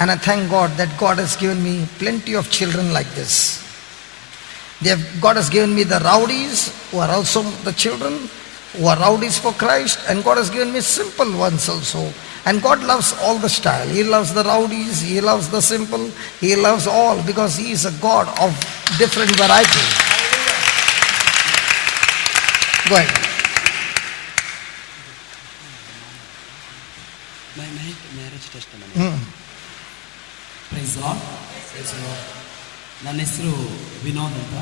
And I thank God that God has given me plenty of children like this. God has given me the rowdies who are also the children, who are rowdies for Christ, and God has given me simple ones also. And God loves all the style. He loves the rowdies, He loves the simple, He loves all, because He is a God of different variety. Go ahead. Praise lord. ನನ್ನ ಹೆಸರು ವಿನೋದ್ ಅಂತ.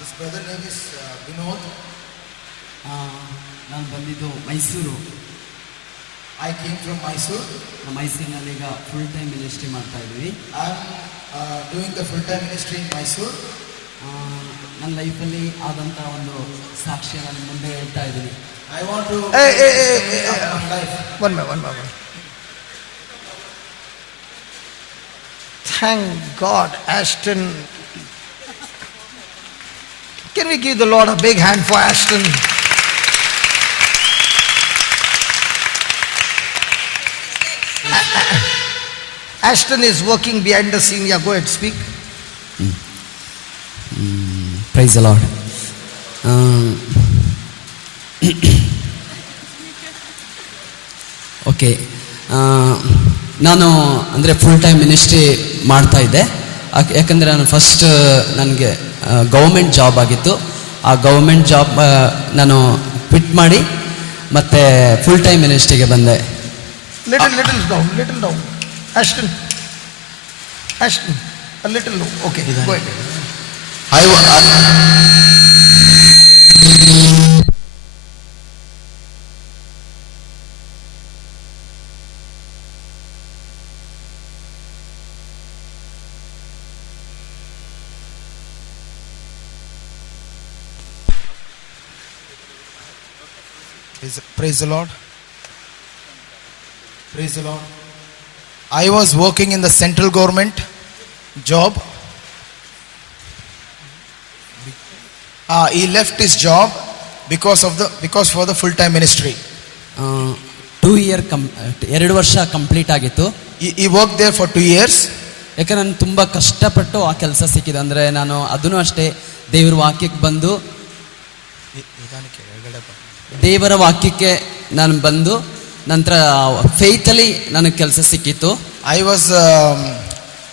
This brother name is Vinod. ನಾನು ಬಂದಿದ್ದು Mysuru. I came from Mysore. ನಮ್ಮ ಮೈಸೂರಿನಲ್ಲಿ ಈಗ full time ministry ಮಾಡ್ತಾ ಇದ್ದೀವಿ. I'm doing the full-time ministry in Mysore. ನನ್ನ ಲೈಫಲ್ಲಿ ಆದಂಥ ಒಂದು ಸಾಕ್ಷ್ಯ ನಾನು ಮುಂದೆ ಹೇಳ್ತಾ ಇದ್ದೀನಿ. I want to Hey, hey, hey, say hey, of my life. One minute. Thank God, Ashton. Can we give the Lord a big hand for Ashton? Ashton is working behind the scene. Yeah, go ahead, speak. Praise lord. Okay, ನಾನು ಅಂದರೆ full time ministry ಮಾಡ್ತಾ ಇದ್ದೆ. ಯಾಕಂದರೆ ನಾನು first ನನಗೆ government job ಆಗಿತ್ತು. ಆ government job ನಾನು ಕ್ವಿಟ್ ಮಾಡಿ ಮತ್ತೆ ಫುಲ್ ಟೈಮ್ ಮಿನಿಸ್ಟ್ರಿಗೆ ಬಂದೆ. Little down. Ashton, a little low. Okay, go ahead. Praise the Lord. Praise the Lord. I was working in the central government job. He left his job because for the full-time ministry. 2 year 2 ವರ್ಷ complete ಆಗಿತ್ತು. He worked there for 2 years. ಯಾಕಂದ್ರೆ ನಾನು ತುಂಬ ಕಷ್ಟಪಟ್ಟು ಆ ಕೆಲಸ ಸಿಕ್ಕಿದೆ. ಅಂದರೆ ನಾನು ಅದನ್ನು ಅಷ್ಟೇ ದೇವ್ರ ವಾಕ್ಯಕ್ಕೆ ಬಂದು ದೇವರ ವಾಕ್ಯಕ್ಕೆ ನಾನು ಬಂದು ನಂತರ ಫೇತಲ್ಲಿ ನನಗೆ ಕೆಲಸ ಸಿಕ್ಕಿತ್ತು.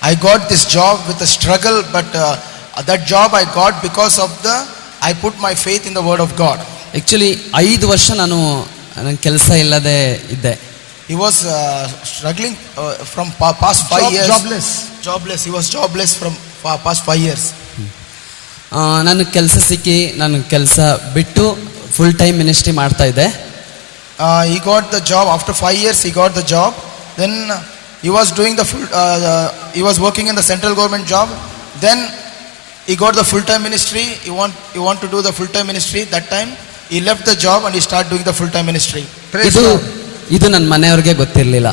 I got this job with a struggle, but that job I got because of I put my faith in the word of God. Actually 5 ವರ್ಷ ನಾನು ಕೆಲಸ ಇಲ್ಲದೆ ಇದ್ದೆ. He was struggling from past 5 years. Jobless. He was jobless from past 5 years. ನನಗೆ ಕೆಲಸ ಸಿಕ್ಕಿ ನಾನು ಕೆಲಸ ಬಿಟ್ಟು ಫುಲ್ ಟೈಮ್ ಮಿನಿಸ್ಟ್ರಿ ಮಾಡ್ತಾ ಇದ್ದೆ. He got the job after 5 years. He got the job. Then he was doing he was working in the central government job. Then he got the full time ministry. He want to do the full time ministry. That time he left the job and he started doing the full time ministry. ಇದು ನನ್ನ ಮನೆಯವ್ರಿಗೆ ಗೊತ್ತಿರಲಿಲ್ಲ.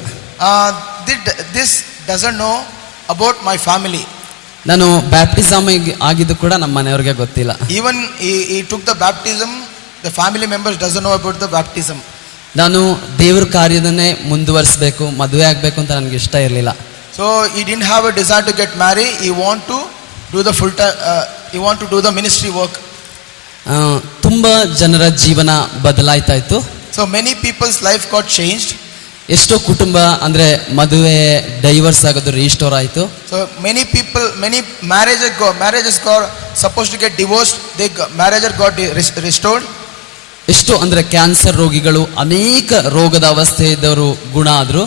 This doesn't know about my family. ನಾನು baptism ಆಗಿದ್ದು ಕೂಡ ನಮ್ಮ ಮನೆಯವ್ರಿಗೆ ಗೊತ್ತಿಲ್ಲ. Even he took the baptism, the family members doesn't know about the baptism. ನಾನು ದೇವ್ರ ಕಾರ್ಯದನ್ನೇ ಮುಂದುವರಿಸಬೇಕು, ಮದುವೆ ಆಗಬೇಕು ಅಂತ ನನಗೆ ಇಷ್ಟ ಇರಲಿಲ್ಲ. So he didn't have a desire to get married. He want to do the full time. He want to do the ministry work. ತುಂಬ ಜನರ ಜೀವನ ಬದಲಾಯ್ತಾ ಇತ್ತು. So many people's life got changed. ಎಷ್ಟೋ ಕುಟುಂಬ ಅಂದರೆ ಮದುವೆ ಡೈವರ್ಸ್ ಆಗೋದು ರೀಸ್ಟೋರ್ ಆಯಿತು. So many marriages got supposed to get divorced. Marriages got restored. ಎಷ್ಟು ಅಂದರೆ ಕ್ಯಾನ್ಸರ್ ರೋಗಿಗಳು, ಅನೇಕ ರೋಗದ ಅವಸ್ಥೆ ಇದ್ದವರು ಗುಣ ಆದರು.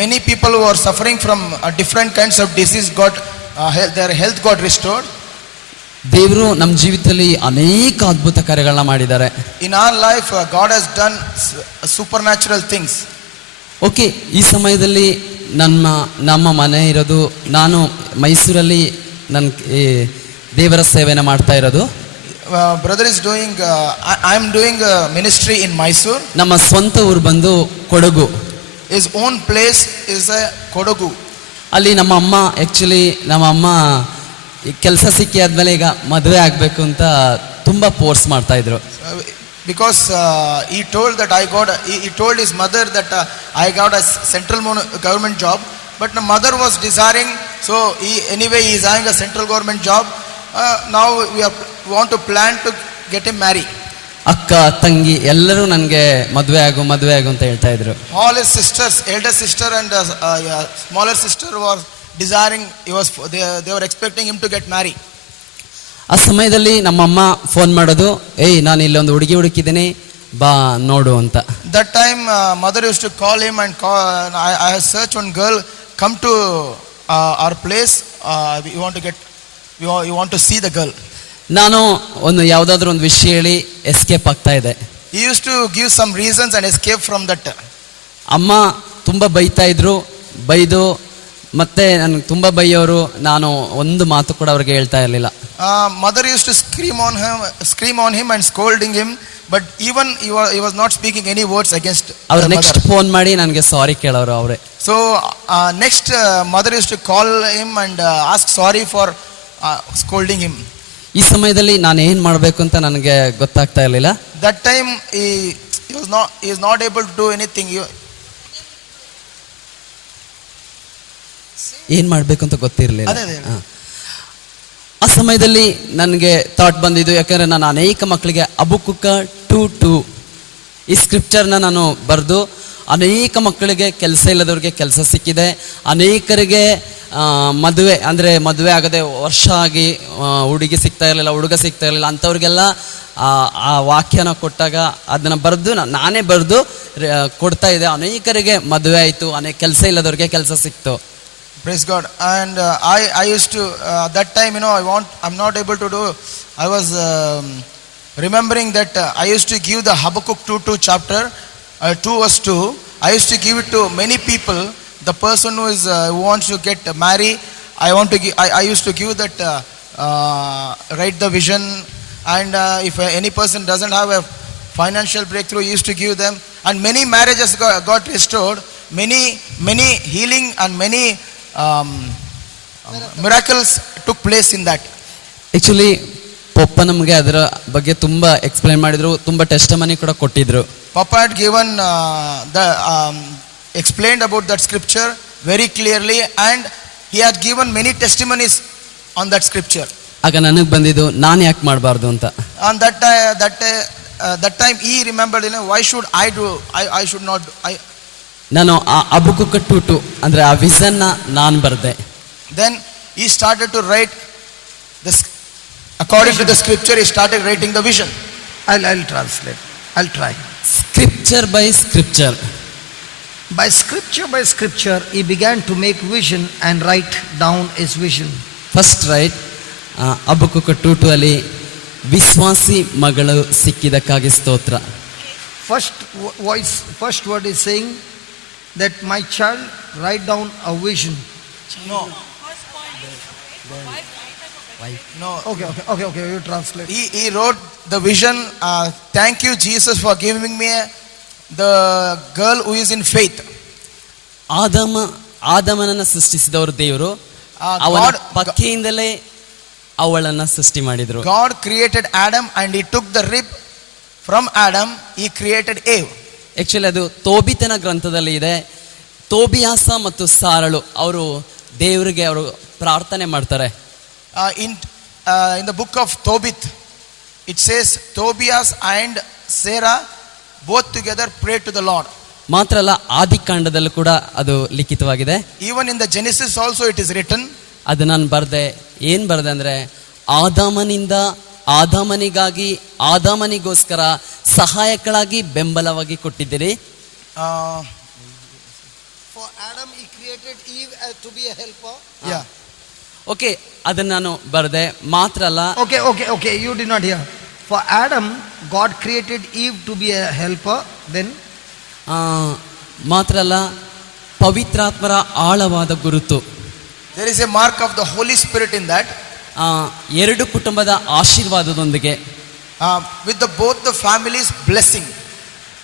Many people who are suffering from different kinds of disease got their health got restored. ದೇವರು ನಮ್ಮ ಜೀವಿತದಲ್ಲಿ ಅನೇಕ ಅದ್ಭುತ ಕಾರ್ಯಗಳನ್ನ ಮಾಡಿದ್ದಾರೆ. In our life God has done supernatural things. Okay, ಈ ಸಮಯದಲ್ಲಿ ನಮ್ಮ ಮನೆ ಇರೋದು, ನಾನು ಮೈಸೂರಲ್ಲಿ ನನ್ನ ದೇವರ ಸೇವೆನ ಮಾಡ್ತಾ ಇರೋದು. Brother is doing I am doing ministry in Mysore. ನಮ್ಮ ಸ್ವಂತ ಊರು ಬಂದು Kodagu. His own place is Kodagu. ಅಲ್ಲಿ ನಮ್ಮ ಅಮ್ಮ ಕೆಲಸ ಸಿಕ್ಕಿ ಆದ್ಮೇಲೆ ಈಗ ಮದುವೆ ಆಗಬೇಕು ಅಂತ ತುಂಬ ಫೋರ್ಸ್ ಮಾಡ್ತಾ ಇದ್ರು. Because he told his mother that I got a central government job, but the mother was desiring, so he is having a central government job. Now we want to plan to get him married. ಅಕ್ಕ ತಂಗಿ ಎಲ್ಲರೂ ನನಗೆ ಮದುವೆ ಆಗು ಅಂತ ಹೇಳ್ತಾ ಇದ್ರು. All his sisters, elder sister and smaller sister was desiring, they were expecting him to get married. ಆ ಸಮಯದಲ್ಲಿ ನಮ್ಮಮ್ಮ ಫೋನ್ ಮಾಡೋದು, ನಾನು ಇಲ್ಲೊಂದು ಹುಡುಗಿ ಹುಡುಕಿದ್ದೀನಿ, ಬಾ ನೋಡು ಅಂತ. That time mother used to call him and I search one girl, come to our place, you want to get, you want to see the girl. ನಾನು ಒಂದು ಯಾವುದಾದ್ರೂ ಒಂದು ವಿಷಯ ಹೇಳಿ ಎಸ್ಕೇಪ್ ಆಗ್ತಾ ಇದೆ. He used to give some reasons and escape from that. ಅಮ್ಮ ತುಂಬ ಬೈತಾ ಇದ್ರು, ಬೈದು ಮತ್ತೆ ನನಗೆ ತುಂಬ ಬೈಯೋರು, ನಾನು ಒಂದು ಮಾತು ಕೂಡ ಅವ್ರಿಗೆ ಹೇಳ್ತಾ ಇರಲಿಲ್ಲ. Mother used to scream on him and scolding him, but even he was not speaking any words against ಅವ್ರು the ನೆಕ್ಸ್ಟ್ mother. ಫೋನ್ ಮಾಡಿ ನನಗೆ ಸಾರಿ ಕೇಳೋರು ಅವರೇ. So next mother used to call him and ask sorry for scolding him. ಈ ಸಮಯದಲ್ಲಿ ನಾನು ಏನು ಮಾಡಬೇಕು ಅಂತ ನನಗೆ ಗೊತ್ತಾಗ್ತಾ ಇರಲಿಲ್ಲ. That time he is not able to do anything. ಏನು ಮಾಡಬೇಕು ಅಂತ ಗೊತ್ತಿರಲಿಲ್ಲ. ಅದೇ. ಆ ಸಮಯದಲ್ಲಿ ನನಗೆ ಥಾಟ್ ಬಂದಿದ್ದು, ಯಾಕಂದರೆ ನಾನು ಅನೇಕ ಮಕ್ಕಳಿಗೆ ಹಬಕ್ಕೂಕ 2:2 ಈ ಸ್ಕ್ರಿಪ್ಚರ್ನ ನಾನು ಬರೆದು ಅನೇಕ ಮಕ್ಕಳಿಗೆ ಕೆಲಸ ಇಲ್ಲದವ್ರಿಗೆ ಕೆಲಸ ಸಿಕ್ಕಿದೆ, ಅನೇಕರಿಗೆ ಮದುವೆ ಆಗದೆ ವರ್ಷ ಆಗಿ ಹುಡುಗಿ ಸಿಗ್ತಾ ಇರಲಿಲ್ಲ, ಹುಡುಗ ಸಿಗ್ತಾ ಇರಲಿಲ್ಲ, ಅಂಥವ್ರಿಗೆಲ್ಲ ಆ ವಾಕ್ಯನ ಕೊಟ್ಟಾಗ ಅದನ್ನು ಬರೆದು ನಾನೇ ಬರೆದು ಕೊಡ್ತಾ ಇದ್ದೆ. ಅನೇಕರಿಗೆ ಮದುವೆ ಆಯಿತು, ಅನೇಕ ಕೆಲಸ ಇಲ್ಲದವ್ರಿಗೆ ಕೆಲಸ ಸಿಕ್ತು. Praise God. And I used to that time, I'm not able to do. I was remembering that I used to give the Habakkuk 2:2 chapter 2 verse 2. I used to give it to many people. The person who wants to get married, I used to give that, write the vision, and if any person doesn't have a financial breakthrough, I used to give them, and many marriages got restored, many healing and many miracles took place in that. Actually ಪಪ್ಪ ನಮಗೆ ಅದರ ಬಗ್ಗೆ ತುಂಬ explain ಮಾಡಿದರು, ತುಂಬ testimony ಕೂಡ ಕೊಟ್ಟಿದ್ರು. Papa had given explained about that scripture very clearly, and he had given many testimonies on that scripture. ಆಗ ನನಗೆ ಬಂದಿದ್ದು, ನಾನು ಯಾಕೆ ಮಾಡಬಾರ್ದು ಅಂತ. And that time he remembered, why should I do? I should not do. ನಾನು ಆ ಹಬಕ್ಕೂಕ 2:2 ಅಂದರೆ ಆ ವಿಷನ್ನ ನಾನು ಬರೆದೆ. Then he started to write this according to the scripture. He started writing the vision. I'll translate. I'll try. Scripture by scripture. By scripture, he began to make vision and write down his vision. First write Habakkuk 2:2 ಅಲ್ಲಿ ವಿಶ್ವಾಸಿ ಮಗಳು ಸಿಕ್ಕಿದ್ದಕ್ಕಾಗಿ ಸ್ತೋತ್ರ. First word is saying that my child, write down a vision. No. Okay, you translate. He wrote the vision. Thank you, Jesus, for giving me the girl who is in faith. ಆದಮನನ್ನು ಸೃಷ್ಟಿಸಿದವರು ದೇವರು, ಅವನ ಪಕ್ಕೆಯಿಂದಲೇ ಅವಳನ್ನ ಸೃಷ್ಟಿ ಮಾಡಿದ್ರು. God created Adam and he took the rib from Adam. He created Eve. Actually ಅದು ತೋಬಿತನ ಗ್ರಂಥದಲ್ಲಿ ಇದೆ. ತೋಬಿಯಾಸ ಮತ್ತು ಸಾರಳು ಅವರು ದೇವರಿಗೆ ಅವರು ಪ್ರಾರ್ಥನೆ ಮಾಡ್ತಾರೆ. In the book of Tobit, it says Tobias and Sarah both together prayed to the Lord. ಮಾತ್ರ ಅಲ್ಲ, ಆದಿಕಾಂಡದಲ್ಲೂ ಕೂಡ ಅದು ಲಿಖಿತವಾಗಿದೆ. Even in the Genesis also it is written. ಅದು ನಾನು ಬರ್ದೆ, ಏನು ಬರ್ದೆ ಅಂದರೆ, ಆದಾಮನಿಗಾಗಿ ಆದಾಮನಿಗೋಸ್ಕರ ಸಹಾಯಕಳಾಗಿ ಬೆಂಬಲವಾಗಿ ಕೊಟ್ಟಿದ್ದೀರಿ. For Adam he created Eve to be a helper. Yeah. Okay, ಅದನ್ನು ನಾನು ಬರ್ದೆ. ಮಾತ್ರ ಅಲ್ಲ, Okay, you did not hear. For Adam, God created Eve to be a helper. Then ಮಾತ್ರ ಅಲ್ಲ, ಪವಿತ್ರಾತ್ಮರ ಆಳವಾದ ಗುರುತು. There is a mark of the Holy Spirit in that. ಎರಡು ಕುಟುಂಬದ ಆಶೀರ್ವಾದದೊಂದಿಗೆ, with both the families blessing.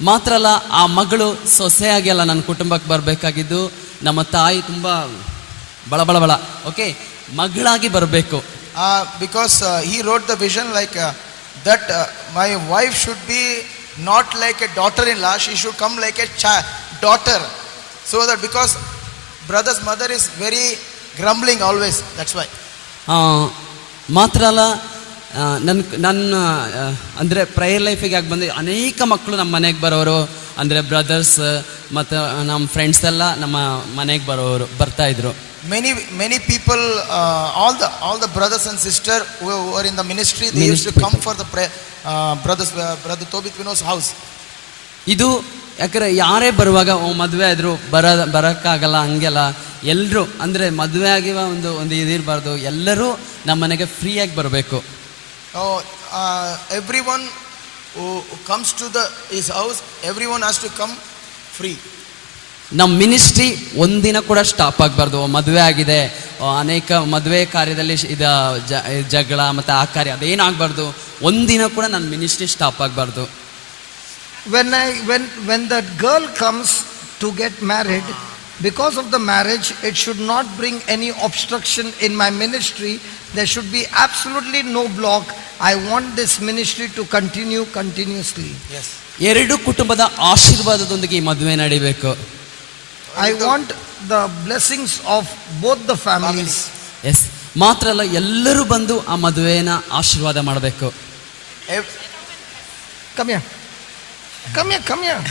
ಮಾತ್ರ ಅಲ್ಲ, ಆ ಮಗಳು ಸೊಸೆಯಾಗಿ ಅಲ್ಲ ನನ್ನ ಕುಟುಂಬಕ್ಕೆ ಬರಬೇಕಾಗಿದ್ದು, ನಮ್ಮ ತಾಯಿ ತುಂಬ ಬಳ ಓಕೆ ಮಗಳಾಗಿ ಬರಬೇಕು. Because he wrote the vision like that my wife should be not like a daughter-in-law, she should come like a daughter. So that because brother's mother is very grumbling always, that's why. ಮಾತ್ರ ಅಲ್ಲ, ನನ್ನ ಅಂದರೆ prayer ಲೈಫಿಗೆ ಆಗಿ ಬಂದು ಅನೇಕ ಮಕ್ಕಳು ನಮ್ಮ ಮನೆಗೆ ಬರೋರು, ಅಂದರೆ ಬ್ರದರ್ಸ್ ಮತ್ತು ನಮ್ಮ ಫ್ರೆಂಡ್ಸ್ ಎಲ್ಲ ನಮ್ಮ ಮನೆಗೆ ಬರ್ತಾಯಿದ್ರು. Many people, all the brothers and sisters who were in the ministry, they used to come for the brother Tobit Vinod's house. ಇದು ಯಾಕಂದರೆ ಯಾರೇ ಬರುವಾಗ ಮದುವೆ ಆದರೂ ಬರೋಕ್ಕಾಗಲ್ಲ, ಹಂಗೆಲ್ಲ ಎಲ್ಲರೂ ಅಂದರೆ ಮದುವೆ ಆಗಿವ ಒಂದು ಇದಿರಬಾರ್ದು, ಎಲ್ಲರೂ ನಮ್ಮ ಮನೆಗೆ ಫ್ರೀಯಾಗಿ ಬರಬೇಕು. Everyone who comes to his house, everyone has to come free. ನಮ್ಮ ಮಿನಿಸ್ಟ್ರಿ ಒಂದಿನ ಕೂಡ ಸ್ಟಾಪ್ ಆಗಬಾರ್ದು. ಮದುವೆ ಆಗಿದೆ, ಅನೇಕ ಮದುವೆ ಕಾರ್ಯದಲ್ಲಿ ಜಗಳ ಮತ್ತು ಆ ಕಾರ್ಯ ಅದೇನಾಗಬಾರ್ದು, ಒಂದಿನ ಕೂಡ ನನ್ನ ಮಿನಿಸ್ಟ್ರಿ ಸ್ಟಾಪ್ ಆಗಬಾರ್ದು. When that girl comes to get married, because of the marriage, it should not bring any obstruction in my ministry. There should be absolutely no block. I want this ministry to continue continuously. Yes. ಎರಡು ಕುಟುಂಬದ ಆಶೀರ್ವಾದದೊಂದಿಗೆ ಈ ಮದುವೆ ನಡಿಬೇಕು. I want the blessings of both the families. Yes, ಮಾತ್ರ ಅಲ್ಲ, ಎಲ್ಲರೂ ಬಂದು ಆ ಮದುವೆನ ಆಶೀರ್ವಾದ ಮಾಡಬೇಕು. Come here. Come here.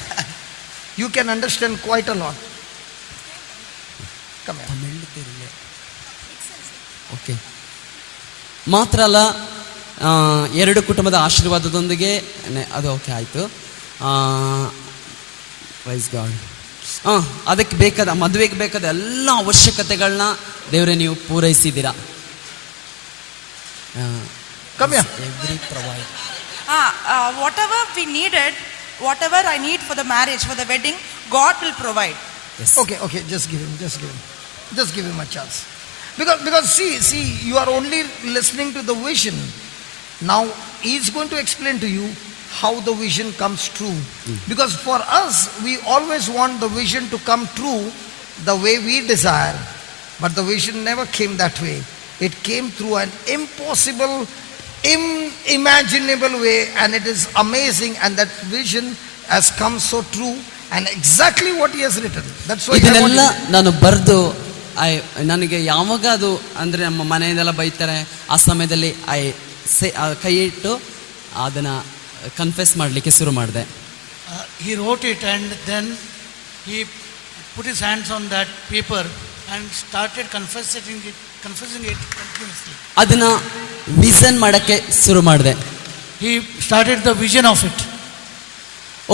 You can understand quite a lot. Come here. Okay. ಮಾತ್ರ ಅಲ್ಲ, ಎರಡು ಕುಟುಂಬದ ಆಶೀರ್ವಾದದೊಂದಿಗೆ ಅದು ಓಕೆ ಆಯಿತು. Praise God. ಅದಕ್ಕೆ ಬೇಕಾದ ಮದುವೆಗೆ ಬೇಕಾದ ಎಲ್ಲ ಅವಶ್ಯಕತೆಗಳನ್ನ ದೇವರೇ ನೀವು ಪೂರೈಸಿದ್ದೀರಾ. Come here. Every provide. Whatever we needed, whatever I need for the marriage, for the wedding, God will provide. Yes. Okay, just give him a chance. Because see, you are only listening to the vision. Now he is going to explain to you how the vision comes true. Because for us, we always want the vision to come true the way we desire. But the vision never came that way. It came through an impossible, unimaginable way, and it is amazing. And that vision has come so true and exactly what he has written. That's why ಇದನ್ನೆಲ್ಲ ನಾನು ಬರೆದು ನನಗೆ ಯಾವಾಗ ಅದು ಅಂದರೆ ನಮ್ಮ ಮನೆಯಿಂದೆಲ್ಲ ಬೈತಾರೆ, ಆ ಸಮಯದಲ್ಲಿ ಕೈ ಇಟ್ಟು ಅದನ್ನು ಕನ್ಫೆಸ್ ಮಾಡಲಿಕ್ಕೆ ಶುರು ಮಾಡಿದೆ. He wrote it and then he put his hands on that paper and started confessing it continuously. ಅದನ್ನ ವಿಷನ್ ಮಾಡೋಕ್ಕೆ ಶುರು ಮಾಡಿದೆ. He started the vision of it.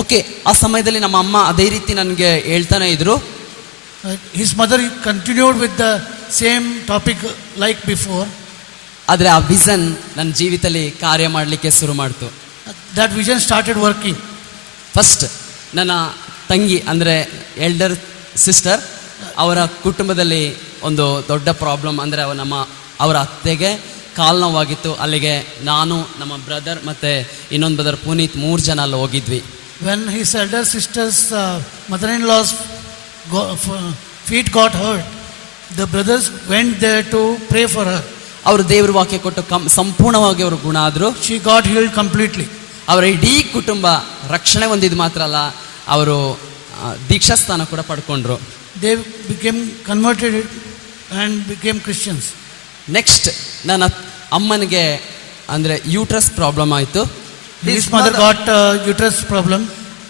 Okay, ಆ ಸಮಯದಲ್ಲಿ ನಮ್ಮ ಅಮ್ಮ ಅದೇ ರೀತಿ ನನಗೆ ಹೇಳ್ತಾನೆ ಇದ್ರು. His mother continued with the same topic like before. ಆದರೆ ಆ ವಿಷನ್ ನನ್ನ ಜೀವಿತದಲ್ಲಿ ಕಾರ್ಯ ಮಾಡಲಿಕ್ಕೆ ಶುರು ಮಾಡ್ತು. That vision started working. First ನನ್ನ ತಂಗಿ ಅಂದರೆ ಎಲ್ಡರ್ ಸಿಸ್ಟರ್, ಅವರ ಕುಟುಂಬದಲ್ಲಿ ಒಂದು ದೊಡ್ಡ ಪ್ರಾಬ್ಲಮ್ ಅಂದರೆ ಅವರ ಅತ್ತೆಗೆ ಕಾಲು ನೋವಾಗಿತ್ತು. ಅಲ್ಲಿಗೆ ನಾನು, ನಮ್ಮ ಬ್ರದರ್ ಮತ್ತು ಇನ್ನೊಂದು ಬ್ರದರ್ ಪುನೀತ್ 3 ಜನ ಅಲ್ಲಿ ಹೋಗಿದ್ವಿ. When his elder sister's mother-in-law's feet got hurt, the brothers went there to pray for her. ಅವರು ದೇವ್ರ ವಾಕ್ಯ ಕೊಟ್ಟು ಸಂಪೂರ್ಣವಾಗಿ ಅವರು ಗುಣ ಆದರು. She got healed completely. ಅವರ ಇಡೀ ಕುಟುಂಬ ರಕ್ಷಣೆ ಹೊಂದಿದ್ದು ಮಾತ್ರ ಅಲ್ಲ, ಅವರು ದೀಕ್ಷಾಸ್ಥಾನ ಕೂಡ ಪಡ್ಕೊಂಡ್ರು. They became converted and became Christians. Next ನನ್ನ ಅಮ್ಮನಿಗೆ ಅಂದರೆ ಯೂಟ್ರಸ್ ಪ್ರಾಬ್ಲಮ್ ಆಯಿತು. His mother got uterus problem.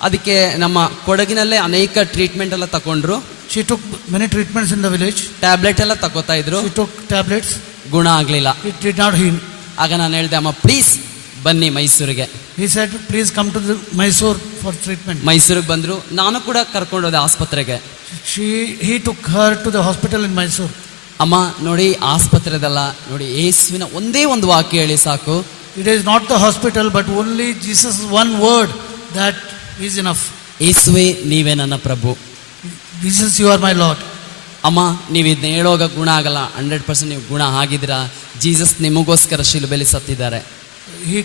ಅದಕ್ಕೆ ನಮ್ಮ ಕೊಡಗಿನಲ್ಲೇ ಅನೇಕ ಟ್ರೀಟ್ಮೆಂಟ್ ಎಲ್ಲ ತಗೊಂಡ್ರು. She took many treatments in the village. Tablet ಎಲ್ಲ ತಗೋತಾ ಇದ್ರು. She took tablets. ಗುಣ ಆಗಲಿಲ್ಲ. It did not heal. ಆಗ ನಾನು ಹೇಳಿದೆ, ಅಮ್ಮ ಪ್ಲೀಸ್ ಬನ್ನಿ ಮೈಸೂರಿಗೆ. He said, please come to the Mysore for treatment. ಮೈಸೂರಿಗೆ ಬಂದರು. ನಾನು ಕೂಡ ಕರ್ಕೊಂಡೋದೆ ಆಸ್ಪತ್ರೆಗೆ. He took her to the hospital in Mysore. ಅಮ್ಮ ನೋಡಿ, ಆಸ್ಪತ್ರೆದಲ್ಲ ನೋಡಿ, ಯೇಸುವಿನ ಒಂದೇ ಒಂದು ವಾಕ್ಯ ಹೇಳಿ ಸಾಕು. It is not the hospital, but only Jesus' one word that is enough. ಯೇಸುವೇ ನೀವೇ ನನ್ನ ಪ್ರಭು. Jesus, you are my Lord. ಅಮ್ಮ ನೀವು ಇದನ್ನ ಹೇಳೋಗ ಗುಣ ಆಗಲ್ಲ, 100% ನೀವು ಗುಣ ಆಗಿದ್ದೀರಾ. ಜೀಸಸ್ ನಿಮಗೋಸ್ಕರ ಶಿಲುಬೆಯಲ್ಲಿ ಸತ್ತಿದ್ದಾರೆ. He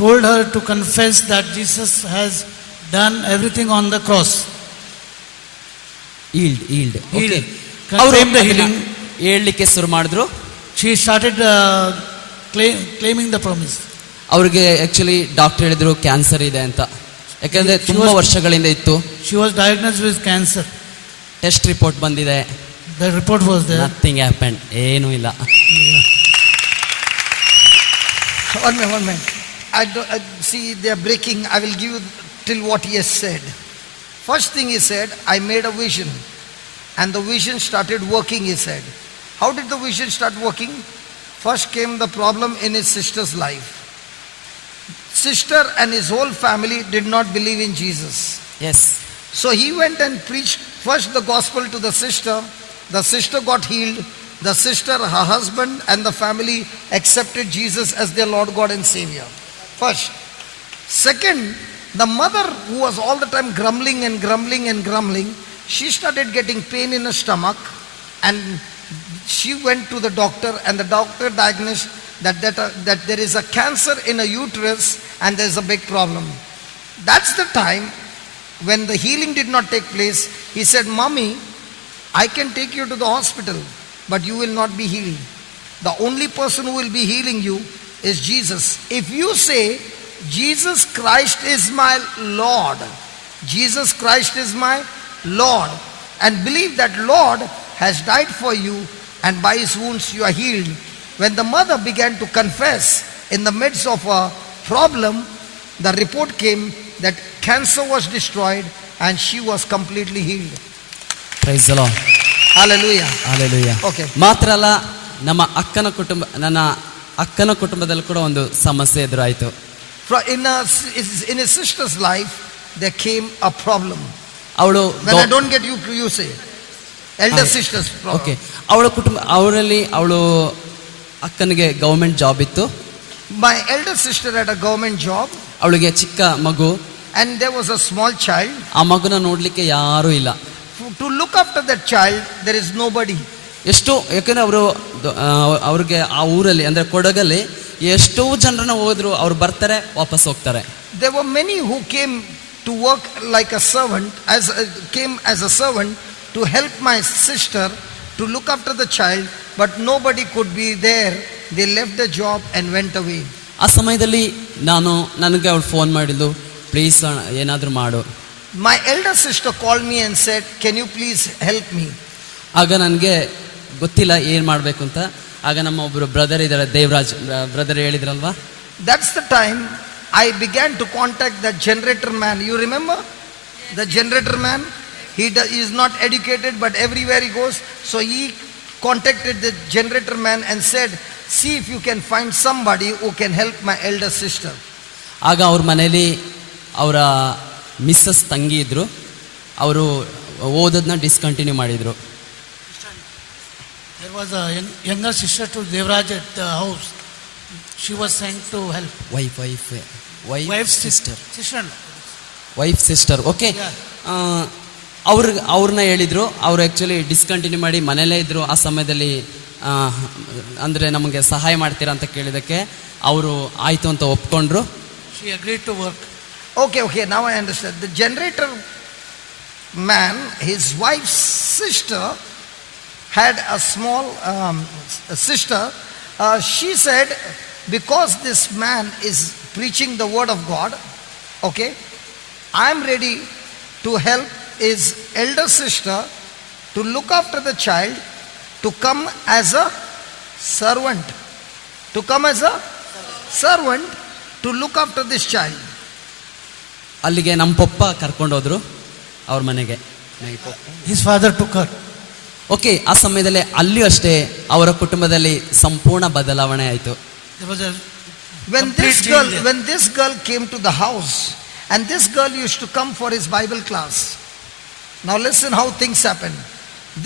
told her to confess that Jesus has done everything on the cross. Yield Healed. ಅವರು Claim the healing. ಹೇಳಲಿಕ್ಕೆ ಶುರು ಮಾಡಿದ್ರು. She started claiming the promise. ಅವ್ರಿಗೆ ಆ್ಯಕ್ಚುಲಿ ಡಾಕ್ಟರ್ ಹೇಳಿದ್ರು ಕ್ಯಾನ್ಸರ್ ಇದೆ ಅಂತ. ಯಾಕಂದರೆ ತುಂಬ ವರ್ಷಗಳಿಂದ ಇತ್ತು. She was diagnosed with cancer. Test report ಬಂದಿದೆ. The report was there. Nothing happened, ಏನೂ ಇಲ್ಲ. One minute. See, they are breaking. I will give you till what he has said. First thing he said, I made a vision. And the vision started working, he said. How did the vision start working? First came the problem in his sister's life. Sister and his whole family did not believe in Jesus. Yes. So he went and preached first the gospel to the sister, The sister got healed. The sister, her husband, and the family accepted Jesus as their Lord God and Savior. First. Second, the mother, who was all the time grumbling and grumbling and grumbling, she started getting pain in her stomach, and she went to the doctor, and the doctor diagnosed that there is a cancer in her uterus and there is a big problem. That's the time when the healing did not take place. He said, "Mommy, I can take you to the hospital, but you will not be healed. The only person who will be healing you is Jesus. If you say, Jesus Christ is my Lord, Jesus Christ is my Lord, and believe that Lord has died for you, and by his wounds you are healed." When the mother began to confess in the midst of a problem, the report came that cancer was destroyed and she was completely healed. Praise the lord. Hallelujah. Hallelujah. Okay. ಮಾತ್ರ ಅಲ್ಲ, ನನ್ನ ಅಕ್ಕನ ಕುಟುಂಬದಲ್ಲಿ ಕೂಡ ಒಂದು ಸಮಸ್ಯೆ ಎದುರಾಯಿತು. In his sister's life, there came a problem. ಅವಳು When I don't get you, you say. Elder sister's problem. Okay, ಅವಳು ಅಕ್ಕನಿಗೆ ಗೌರ್ಮೆಂಟ್ ಜಾಬ್ ಇತ್ತು. My elder sister had a government job. ಅವಳಿಗೆ ಚಿಕ್ಕ ಮಗು, and there was a small child. ಆ ಮಗುನ ನೋಡ್ಲಿಕ್ಕೆ ಯಾರೂ ಇಲ್ಲ. To look after that child, there is nobody. ಎಷ್ಟೋ, ಯಾಕಂದ್ರೆ ಅವ್ರಿಗೆ ಆ ಊರಲ್ಲಿ ಅಂದ್ರೆ ಕೊಡಗಲ್ಲಿ ಎಷ್ಟೋ ಜನರನ್ನ ಹೋದ್ರು, ಅವ್ರು ಬರ್ತಾರೆ ವಾಪಸ್ ಹೋಗ್ತಾರೆ. There were many who came to work like a servant, came as a servant to help my sister to look after the child, but nobody could be there. They left the job and went away. ಆ ಸಮಯದಲ್ಲಿ ನನಗೆ ಅವಳು phone ಮಾಡಿದ್ಲು, please ಏನಾದರೂ ಮಾಡು. My elder sister called me and said, "Can you please help me?" ಆಗ ನನಗೆ ಗೊತ್ತಿಲ್ಲ ಏನು ಮಾಡಬೇಕು ಅಂತ. ಆಗ ನಮ್ಮ ಒಬ್ಬರು ಬ್ರದರ್ ಇದ್ದಾರೆ, ದೇವರಾಜ್ ಬ್ರದರ್ ಹೇಳಿದ್ರಲ್ವಾ. That's the time I began to contact that generator man. You remember the generator man? He is not educated, but everywhere he goes. So he contacted the generator man and said, "See if you can find somebody who can help my elder sister." ಆಗ ಅವ್ರ ಮನೇಲಿ ಅವರ missus ತಂಗಿ ಇದ್ರು. ಅವರು ಓದೋದನ್ನ discontinue ಮಾಡಿದ್ರು. There was a younger sister to Devraj at the house. She was sent to help. Wife sister. Okay. Yeah. ಅವ್ರನ್ನ ಹೇಳಿದ್ರು. ಅವ್ರು ಆ್ಯಕ್ಚುಲಿ ಡಿಸ್ಕಂಟಿನ್ಯೂ ಮಾಡಿ ಮನೇಲೇ ಇದ್ರು. ಆ ಸಮಯದಲ್ಲಿ ಅಂದರೆ ನಮಗೆ ಸಹಾಯ ಮಾಡ್ತೀರಾ ಅಂತ ಕೇಳಿದ್ದಕ್ಕೆ ಅವರು ಆಯಿತು ಅಂತ ಒಪ್ಕೊಂಡ್ರು. She agreed to work. Okay, now I understand. The generator man, his wife's sister, had a small sister. She said, because this man is preaching the word of God, okay, I am ready to help his elder sister to look after the child, to come as a servant, to look after this child. ಅಲ್ಲಿಗೆ ನಮ್ಮ ಪಪ್ಪ ಕರ್ಕೊಂಡೋದ್ರು ಅವ್ರ ಮನೆಗೆ. His father took her. Okay, ಆ ಸಮಯದಲ್ಲಿ ಅಲ್ಲಿಯೂ ಅಷ್ಟೇ ಅವರ ಕುಟುಂಬದಲ್ಲಿ ಸಂಪೂರ್ಣ ಬದಲಾವಣೆ ಆಯಿತು. There was a When this girl came to the house, and this girl used to come for his Bible class. Now listen how things happen.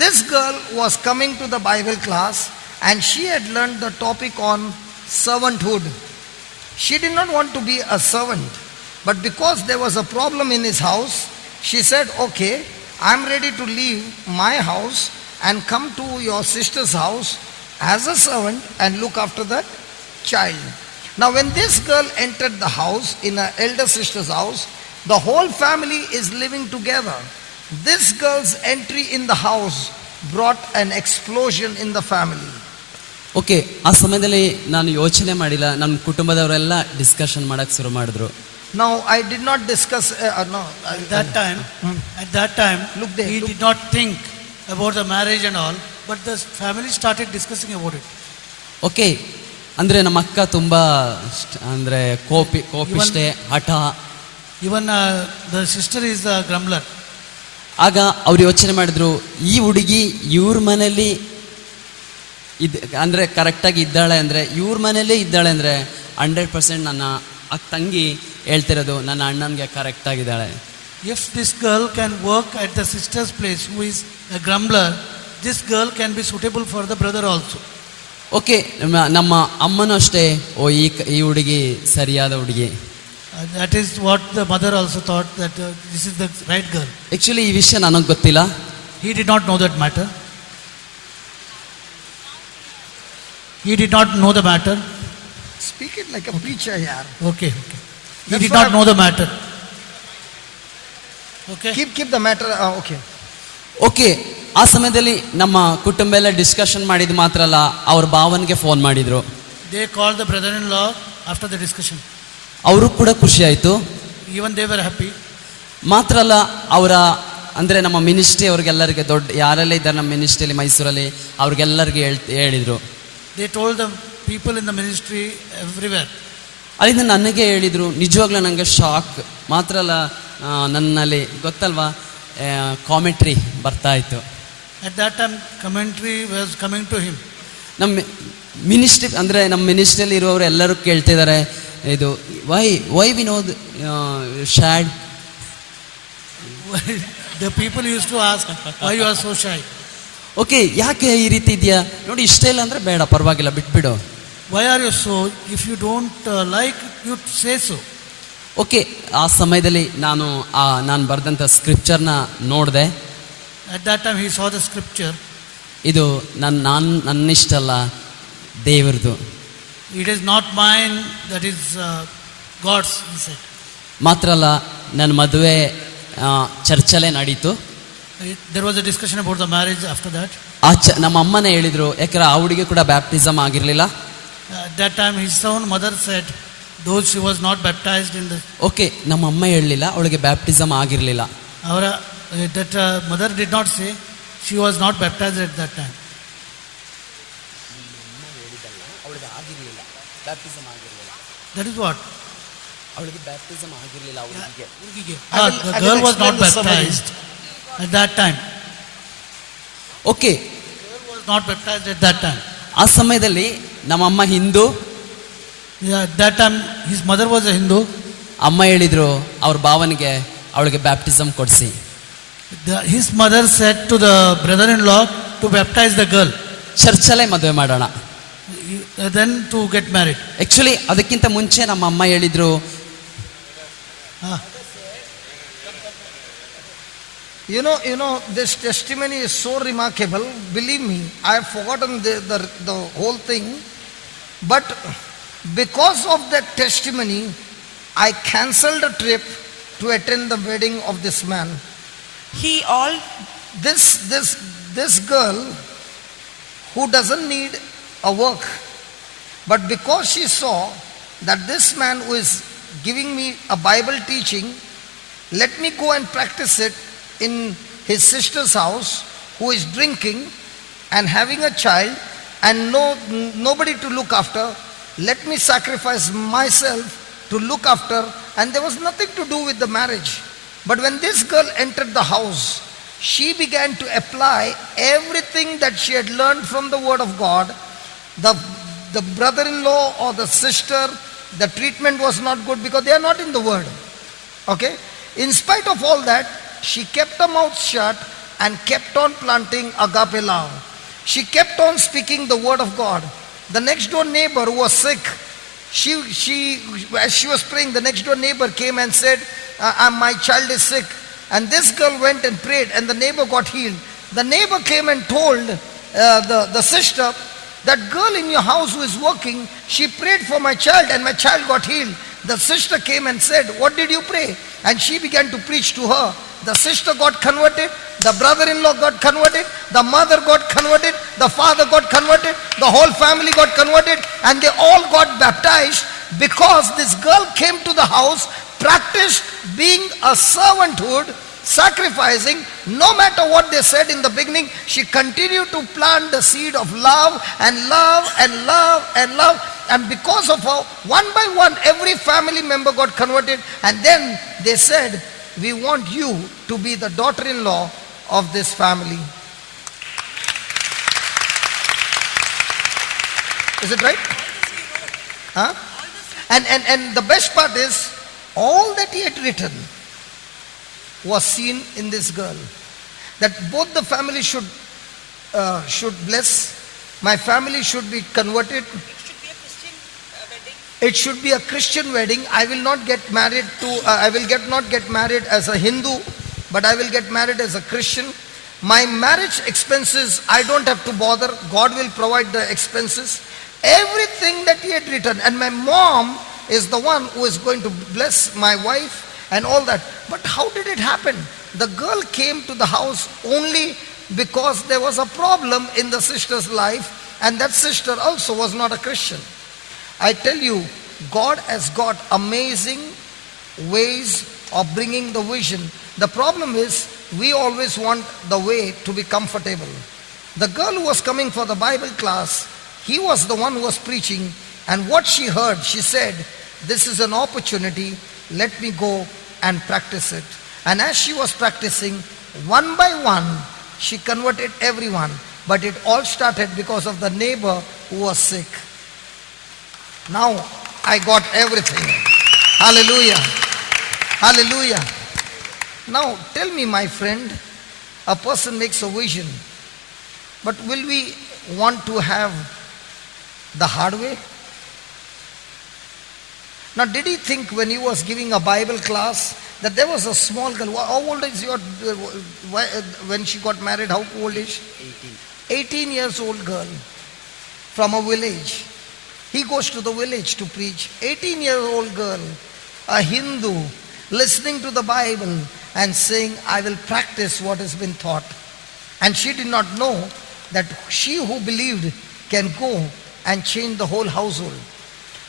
This girl was coming to the Bible class, and she had learned the topic on servanthood. She did not want to be a servant, but because there was a problem in his house, she said, "Okay, I'm ready to leave my house and come to your sister's house as a servant and look after that child." Now when this girl entered the house, in her elder sister's house, the whole family is living together. This girl's entry in the house brought an explosion in the family. Okay, ಆ ಸಮಯದಲ್ಲಿ ನಾನು ಯೋಚನೆ ಮಾಡಿಲ್ಲ. ನಮ್ಮ ಕುಟುಂಬದವರೆಲ್ಲ discussion ಮಾಡಕ್ಕೆ ಶುರು ಮಾಡಿದ್ರು. Now I did not discuss At that time, Look there, he look. did not think about the marriage and all, but the family started discussing about it. Okay, ಅಂದರೆ ನಮ್ಮ ಅಕ್ಕ ತುಂಬ ಅಂದರೆ ಕೋಪಿಷ್ಟೆ, ಹಠ. Even the sister is a grumbler. ಆಗ ಅವ್ರು ಯೋಚನೆ ಮಾಡಿದ್ರು, ಈ ಹುಡುಗಿ ಇವ್ರ ಮನೇಲಿ ಅಂದರೆ ಕರೆಕ್ಟಾಗಿ ಇದ್ದಾಳೆ ಅಂದರೆ, ಇವ್ರ ಮನೇಲೇ ಇದ್ದಾಳೆ ಅಂದರೆ 100% ನನ್ನ ತಂಗಿ ಹೇಳ್ತಿರೋದು ನನ್ನ ಅಣ್ಣನಿಗೆ ಕರೆಕ್ಟಾಗಿದ್ದಾಳೆ. If this girl can work at the sister's place, who is a grumbler, this girl can be suitable for the brother also. Okay ನಮ್ಮ ಅಮ್ಮನೂ ಅಷ್ಟೇ, ಓ ಈ ಹುಡುಗಿ ಸರಿಯಾದ ಹುಡುಗಿ. That is what the mother also thought, that this is the right girl. Actually ಈ ವಿಷಯ ನನಗೆ ಗೊತ್ತಿಲ್ಲ. He did not know that matter. He did not know the matter. Speak it like a preacher here. Okay. He That's did why not know the matter. Okay. Keep the matter. Okay. Okay, ಆ ಸಮಯದಲ್ಲಿ ನಮ್ಮ ಕುಟುಂಬ ಎಲ್ಲ discussion ಮಾಡಿದ್ದು ಮಾತ್ರ ಅಲ್ಲ, ಅವ್ರ ಭಾವನಿಗೆ phone ಮಾಡಿದರು. They called the brother-in-law after the discussion. ಅವರು ಕೂಡ ಖುಷಿ ಆಯಿತು. Even they were happy. ಮಾತ್ರ ಅಲ್ಲ, ಅವರ ಅಂದರೆ ನಮ್ಮ ಮಿನಿಸ್ಟ್ರಿ ಅವ್ರಿಗೆಲ್ಲರಿಗೆ, ದೊಡ್ಡ ಯಾರೆಲ್ಲ ಇದ್ದಾರೆ ನಮ್ಮ ಮಿನಿಸ್ಟ್ರಿಯಲ್ಲಿ ಮೈಸೂರಲ್ಲಿ, ಅವ್ರಿಗೆಲ್ಲರಿಗೆ ಹೇಳಿದರು. They told the people in the ministry everywhere. ಅಲ್ಲಿಂದ ನನಗೆ ಹೇಳಿದರು. ನಿಜವಾಗ್ಲೂ ನನಗೆ ಶಾಕ್. ಮಾತ್ರ ಅಲ್ಲ, ನನ್ನಲ್ಲಿ ಗೊತ್ತಲ್ವಾ ಕಾಮೆಂಟ್ರಿ ಬರ್ತಾ ಇತ್ತು. At that time, commentary was coming to him. ನಮ್ಮ ಮಿನಿಸ್ಟ್ರಿ ಅಂದರೆ ನಮ್ಮ ಮಿನಿಸ್ಟ್ರಿಯಲ್ಲಿ ಇರುವವರು ಎಲ್ಲರೂ ಕೇಳ್ತಿದ್ದಾರೆ, ಇದು ವೈ ವಿನೋದ್ ಶ್ಯಾಡ್. The people used to ask, why you are so shy? Okay, ಯಾಕೆ ಈ ರೀತಿ ಇದೆಯಾ ನೋಡಿ, ಇಷ್ಟ ಇಲ್ಲ ಅಂದರೆ ಬೇಡ, ಪರವಾಗಿಲ್ಲ, ಬಿಟ್ಬಿಡು. Why are you so? If you don't like, you say so. Okay, ಆ ಸಮಯದಲ್ಲಿ ನಾನು ಬರೆದಂಥ ಸ್ಕ್ರಿಪ್ಚರ್ನ ನೋಡಿದೆ. At that time, he saw the scripture. ಇದು ನನ್ನಿಷ್ಟಲ್ಲ, ದೇವ್ರದು. It is not mine, that is God's, he said. ಮಾತ್ರ ಅಲ್ಲ, ನನ್ನ ಮದುವೆ ಚರ್ಚಲ್ಲೇ ನಡೀತು. There was a discussion about the marriage after that. ನಮ್ಮ ಅಮ್ಮನೇ ಹೇಳಿದರು, ಯಾಕಂದ್ರೆ ಆ ಹುಡುಗಿ ಕೂಡ ಬ್ಯಾಪ್ಟಿಸಮ್ ಆಗಿರಲಿಲ್ಲ. At that time, his own mother said, though she was not baptized in the... okay, ನಮ್ಮ ಅಮ್ಮ ಹೇಳಲಿಲ್ಲ, ಅವಳಿಗೆ ಬ್ಯಾಪ್ಟಿಸಮ್ ಆಗಿರಲಿಲ್ಲ. That mother did not say she was not baptized at that time. That is what? ಅವಳಿಗೆ baptism ಆಗಿರಲಿಲ್ಲ. The girl was not baptized at that time. Okay, The girl was not baptized at that time. ಆ ಸಮಯದಲ್ಲಿ ನಮ್ಮಮ್ಮ Hindu. At that time, his mother was a Hindu. ಅಮ್ಮ ಹೇಳಿದ್ರು ಅವ್ರ ಭಾವನಿಗೆ ಅವಳಿಗೆ baptism ಕೊಡಿಸಿ. His mother said to the brother-in-law to baptize the girl. ಚರ್ಚಲ್ಲೇ ಮದುವೆ ಮಾಡೋಣ, Then to get married. Actually ಅದಕ್ಕಿಂತ ಮುಂಚೆ ನಮ್ಮ ಅಮ್ಮ ಹೇಳಿದ್ರು. You know, this testimony is so remarkable. Believe me, I have forgotten the whole thing. But because of that testimony, I cancelled a trip to attend the wedding of this man. This girl who doesn't need a work, but because she saw that this man who is giving me a Bible teaching, let me go and practice it in his sister's house, who is drinking and having a child and nobody to look after. Let me sacrifice myself to look after, and there was nothing to do with the marriage. But when this girl entered the house, she began to apply everything that she had learned from the Word of God. The brother-in-law or the sister, the treatment was not good because they are not in the Word. Okay? In spite of all that, she kept her mouth shut and kept on planting agape love. She kept on speaking the Word of God. The next door neighbor who was sick, as she was praying, the next door neighbor came and said, my child is sick. And this girl went and prayed, and the neighbor got healed. The neighbor came and told the sister, that girl in your house who is working, she prayed for my child and my child got healed. The sister came and said, what did you pray? And she began to preach to her. The sister got converted, the brother-in-law got converted, the mother got converted, the father got converted, the whole family got converted, and they all got baptized because this girl came to the house, practiced being a servanthood, sacrificing. No matter what they said in the beginning, she continued to plant the seed of love and love and love and love. And because of her, one by one, every family member got converted. And then they said, we want you to be the daughter-in-law of this family. Is it right? Huh? And the best part is, all that he had written was seen in this girl. That both the families should should bless. My family should be converted. It should be a Christian wedding. It should be a Christian wedding. I will not get married to, not get married as a Hindu, but I will get married as a Christian. My marriage expenses, I don't have to bother. God will provide the expenses. Everything that he had written. And my mom is the one who is going to bless my wife and all that. But how did it happen? The girl came to the house only because there was a problem in the sister's life, and that sister also was not a Christian. I tell you, God has got amazing ways of bringing the vision. The problem is, we always want the way to be comfortable. The girl who was coming for the Bible class, he was the one who was preaching, and what she heard, she said, this is an opportunity, let me go and practice it. And as she was practicing, one by one, she converted everyone. But it all started because of the neighbor who was sick. Now I got everything. Hallelujah. Hallelujah. Now tell me, my friend, a person makes a vision, but will we want to have the hard way? Now, did he think when he was giving a Bible class that there was a small girl? How old is your, when she got married, how old is she? 18 years old girl from a village. He goes to the village to preach. 18-year-old girl, a Hindu, listening to the Bible and saying, I will practice what has been taught. And she did not know that she who believed can go and change the whole household.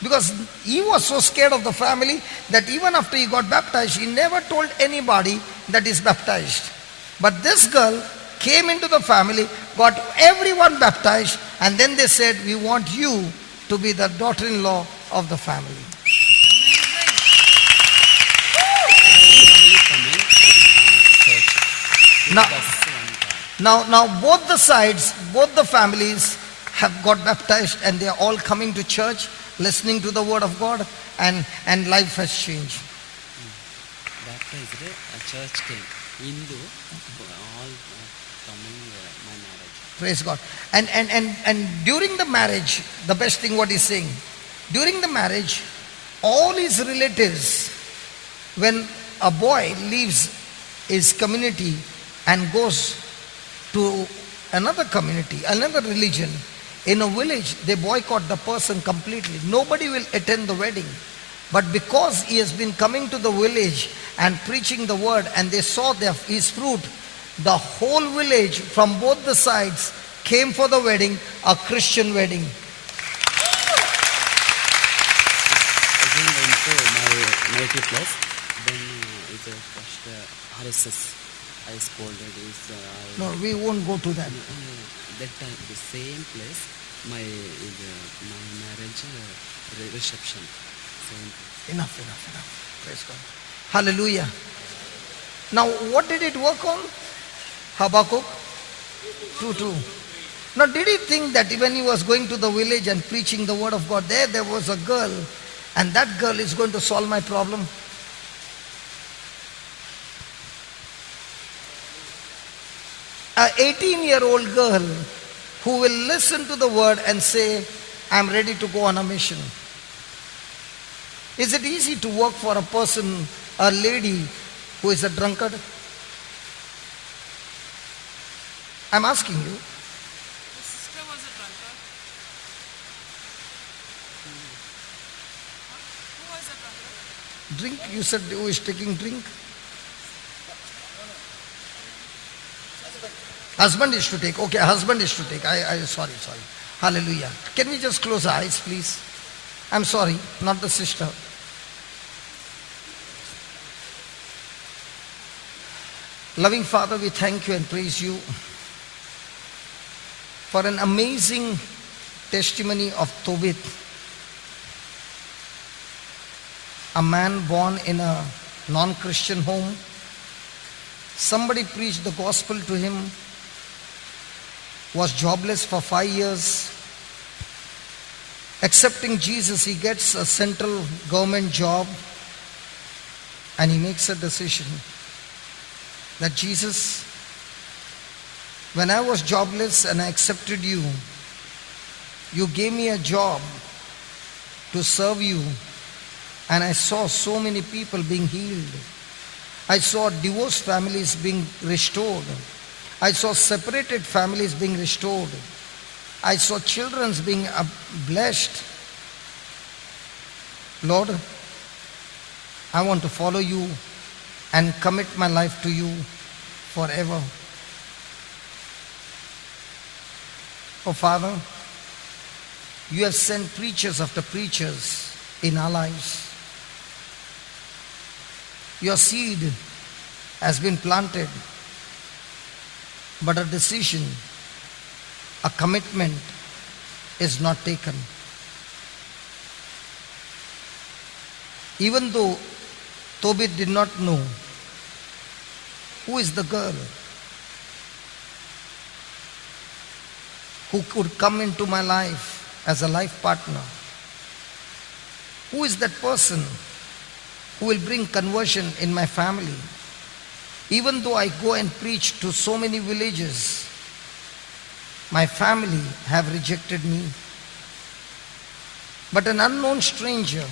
Because he was so scared of the family that even after he got baptized, he never told anybody that he's baptized. But this girl came into the family, got everyone baptized, and then they said, we want you to be the daughter-in-law of the family. Now both the sides, both the families have got baptized, and they are all coming to church, listening to the word of God, and life has changed. Baptized, a church came. Hindu, all coming my marriage. Praise God. And during the marriage, the best thing what he's saying, during the marriage, all his relatives, when a boy leaves his community and goes to another community, another religion, in a village, they boycott the person completely. Nobody will attend the wedding. But because he has been coming to the village and preaching the word, and they saw his fruit, the whole village from both the sides came for the wedding, a Christian wedding. Again went to my native place. Then it's first RSS. I scolded. No, we won't go to that. That time, the same place, my marriage reception. Same place. Enough. Praise God. Hallelujah. Now, what did it work on? Habakkuk 2:2. Now, did he think that when he was going to the village and preaching the word of God, there was a girl, and that girl is going to solve my problem? An 18-year-old girl who will listen to the word and say, I'm ready to go on a mission. Is it easy to work for a person, a lady who is a drunkard? I'm asking you. The sister was a drunkard. Who was a drunkard? Drink, you said who is taking drink? Husband is to take. Okay, husband is to take. Sorry. Hallelujah. Can we just close our eyes, please? I'm sorry, not the sister. Loving Father, we thank you and praise you for an amazing testimony of Tobit, a man born in a non-Christian home. Somebody preached the gospel to him, was jobless for 5 years. Accepting Jesus, he gets a central government job, and he makes a decision that Jesus, When I was jobless and I accepted you, you gave me a job to serve you, and I saw so many people being healed. I saw divorced families being restored. I saw separated families being restored. I saw children being blessed. Lord, I want to follow you and commit my life to you forever. Oh Father, you have sent preachers after preachers in our lives. Your seed has been planted, but a decision, a commitment is not taken. Even though Tobit did not know who is the girl who could come into my life as a life partner, who is that person who will bring conversion in my family. Even though I go and preach to so many villages, my family have rejected me. But an unknown stranger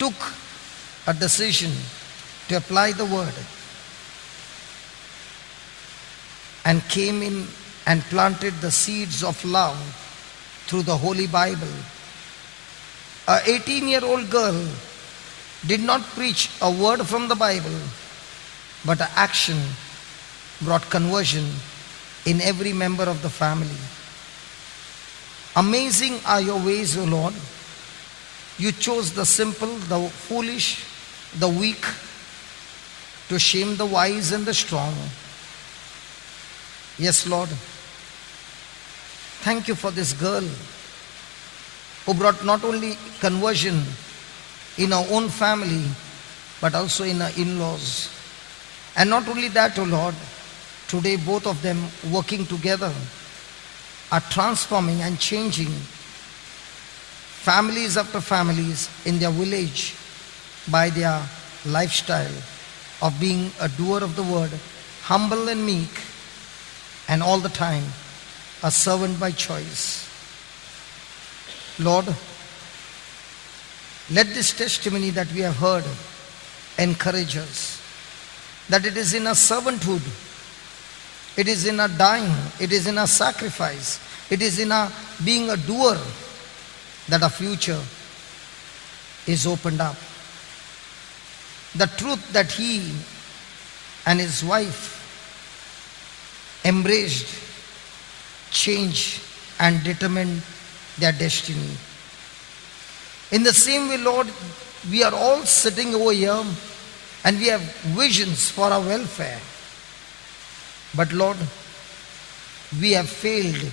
took a decision to apply the word and came in and planted the seeds of love through the Holy Bible. A 18-year-old girl did not preach a word from the Bible, but action brought conversion in every member of the family. Amazing are your ways, O Lord. You chose the simple, the foolish, the weak to shame the wise and the strong. Yes, Lord. Thank you for this girl who brought not only conversion in our own family, but also in our in-laws. And not only that, O Lord, today both of them working together are transforming and changing families after families in their village by their lifestyle of being a doer of the word, humble and meek, and all the time a servant by choice. Lord, let this testimony that we have heard encourage us, that it is in our servanthood, it is in our dying, it is in our sacrifice, it is in our being a doer that our future is opened up. The truth that he and his wife embraced, changed, and determined their destiny. In the same way, Lord, we are all sitting over here and we have visions for our welfare. But Lord, we have failed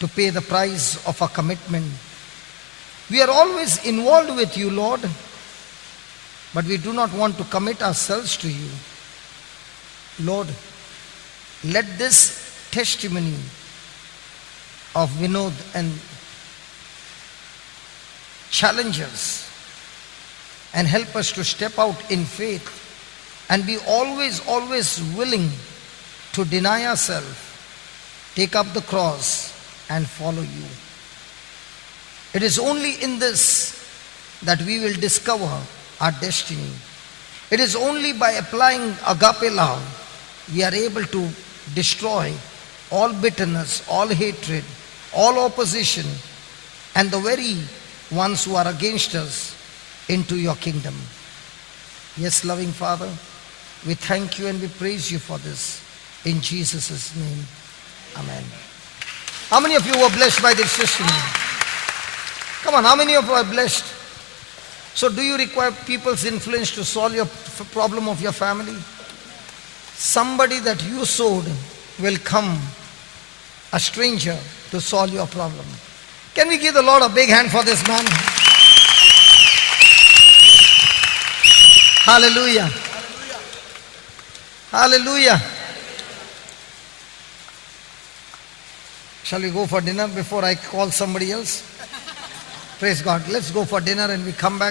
to pay the price of our commitment. We are always involved with you, Lord, but we do not want to commit ourselves to you. Lord, let this testimony of Vinod and challenge us and help us to step out in faith and be always willing to deny ourselves, take up the cross and follow you. It is only in this that we will discover our destiny. It is only by applying agape love we are able to destroy all bitterness, all hatred, all opposition, and the very ones who are against us into your kingdom. Yes, loving Father, we thank you and we praise you for this. In Jesus' name, amen. How many of you were blessed by this testimony? Come on, how many of you are blessed? So do you require people's influence to solve your problem of your family? Somebody that you sowed will come, a stranger, to solve your problem. Can we give the Lord a big hand for this man? Hallelujah. Hallelujah. Shall we go for dinner before I call somebody else? Praise God. Let's go for dinner and we come back.